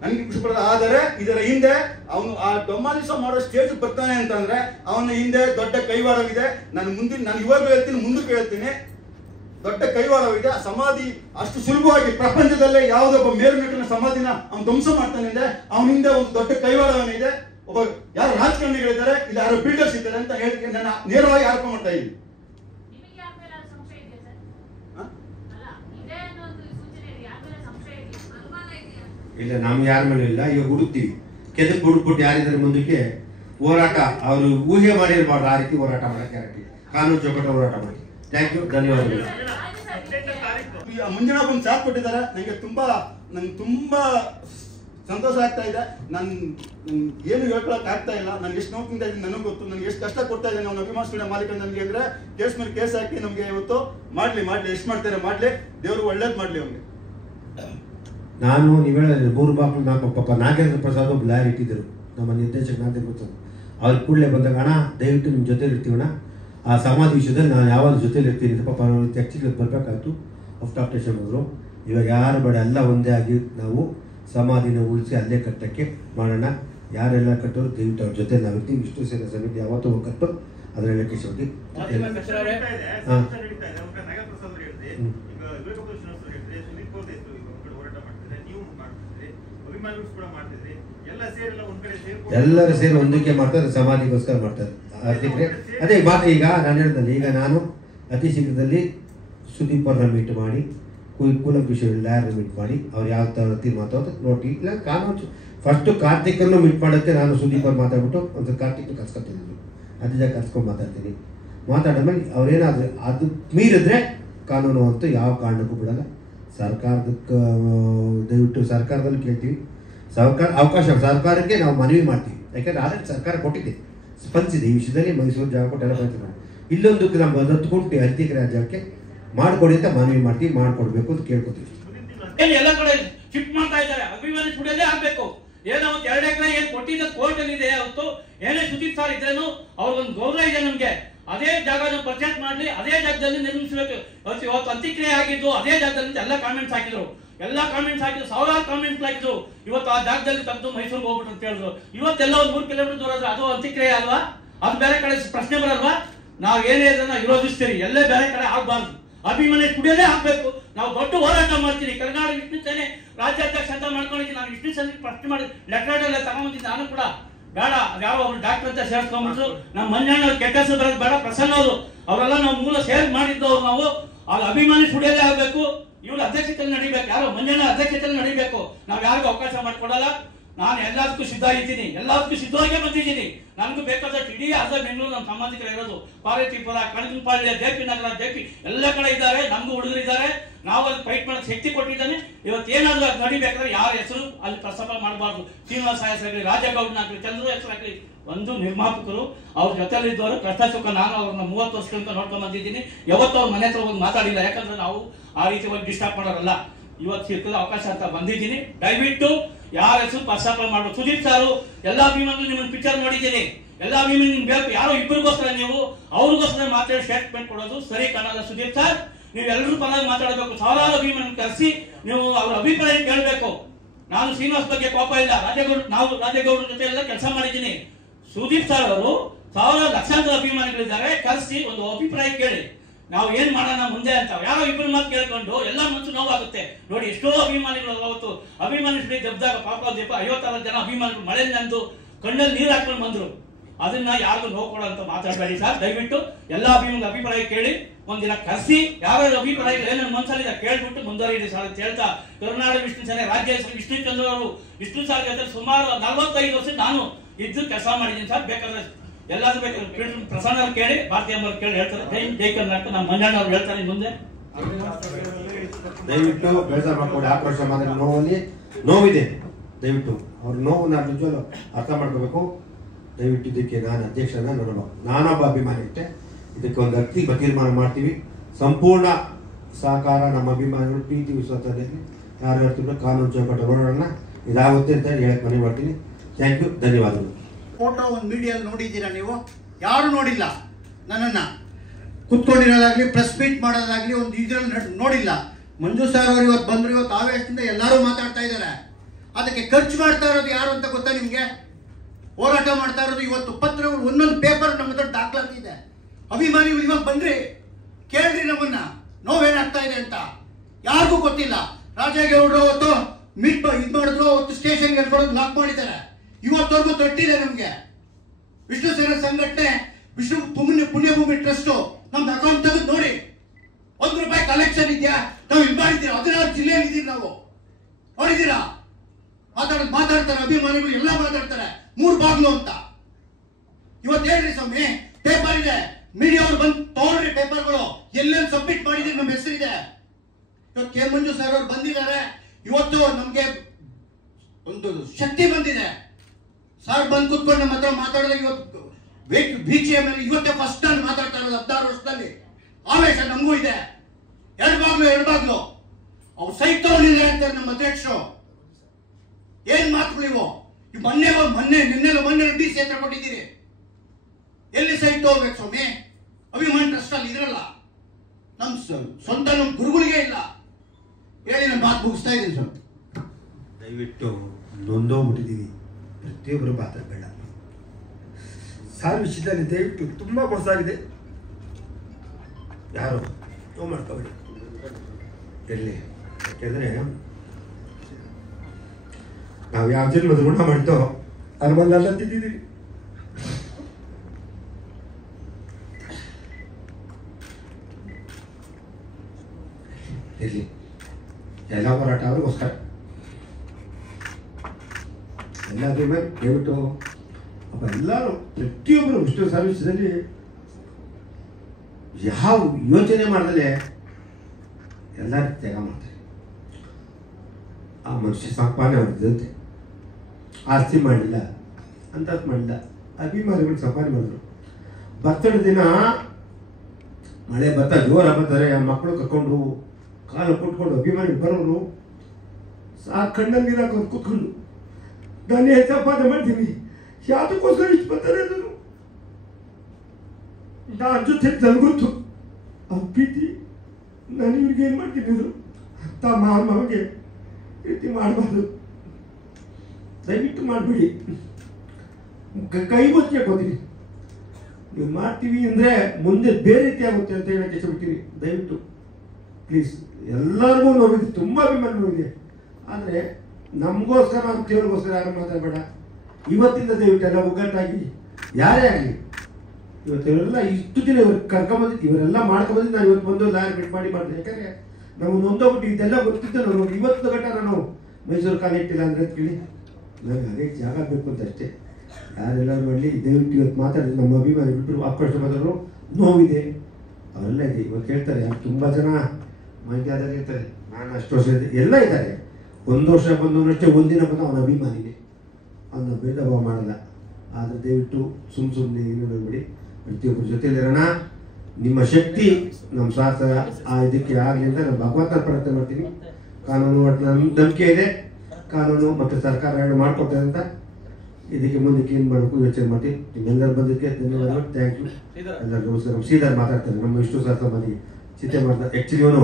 ನನಗೆ ಖುಷಿ ಪಡೋದು. ಆದರೆ ಇದರ ಹಿಂದೆ ಅವನು ಆ ಡೊಮಾಲಿಸ ಮಾಡೋ ಸ್ಟೇಜ್ ಬರ್ತಾನೆ ಅಂತಂದ್ರೆ ಅವನ ಹಿಂದೆ ದೊಡ್ಡ ಕೈವಾಡವಿದೆ. ನಾನು ಇವಾಗಲೂ ಹೇಳ್ತೀನಿ, ಮುಂದಕ್ಕೆ ಹೇಳ್ತೀನಿ, ದೊಡ್ಡ ಕೈವಾಡವಿದೆ. ಸಮಾಧಿ ಅಷ್ಟು ಸುಲಭವಾಗಿ ಪ್ರಪಂಚದಲ್ಲೇ ಯಾವುದೊಬ್ಬ ಮೇರುನಟನ ಸಮಾಧಿನ ಅವನು ಧ್ವಂಸ ಮಾಡ್ತಾನೆ ಅಂದ್ರೆ ಅವನ ಹಿಂದೆ ಒಂದು ದೊಡ್ಡ ಕೈವಾಡವನಿದೆ. ಒಬ್ಬ ಯಾರು ರಾಜಕಾರಣಿಗಳಿದ್ದಾರೆ, ಇಲ್ಲಿ ಯಾರು ಬಿಲ್ಡರ್ಸ್ ಇದ್ದಾರೆ ಅಂತ ಹೇಳಿ ನಾನು ನೇರವಾಗಿ ಆರೋಪ ಮಾಡ್ತಾ ಇದ್ದೀನಿ. ಇಲ್ಲ, ನಮ್ಗೆ ಯಾರ ಮೇಲೆ ಇಲ್ಲ. ಈಗ ಹುಡುಕ್ತೀವಿ, ಕೆದಕ್ ಹುಡುಕ್ಬಿಟ್ಟು ಯಾರಿದ್ದಾರೆ ಮುಂದಕ್ಕೆ ಹೋರಾಟ ಅವರು ಊಹೆ ಮಾಡಿರ್ಬಾರ್ದು. ಆ ರೀತಿ ಹೋರಾಟ ಮಾಡಕ್ಕೆ ಕಾನೂನು ಚೌಕಟ್ಟು ಹೋರಾಟ ಮಾಡಿ. ಥ್ಯಾಂಕ್ ಯು, ಧನ್ಯವಾದಗಳು. ಮಂಜುನಾಥ್ ಸಾಥ್ ಕೊಟ್ಟಿದ್ದಾರೆ. ನಂಗೆ ತುಂಬಾ ಸಂತೋಷ ಆಗ್ತಾ ಇದೆ. ನಾನು ಏನು ಹೇಳ್ಕೊಳಕ್ ಆಗ್ತಾ ಇಲ್ಲ. ನಾನು ಎಷ್ಟು ನೋವು ತಿಂತಾ ಇದ್ದೀನಿ ನನಗೆ ಗೊತ್ತು. ನನಗೆ ಎಷ್ಟು ಕಷ್ಟ ಕೊಡ್ತಾ ಇದ್ದೀನಿ ಅವ್ನ ಅಭಿಮಾನ ಸ್ಟುಡಿಯೋ ಮಾಲೀಕ ನನಗೆ ಅಂದ್ರೆ ಕೇಸ್ ಮೇಲೆ ಕೇಸ್ ಹಾಕಿ ನಮಗೆ ಇವತ್ತು ಮಾಡ್ಲಿ ಎಷ್ಟು ಮಾಡ್ತಾರೆ ಮಾಡ್ಲಿ. ದೇವರು ಒಳ್ಳೇದು ಮಾಡ್ಲಿ ಅವ್ನಿಗೆ. ನಾನು ನೀವು ಹೇಳಿದ್ರೆ 3 ಬಾಪು 4 ಪಾಪ ನಾಗೇಂದ್ರ ಪ್ರಸಾದ್ ಒಬ್ಬ ಲಾಯರ್ ಇಟ್ಟಿದ್ದರು, ನಮ್ಮ ನಿರ್ದೇಶಕ ನಾಗೇಂದ್ರ ಪ್ರಸಾದ್. ಅವ್ರ ಕೂಡಲೇ ಬಂದಾಗ, ಅಣ್ಣ ದಯವಿಟ್ಟು ನಿಮ್ಮ ಜೊತೆಲಿ ಇರ್ತೀವಣ್ಣ, ಆ ಸಮಾಧಿ ವಿಷಯದಲ್ಲಿ ನಾನು ಯಾವಾಗ ಜೊತೆಲಿ ಇರ್ತೀನಿ ಅಂತ ಪಾಪ ಆ್ಯಕ್ಚುಲಿ ಬರಬೇಕಾಯ್ತು. ಔಟ್ ಆಫ್ ಸ್ಟೇಷನ್ ಹೋದರು. ಇವಾಗ ಯಾರು ಬೇಡ, ಎಲ್ಲ ಒಂದೇ ಆಗಿ ನಾವು ಸಮಾಧಿನ ಉಳಿಸಿ ಅಲ್ಲೇ ಕಟ್ಟಕ್ಕೆ ಮಾಡೋಣ. ಯಾರೆಲ್ಲ ಕಟ್ಟೋರು ದಯವಿಟ್ಟು ಅವ್ರ ಜೊತೆ ನಾವು ಇರ್ತೀವಿ. ವಿಷ್ಣು ಸೇನಾ ಸಮಿತಿ ಯಾವತ್ತೂ ಕಟ್ಟು ಅದನ್ನೆಲ್ಲ ಕಿಶೋಗಿ ಎಲ್ಲರೂ ಸೇರಿ ಒಂದಕ್ಕೆ ಮಾಡ್ತಾರೆ, ಸಮಾಧಿಗೋಸ್ಕರ ಮಾಡ್ತಾರೆ. ಅದೇ ಮಾತು ಈಗ ನಾನು ಹೇಳ್ದಲ್ಲಿ, ಈಗ ನಾನು ಅತಿ ಶೀಘ್ರದಲ್ಲಿ ಸುದೀಪ್ ಅವ್ರನ್ನ ಮೀಟ್ ಮಾಡಿ, ಕೂಲಂಕುಷಿ ಲಾಯರ್ನ ಮೀಟ್ ಮಾಡಿ ಅವ್ರು ಯಾವ ಥರ ತೀರ್ಮಾನ ನೋಡಿ. ಇಲ್ಲ ಕಾನೂನು ಫಸ್ಟು ಕಾರ್ತಿಕನ್ನು ಮೀಟ್ ಮಾಡೋಕ್ಕೆ ನಾನು ಸುದೀಪ್ ಅವ್ರು ಮಾತಾಡ್ಬಿಟ್ಟು ಒಂದು ಕಾರ್ತಿಕ್ನ ಕರ್ಸ್ಕೊತೀನಿ, ಅದೇ ಕರ್ಸ್ಕೊಂಡು ಮಾತಾಡ್ತೀನಿ. ಮಾತಾಡಿದ್ಮೇಲೆ ಅವ್ರೇನಾದ್ರು ಅದು ಮೀರಿದ್ರೆ ಕಾನೂನು ಅಂತೂ ಯಾವ ಕಾರಣಕ್ಕೂ ಬಿಡಲ್ಲ. ಸರ್ಕಾರದಕ್ಕೆ ದಯವಿಟ್ಟು ಸರ್ಕಾರದಲ್ಲಿ ಕೇಳ್ತೀವಿ, ಅವಕಾಶ ಸರ್ಕಾರಕ್ಕೆ ನಾವು ಮನವಿ ಮಾಡ್ತೀವಿ. ಯಾಕೆಂದ್ರೆ ಆಲ್ರೆಡಿ ಸರ್ಕಾರ ಕೊಟ್ಟಿದೆ, ಸ್ಪಂದಿಸಿದೆ ಈ ವಿಷಯದಲ್ಲಿ. ಮೈಸೂರು ಜಾಗ ಕೊಟ್ಟು ಎಲ್ಲ ಬಂದಿದೆ. ಇಲ್ಲೊಂದು ನಮ್ಮ 10 ಕೋಟಿ ಹತ್ತಿರ ಜಾಗಕ್ಕೆ ಮಾಡ್ಕೊಡಿ ಅಂತ ಮನವಿ ಮಾಡ್ತೀವಿ, ಮಾಡ್ಕೊಡ್ಬೇಕು ಅಂತ ಕೇಳ್ಕೊತೀವಿ. ಎಲ್ಲ ಕಡೆ ಶಿಫ್ಟ್ ಮಾಡ್ತಾ ಇದ್ದಾರೆ. ಅಭಿಮಾನಿ ಸ್ಟುಡಿಯೋಲ್ಲೇ ಆಗ್ಬೇಕು. ಏನೋ ಒಂದು 2 ಎಕರೆ ಏನು ಕೊಟ್ಟಿದ್ದ ಕೋರ್ಟ್ ಅಲ್ಲಿ ಇದೆ. ಅವತ್ತು ಏನೇ ಸುದೀಪ್ ಸರ್ ಇದ್ರೇನು ಅವ್ರಿಗೊಂದು ಗೌರವ ಇದೆ ನಮ್ಗೆ. ಅದೇ ಜಾಗನ ಪರ್ಚೇಸ್ ಮಾಡ್ಲಿ, ಅದೇ ಜಾಗದಲ್ಲಿ ನಿರ್ಮಿಸಬೇಕು. ಇವತ್ತು ಅಂತ್ಯಕ್ರಿಯೆ ಆಗಿದ್ದು ಅದೇ ಜಾಗದಲ್ಲಿ ಎಲ್ಲ ಕಾಮೆಂಟ್ಸ್ ಹಾಕಿದ್ರು, ಸಾವಿರಾರು ಕಾಮೆಂಟ್ಸ್ ಹಾಕಿದ್ರು. ಇವತ್ತು ಆ ಜಾಗದಲ್ಲಿ ತೆಗೆದು ಮೈಸೂರಿಗೆ ಹೋಗ್ಬಿಟ್ಟು ಅಂತ ಹೇಳಿದ್ರು. ಇವತ್ತೆಲ್ಲ ಒಂದು 3 ಕಿಲೋಮೀಟರ್ ದೂರ ಆದ್ರೆ ಅದು ಅಂತ್ಯಕ್ರಿಯೆ ಅಲ್ವಾ? ಅದು ಬೇರೆ ಕಡೆ ಪ್ರಶ್ನೆ ಬರಲ್ವಾ? ನಾವು ಏನೇ ಇದನ್ನ ವಿರೋಧಿಸ್ತೀರಿ. ಎಲ್ಲೇ ಬೇರೆ ಕಡೆ ಆಗ್ಬಾರ್ದು, ಅಭಿಮಾನಿ ಸ್ಟುಡಿಯೋನೇ ಆಗ್ಬೇಕು. ನಾವು ದೊಡ್ಡ ಹೋರಾಟ ಮಾಡ್ತೀನಿ. ಕರ್ನಾಟಕ ವಿಷ್ಣು ಸೇನೆ ರಾಜ್ಯಾಧ್ಯಕ್ಷ ಅಂತ ಮಾಡ್ಕೊಂಡಿದ್ದೀನಿ. ನಾನು ವಿಷ್ಣು ಸೇನೆ ಪ್ರಶ್ನೆ ಮಾಡಿ ಲೆಟರ್ ಎಲ್ಲ ತಗೊಂಡ್ಬಂದಿದ್ದೆ. ನಾನು ಕೂಡ ಬೇಡ, ಯಾವ ಅವ್ರು ಡಾಕ್ಟರ್ ಅಂತ ಸೇರ್ಸ್ಕೊಂಡ್ಬಿಟ್ರು. ನಮ್ಮ ಮಂಜಣ್ಣ ಕೆಟ್ಟ ಹೆಸರು ಬರೋದು ಬೇಡ, ಪ್ರಸನ್ನ ಅವರೆಲ್ಲ ನಾವು ಮೂಲ ಸೇರ್ ಮಾಡಿದ್ದವ್ರು. ನಾವು ಅದು ಅಭಿಮಾನಿ ಸ್ಟುಡಿಯೋದೇ ಆಗ್ಬೇಕು. ಇವ್ರ ಅಧ್ಯಕ್ಷತೆಯಲ್ಲಿ ನಡಿಬೇಕು, ಯಾರೋ ಮಂಜಣ್ಣ ಅಧ್ಯಕ್ಷತೆಯಲ್ಲಿ ನಡಿಬೇಕು. ನಾವು ಯಾರಿಗೂ ಅವಕಾಶ ಮಾಡಿಕೊಡಲ್ಲ. ನಾನು ಎಲ್ಲದಕ್ಕೂ ಸಿದ್ಧ ಇದ್ದೀನಿ, ಎಲ್ಲದಕ್ಕೂ ಸಿದ್ಧವಾಗಿ ಬಂದಿದ್ದೀನಿ. ನನಗೂ ಬೇಕಾದಷ್ಟು ಇಡೀ ಬೆಂಗಳೂರು ನಮ್ಮ ಸಂಬಂಧಿಕರು ಇರೋದು. ಪಾರ್ವತಿಪುರ, ಕಣಗನಪಾಳ್ಯ, JP ನಗರ, JP ಎಲ್ಲ ಕಡೆ ಇದ್ದಾರೆ. ನಮಗೂ ಹುಡುಗರಿದ್ದಾರೆ. ನಾವು ಅಲ್ಲಿ ಫೈಟ್ ಮಾಡೋಕ್ಕೆ ಶಕ್ತಿ ಕೊಟ್ಟಿದ್ದಾನೆ. ಇವತ್ತು ಏನಾದರೂ ಅದು ನಡಿಬೇಕಾದ್ರೆ ಯಾರ ಹೆಸರು ಅಲ್ಲಿ ಪ್ರಸ್ತಾಪ ಮಾಡಬಾರ್ದು. ಶ್ರೀನಿವಾಸ ಹೆಸರಾಗಲಿ, ರಾಜಗೌಡನಾಗಲಿ, ಚಂದ್ರ ಹೆಸರಾಗಲಿ, ಒಂದು ನಿರ್ಮಾಪಕರು ಅವ್ರ ಜೊತೆಲಿದ್ದವರು ಕಷ್ಟ ಸುಖ. ನಾನು ಅವ್ರನ್ನ 30 ವರ್ಷಗಳಿಂದ ನೋಡ್ಕೊಂಡು ಬಂದಿದ್ದೀನಿ. ಯಾವತ್ತೂ ಅವ್ರ ಮನೆ ಹತ್ರ ಹೋಗಿ ಮಾತಾಡಿಲ್ಲ. ಯಾಕಂದ್ರೆ ನಾವು ಆ ರೀತಿ ಹೋಗಿ ಡಿಸ್ಟರ್ಬ್ ಮಾಡೋರಲ್ಲ. ಇವತ್ತು ಸಿಕ್ಕದ ಅವಕಾಶ ಅಂತ ಬಂದಿದ್ದೀನಿ. ದಯವಿಟ್ಟು ಯಾರ ಹೆಸರು ಪ್ರಸ್ತಾಪ ಮಾಡ್ಬೋದು. ಸುದೀಪ್ ಸಾರು ಎಲ್ಲ ಅಭಿಮಾನಿಗಳು ನಿಮ್ಮನ್ನು ಪಿಕ್ಚರ್ ನೋಡಿದ್ದೀನಿ. ಎಲ್ಲ ಅಭಿಮಾನಿ ನಿಮ್ಗೆ ಬೇಕು. ಯಾರೋ ಇಬ್ಬರಿಗೋಸ್ಕರ ನೀವು ಅವ್ರಿಗೋಸ್ಕರ ಮಾತಾಡಿ ಸ್ಟೇಟ್ಮೆಂಟ್ ಕೊಡೋದು ಸರಿ ಕಾಣಲ್ಲ. ಸುದೀಪ್ ಸರ್, ನೀವು ಎಲ್ಲರೂ ಪರವಾಗಿ ಮಾತಾಡಬೇಕು. ಸಾವಿರಾರು ಅಭಿಮಾನಿ ಕರೆಸಿ ನೀವು ಅವ್ರ ಅಭಿಪ್ರಾಯ ಕೇಳಬೇಕು. ನಾನು ಶ್ರೀನಿವಾಸ್ ಬಗ್ಗೆ ಕೋಪ ಇಲ್ಲ. ರಾಜೇಗೌಡ ಜೊತೆ ಎಲ್ಲ ಕೆಲಸ ಮಾಡಿದ್ದೀನಿ. ಸುದೀಪ್ ಸರ್ ಅವರು ಸಾವಿರಾರು ಲಕ್ಷಾಂತರ ಅಭಿಮಾನಿಗಳಿದ್ದಾರೆ. ಕರೆಸಿ ಒಂದು ಅಭಿಪ್ರಾಯ ಕೇಳಿ. ನಾವು ಏನ್ ಮಾಡೋಣ ಮುಂದೆ ಅಂತ ಯಾರೋ ಇಬ್ಬರು ಮಾತು ಕೇಳ್ಕೊಂಡು ಎಲ್ಲ ಮನಸ್ಸು ನೋವಾಗುತ್ತೆ. ನೋಡಿ ಎಷ್ಟೋ ಅಭಿಮಾನಿಗಳು ಅವತ್ತು ಅಭಿಮಾನಿ ಶ್ರೀ ದಬ್ದಾಗ ಪಾಪ ದೀಪ 50 ಜನ ಅಭಿಮಾನಿಗಳು ಮಳೆ ನಂದು ಕಣ್ಣಲ್ಲಿ ನೀರು ಹಾಕೊಂಡು ಬಂದ್ರು. ಅದನ್ನ ಯಾರಿಗೂ ನೋಡ್ಕೊಡೋ ಅಂತ ಮಾತಾಡಬೇಡಿ ಸರ್. ದಯವಿಟ್ಟು ಎಲ್ಲ ಅಭಿಪ್ರಾಯ ಕೇಳಿ ಒಂದಿನ ಕರೆಸಿ ಯಾರು ಅಭಿಪ್ರಾಯ ಏನೇನು ಮನಸ್ಸಲ್ಲಿ ಕೇಳ್ಬಿಟ್ಟು ಮುಂದುವರಿಯಿರಿ ಸರ್ ಅಂತ ಹೇಳ್ತಾ, ಕರ್ನಾಟಕ ವಿಷ್ಣು ಸೇನೆ ರಾಜ್ಯ ಹೆಸರು ವಿಷ್ಣು ಚಂದ್ರ ಅವರು ವಿಷ್ಣು ಸರ್ ಜೊತೆ ಸುಮಾರು 45 ವರ್ಷ ನಾನು ಇದ್ದು ಕೆಲಸ ಮಾಡಿದ್ದೀನಿ ಸರ್. ಬೇಕಾದ್ರೆ ಎಲ್ಲಾದ್ರೂ ಬೇಕಾದ್ರೆ ಪ್ರಸನ್ನ ಅವ್ರು ಕೇಳಿ, ಭಾರತೀಯ ಅವ್ರು ಕೇಳಿ ಹೇಳ್ತಾರೆ. ಜೈ ಕರ್ನಾಟಕ. ನಮ್ಮ ಮಂಜಣ್ಣ ಅವ್ರು ಹೇಳ್ತಾರೆ ಮುಂದೆ. ದಯವಿಟ್ಟು ಬೇಸರ ಮಾಡ್ಕೊಂಡು ಆಕ್ರೋಶ ಮಾತ್ರ ನೋವಿದೆ. ದಯವಿಟ್ಟು ಅವ್ರ ನೋವು ನಾನು ನಿಜವಲ್ಲೂ ಅರ್ಥ ಮಾಡ್ಕೋಬೇಕು. ದಯವಿಟ್ಟು ಇದಕ್ಕೆ ನಾನು ಅಧ್ಯಕ್ಷನ ನಾನೊಬ್ಬ ಅಭಿಮಾನಿ ಅಷ್ಟೇ. ಇದಕ್ಕೆ ಒಂದು ಅಂತಿಮ ತೀರ್ಮಾನ ಮಾಡ್ತೀವಿ. ಸಂಪೂರ್ಣ ಸಹಕಾರ ನಮ್ಮ ಅಭಿಮಾನಿಗಳು ಪ್ರೀತಿ ವಿಶ್ವಾಸದಲ್ಲಿ ಯಾರು ಹೇಳ್ತಿದ್ರು ಕಾನೂನು ಚೌಕಟ್ಟು ನೋಡೋಣ ಇದಾಗುತ್ತೆ ಅಂತ ಹೇಳಕ್ ಮನವಿ ಮಾಡ್ತೀನಿ. ಥ್ಯಾಂಕ್ ಯು, ಧನ್ಯವಾದಗಳು. ಫೋಟೋ ಒಂದು ಮೀಡಿಯಲ್ಲಿ ನೋಡಿದ್ದೀರಾ ನೀವು? ಯಾರು ನೋಡಿಲ್ಲ. ನನ್ನನ್ನು ಕುತ್ಕೊಂಡಿರೋದಾಗ್ಲಿ ಪ್ರೆಸ್ ಮೀಟ್ ಮಾಡೋದಾಗ್ಲಿ ಒಂದು ಇದರಲ್ಲಿ ನೋಡಿಲ್ಲ. ಮಂಜು ಸರ್ ಅವರು ಇವತ್ತು ಬಂದರು. ಇವತ್ತು ಆವೇಶದಿಂದ ಎಲ್ಲರೂ ಮಾತಾಡ್ತಾ ಇದ್ದಾರೆ. ಅದಕ್ಕೆ ಖರ್ಚು ಮಾಡ್ತಾ ಇರೋದು ಯಾರು ಅಂತ ಗೊತ್ತಾ ನಿಮಗೆ? ಹೋರಾಟ ಮಾಡ್ತಾ ಇರೋದು. ಇವತ್ತು ಪತ್ರಗಳು ಒಂದೊಂದು ಪೇಪರ್ ನಮ್ಮ ಹತ್ರ ದಾಖಲಾತಿದೆ. ಅಭಿಮಾನಿಗಳು ಇವಾಗ ಬಂದ್ರಿ ಕೇಳ್ರಿ ನಮ್ಮನ್ನ ನೋವೇನಾಗ್ತಾ ಇದೆ ಅಂತ. ಯಾರಿಗೂ ಗೊತ್ತಿಲ್ಲ. ರಾಜೇಗೌಡರು ಅವತ್ತು ಇದು ಮಾಡಿದ್ರು, ಅವತ್ತು ಸ್ಟೇಷನ್ಗೆ ಹೇಳ್ಕೊಡೋದು ಲಾಕ್ ಮಾಡಿದ್ದಾರೆ. ಇವತ್ತವರೆಗೂ ತೊಟ್ಟಿದೆ ನಮಗೆ. ವಿಷ್ಣು ಸೇನಾ ಸಂಘಟನೆ, ವಿಷ್ಣು ಪುಣ್ಯಭೂಮಿ ಟ್ರಸ್ಟ್ ನಮ್ದು ಅಕೌಂಟ್ ತೆಗೆದು ನೋಡಿ. ₹1 ಕಲೆಕ್ಷನ್ ಇದೆಯಾ? ನಾವು ಇದು ಮಾಡಿದ್ದೀರಾ? 16 ಜಿಲ್ಲೆಯಲ್ಲಿ ಇದ್ದೀರಿ ನಾವು. ನೋಡಿದ್ದೀರಾ? ಮಾತಾಡ್ತಾರೆ ಅಭಿಮಾನಿಗಳು ಎಲ್ಲ ಮಾತಾಡ್ತಾರೆ 3 ಬಾಗ್ಲು ಅಂತ. ಇವತ್ತು ಹೇಳ್ರಿ ಸ್ವಾಮಿ, ಪೇಪರ್ ಇದೆ, ಮೀಡಿಯಾ ಅವ್ರು ಬಂದು ತಗೊಳ್ರಿ ಪೇಪರ್ಗಳು. ಎಲ್ಲೆಲ್ಲಿ ಸಬ್ಮಿಟ್ ಮಾಡಿದ್ರೆ ನಮ್ಮ ಹೆಸರಿದೆ. ಇವತ್ತು ಕೆ ಮಂಜು ಸರ್ ಅವ್ರು ಬಂದಿದ್ದಾರೆ. ಇವತ್ತು ನಮ್ಗೆ ಒಂದು ಶಕ್ತಿ ಬಂದಿದೆ. ಸರ್ ಬಂದು ಕೂತ್ಕೊಂಡು ನಮ್ಮ ಹತ್ರ ಮಾತಾಡಿದಾಗ ಇವತ್ತು BGM ಇವತ್ತೇ ಫಸ್ಟ್ ನಾನು ಮಾತಾಡ್ತಾ ಇರೋದು 16 ವರ್ಷದಲ್ಲಿ. ಆವೇಶ ನಮಗೂ ಇದೆ. 2 ಬಾಗ್ಲು ಅವ್ರು ಸೈಟ್ ತಗೊಂಡಿದೆ ಅಂತಾರೆ ನಮ್ಮ ಅಧ್ಯಕ್ಷರು. ಏನ್ ಮಾತುಗಳು ಇವು? ಮೊನ್ನೆ DC ಹತ್ರ ಕೊಟ್ಟಿದ್ದೀರಿ. ಎಲ್ಲಿ ಸೈಟ್ ತಗೋಬೇಕು ಸ್ವಾಮಿ? ಅಭಿಮಾನ್ ಟ್ರಸ್ಟ್ ಅಲ್ಲಿ ಇದ್ರಲ್ಲ. ನಮ್ಮ ಸ್ವಂತ ನಮ್ಮ ಗುರುಗಳಿಗೆ ಇಲ್ಲ. ಹೇಳಿ, ನಾನು ಮಾತು ಮುಗಿಸ್ತಾ ಇದ್ದೀನಿ ಸರ್. ದಯವಿಟ್ಟು ನೊಂದೋಗ್ಬಿಟ್ಟಿದ್ದೀವಿ. ಪ್ರತಿಯೊಬ್ಬರು ಮಾತಾಡಬೇಡ. ಸಾರ್ ವಿಷಯದಲ್ಲಿ ದಯವಿಟ್ಟು ತುಂಬ ಮೋಸ ಆಗಿದೆ. ಯಾರು ನೋವು ಮಾಡ್ಕೋಬೇಡಿ. ಎಲ್ಲಿ ಯಾಕೆಂದರೆ ನಾವು ಯಾವ ಜನ್ಮದ ಋಣ ಮಾಡಿದ್ದೋ ಅನುಮಲ್ಲ ತಿದ್ದಿದ್ದೀವಿ. ಇರಲಿ, ಎಲ್ಲ ಹೋರಾಟ ಅವ್ರಿಗೋಸ್ಕರ. ಎಲ್ಲ ಅಭಿಮಾನಿ ದಯವಿಟ್ಟು ಅಪ್ಪ ಎಲ್ಲರೂ ಪ್ರತಿಯೊಬ್ಬರು ವಿಷ್ಣು ಸರ್ವಿಸದಲ್ಲಿ ಯಾವ ಯೋಚನೆ ಮಾಡ್ದಲೆ ಎಲ್ಲರೂ ತ್ಯಾಗ ಮಾಡ್ತಾರೆ. ಆ ಮನುಷ್ಯ ಸಂಪಾದನೆ ಮಾಡಿದಂತೆ ಆಸ್ತಿ ಮಾಡಲಿಲ್ಲ, ಅಂತದ್ದು ಮಾಡಲಿಲ್ಲ. ಅಭಿಮಾನಿಗಳು ಸಂಪಾದನೆ ಮಾಡಿದ್ರು. ಬರ್ತಡೇ ದಿನ ಮಳೆ ಜೋರ ಬರ್ತಾರೆ. ಆ ಮಕ್ಕಳು ಕರ್ಕೊಂಡು ಕಾಲು ಕೊಟ್ಕೊಂಡು ಅಭಿಮಾನಿ ಬರೋರು ಆ ಕಣ್ಣಲ್ಲಿ ನೀರಾಕೊಂಡು ಕೂತ್ಕೊಂಡು ನಾನು ಏನು ಸಂಪಾದನೆ ಮಾಡ್ತೀನಿ, ಯಾವುದಕ್ಕೋಸ್ಕರ ಇಷ್ಟು ಬರ್ತಾರೆ ಅನ್ನೋದು ನಾನು ಜೊತೆ ನನಗೊತ್ತು. ಆ ಪ್ರೀತಿ ನಾನು ಇವ್ರಿಗೆ ಏನು ಮಾಡ್ತೀನಿ ತಮ್ಮ ಮಮಗೆ ರೀತಿ ಮಾಡಬಾರ್ದು. ದಯವಿಟ್ಟು ಮಾಡಿಬಿಡಿ. ಕೈ ಮುಚ್ಚಿ ಹಾಕೋತೀನಿ. ನೀವು ಮಾಡ್ತೀವಿ ಅಂದರೆ ಮುಂದೆ ಬೇರೆ ರೀತಿ ಆಗುತ್ತೆ ಅಂತ ಹೇಳಕ್ಕೆ ಇಷ್ಟಪಡ್ತೀನಿ. ದಯವಿಟ್ಟು ಪ್ಲೀಸ್, ಎಲ್ಲರಿಗೂ ನೋವಿದೆ, ತುಂಬ ಅಭಿಮಾನ ನೋವಿದೆ. ಆದರೆ ನಮಗೋಸ್ಕರ ನಮ್ಮ ದೇವ್ರಿಗೋಸ್ಕರ ಯಾರು ಮಾತಾಡಬೇಡ. ಇವತ್ತಿಂದ ದಯವಿಟ್ಟು ಎಲ್ಲ ಒಗ್ಗಟ್ಟಾಗಿ ಯಾರೇ ಆಗಲಿ. ಇವತ್ತೆಲ್ಲ ಇಷ್ಟು ದಿನ ಇವ್ರು ಕರ್ಕೊಂಬಂದಿದ್ದು, ಇವರೆಲ್ಲ ಮಾಡ್ಕೊಂಬಂದಿದ್ದು ನಾನು ಇವತ್ತು ಬಂದು ಲಾಯರ್ ಮೀಟ್ ಮಾಡಿದೆ. ಯಾಕಂದರೆ ನಾವು ನೊಂದೋಗ್ಬಿಟ್ಟು ಇದೆಲ್ಲ ಗೊತ್ತಿದ್ದು ನಾವು ಇವತ್ತು ಗಂಟ ನಾನು ಮೈಸೂರು ಕಾಲ ಇಟ್ಟಿಲ್ಲ ಅಂದರೆ ಕೇಳಿ ನನಗೆ ಅದೇ ಜಾಗ ಬೇಕು ಅಂತ ಅಷ್ಟೇ. ಯಾರೆಲ್ಲರೂ ಮಾಡಲಿ, ದಯವಿಟ್ಟು ಇವತ್ತು ಮಾತಾಡಿದ್ರು ನಮ್ಮ ಅಭಿಮಾನಿ ಬಿಟ್ಟರು ಆಕ್ರೋಶ ಮಾತಾಡೋರು ನೋವಿದೆ. ಅವರೆಲ್ಲ ಇದೆ. ಇವತ್ತು ಹೇಳ್ತಾರೆ ಯಾರು ತುಂಬ ಜನ ಮಂಡ್ಯದಲ್ಲಿ ಇರ್ತಾರೆ. ನಾನು ಅಷ್ಟು ವರ್ಷ ಎಲ್ಲ ಇದ್ದಾರೆ. 1 ವರ್ಷ ಬಂದವನಷ್ಟೇ, ಒಂದಿನ ಬಂದು ಅವನ ಅಭಿಮಾನಿನೇ. ಅವನ ಭೇದ ಭಾವ ಮಾಡಲ್ಲ. ಆದರೆ ದಯವಿಟ್ಟು ಸುಮ್ಮನೆ ಏನು ನೋಡ್ಬಿಡಿ. ಪ್ರತಿಯೊಬ್ಬರ ಜೊತೆಲಿರೋಣ. ನಿಮ್ಮ ಶಕ್ತಿ ನಮ್ಮ ಸಾಥ ಆ ಇದಕ್ಕೆ ಆಗಲಿ ಅಂತ ನಾನು ಭಗವಂತನ ಪ್ರಾರ್ಥನೆ ಮಾಡ್ತೀನಿ. ಕಾನೂನು ನನ್ನ ನಂಬಿಕೆ ಇದೆ. ಕಾನೂನು ಮತ್ತು ಸರ್ಕಾರ ಎರಡು ಮಾಡ್ಕೊಡ್ತಾರೆ ಅಂತ ಇದಕ್ಕೆ ಮುಂದಕ್ಕೆ ಏನು ಮಾಡಬೇಕು ಯೋಚನೆ ಮಾಡ್ತೀನಿ. ನಿಮ್ಮೆಲ್ಲರೂ ಬಂದಕ್ಕೆ ಧನ್ಯವಾದಗಳು. Thank you. ಎಲ್ಲರಿಗೂ ನಮಸ್ಕಾರ. ಶ್ರೀಧರ್ ಮಾತಾಡ್ತಾರೆ, ನಮ್ಮ ವಿಷ್ಣು ಸರ್ ಸಂಬಂಧಿ ಚಿತೆ ಮಾಡ್ತಾರೆ. ಆ್ಯಕ್ಚುಲಿ ಅವನು